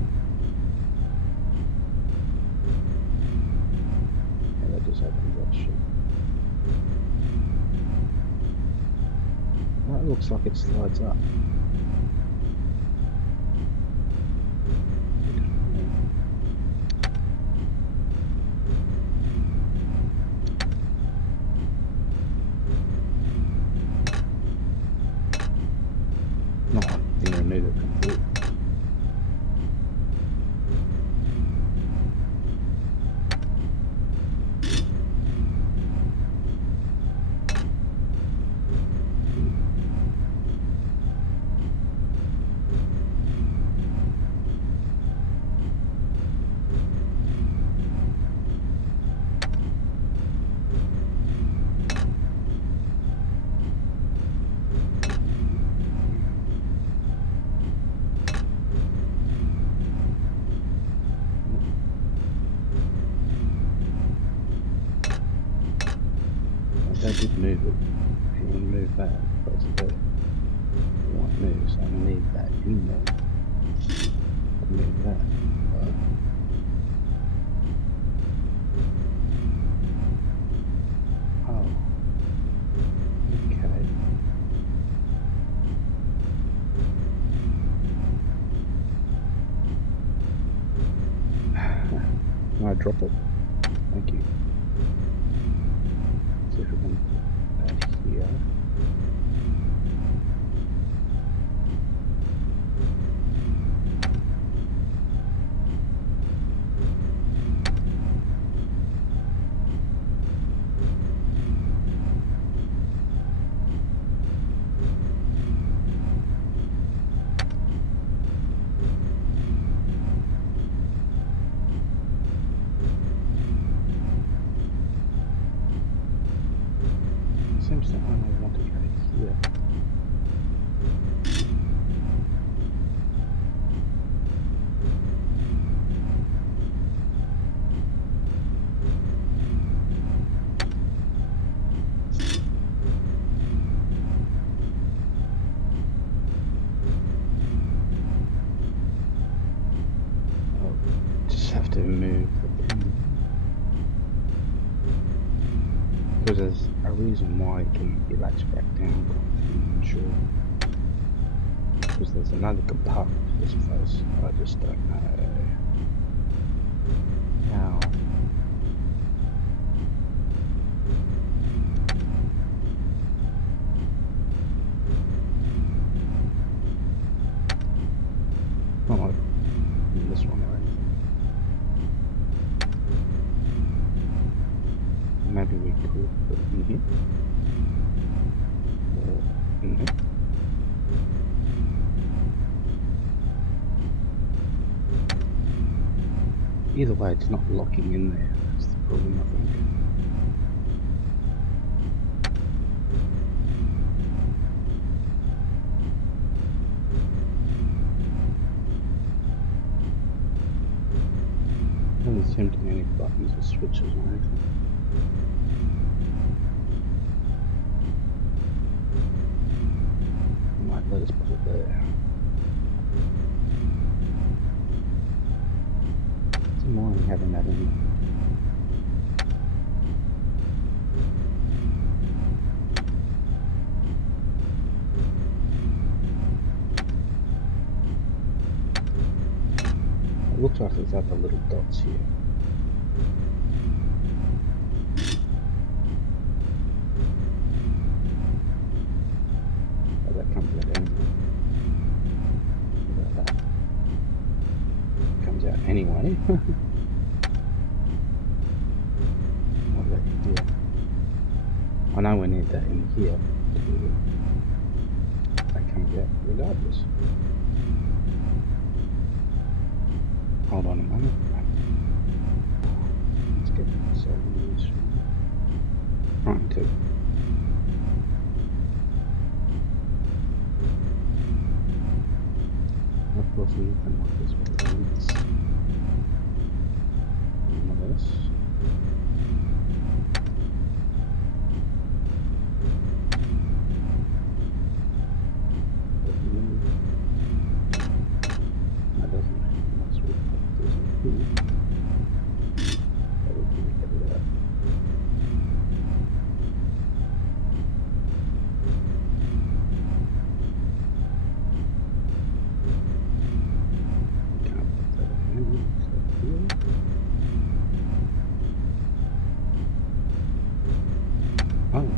Yeah, that just opens that shit. That looks like it slides up. No, I think I made it complete. I did move it. If you want to move that, basically, it won't move, so I need that in there to move that. Oh. Okay. Can I drop it? Thank you. See if we can put that here. Seems to only want to go here. suppose there's a reason why it can be latched back down, kind of thing, I'm sure. Because there's another compartment to this place. I just don't know how. Not like in this one or anything. Maybe we could put it in here. Or in there. Either way, it's not locking in there. That's the problem, I think. Doesn't seem to be any buttons or switches or anything. Might let us put it there. It's annoying having that in there. It looks like there's other little dots here. Oh, that comes out anyway. What about that? Comes out anyway. What about here? I know we need that in here. That comes out regardless. Hold on a moment. Let's get the solving this one. Trying to. Of course, nothing like this way. It's one of this. That doesn't unless we pop this in here. So we can get it out. We can't put that in except here. Oh.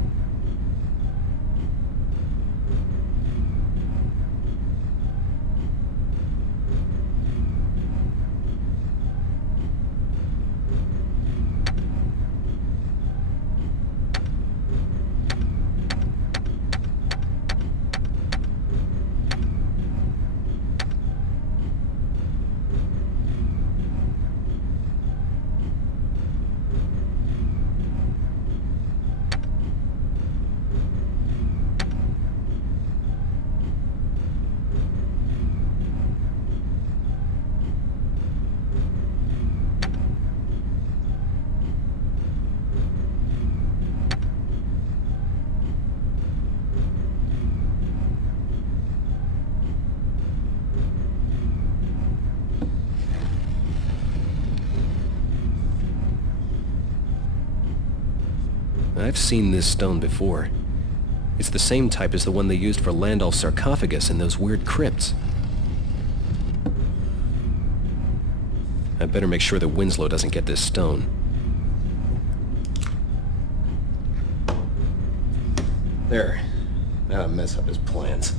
I've seen this stone before. It's the same type as the one they used for Landolf's sarcophagus in those weird crypts. I'd better make sure that Winslow doesn't get this stone. There. That'll mess up his plans.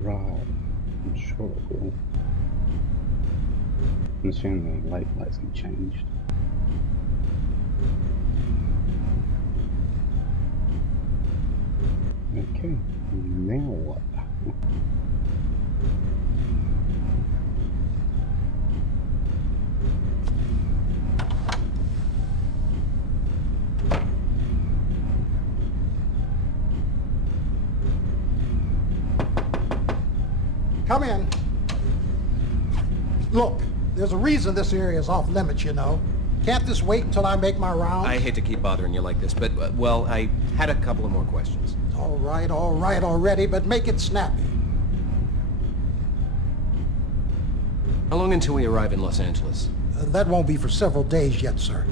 Right. I'm sure it will. I'm assuming the light hasn't changed. Okay, now what? Come in. Look, there's a reason this area is off limits, you know. Can't this wait until I make my rounds? I hate to keep bothering you like this, but, well, I had a couple of more questions. All right already, but make it snappy. How long until we arrive in Los Angeles? That won't be for several days yet, sir.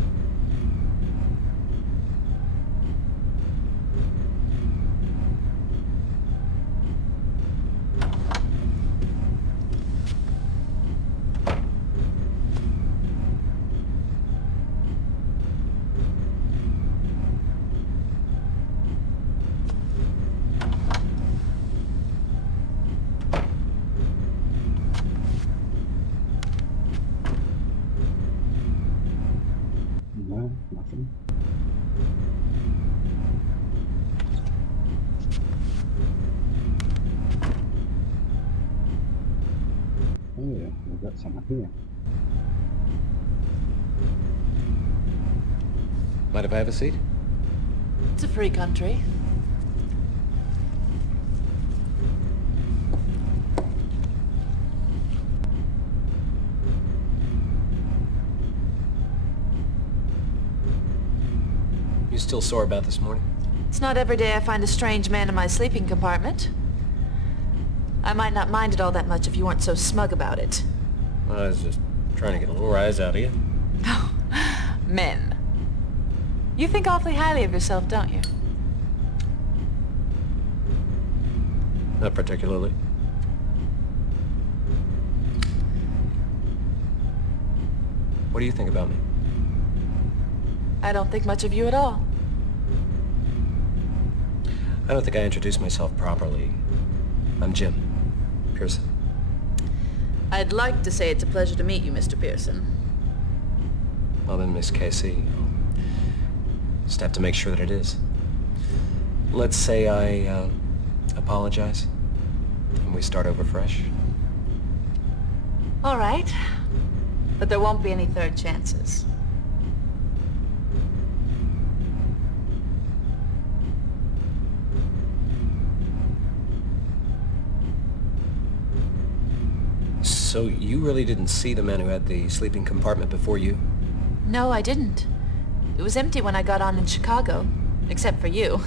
No, nothing. Oh yeah, we've got someone here. Mind if I have a seat? It's a free country. You still sore about this morning? It's not every day I find a strange man in my sleeping compartment. I might not mind it all that much if you weren't so smug about it. I was just trying to get a little rise out of you. Oh, men. You think awfully highly of yourself, don't you? Not particularly. What do you think about me? I don't think much of you at all. I don't think I introduced myself properly. I'm Jim Pearson. I'd like to say it's a pleasure to meet you, Mr. Pearson. Well then, Miss Casey, I'll just have to make sure that it is. Let's say I apologize, and we start over fresh. All right. But there won't be any third chances. So you really didn't see the man who had the sleeping compartment before you? No, I didn't. It was empty when I got on in Chicago, except for you.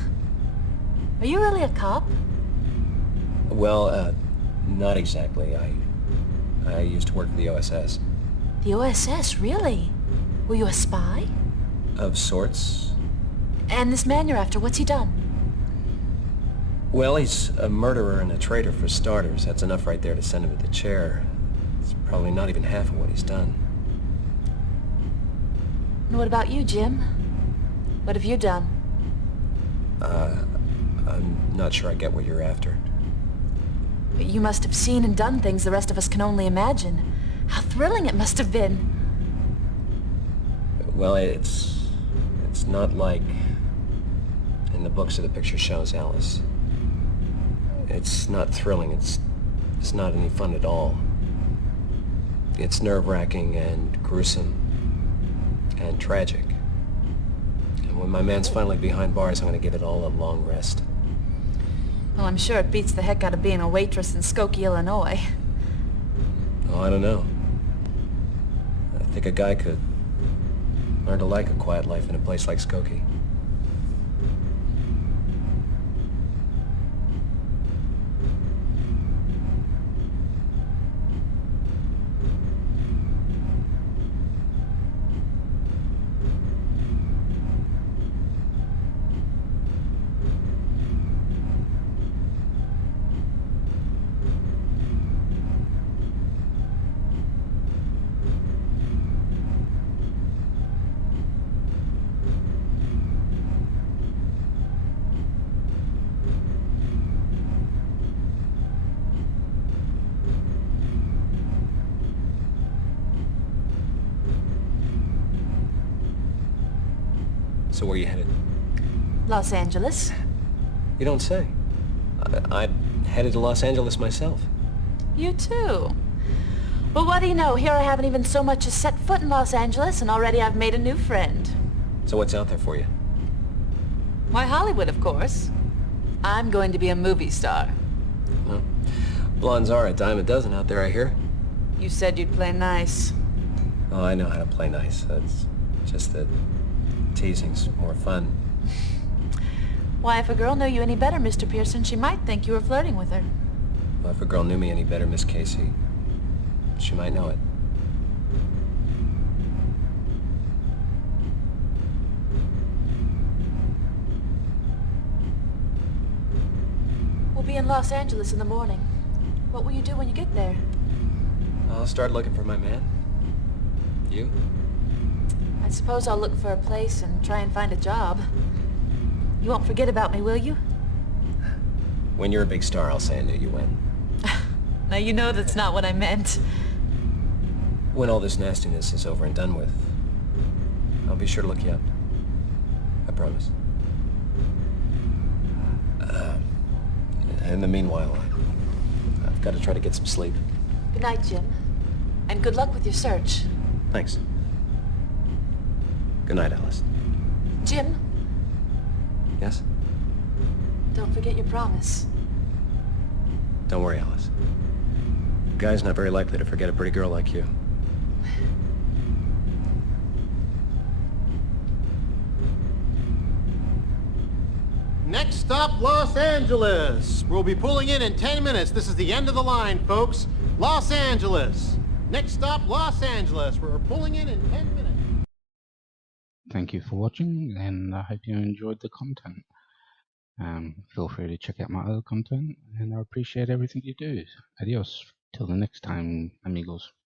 Are you really a cop? Well, not exactly. I used to work for the OSS. The OSS, really? Were you a spy? Of sorts. And this man you're after, what's he done? Well, he's a murderer and a traitor for starters. That's enough right there to send him to the chair. It's probably not even half of what he's done. And what about you, Jim? What have you done? I'm not sure I get what you're after. You must have seen and done things the rest of us can only imagine. How thrilling it must have been. Well, it's not like in the books or the picture shows, Alice. It's not thrilling. It's not any fun at all. It's nerve-wracking and gruesome and tragic. And when my man's finally behind bars, I'm gonna give it all a long rest. Well, I'm sure it beats the heck out of being a waitress in Skokie, Illinois. Oh, I don't know. I think a guy could learn to like a quiet life in a place like Skokie. So where are you headed? Los Angeles. You don't say. I'm headed to Los Angeles myself. You too. Well, what do you know? Here I haven't even so much as set foot in Los Angeles, and already I've made a new friend. So what's out there for you? Why, Hollywood, of course. I'm going to be a movie star. Well, blondes are a dime a dozen out there, I hear. You said you'd play nice. Oh, I know how to play nice. That's Just that teasing's more fun. Why, if a girl knew you any better, Mr. Pearson, she might think you were flirting with her. Well, if a girl knew me any better, Miss Casey, she might know it. We'll be in Los Angeles in the morning. What will you do when you get there? I'll start looking for my man. You? I suppose I'll look for a place and try and find a job. You won't forget about me, will you? When you're a big star, I'll say I knew you when. Now you know that's not what I meant. When all this nastiness is over and done with, I'll be sure to look you up. I promise. In the meanwhile, I've got to try to get some sleep. Good night, Jim. And good luck with your search. Thanks. Good night, Alice. Jim, Yes? don't forget your promise. Don't worry, Alice. A guy's not very likely to forget a pretty girl like you. Next stop, Los Angeles. We'll be pulling in 10 minutes. This is the end of the line, folks. Los Angeles. Next stop, Los Angeles. We're pulling in 10 minutes. Thank you for watching, and I hope you enjoyed the content. Feel free to check out my other content, and I appreciate everything you do. Adios. Till the next time, amigos.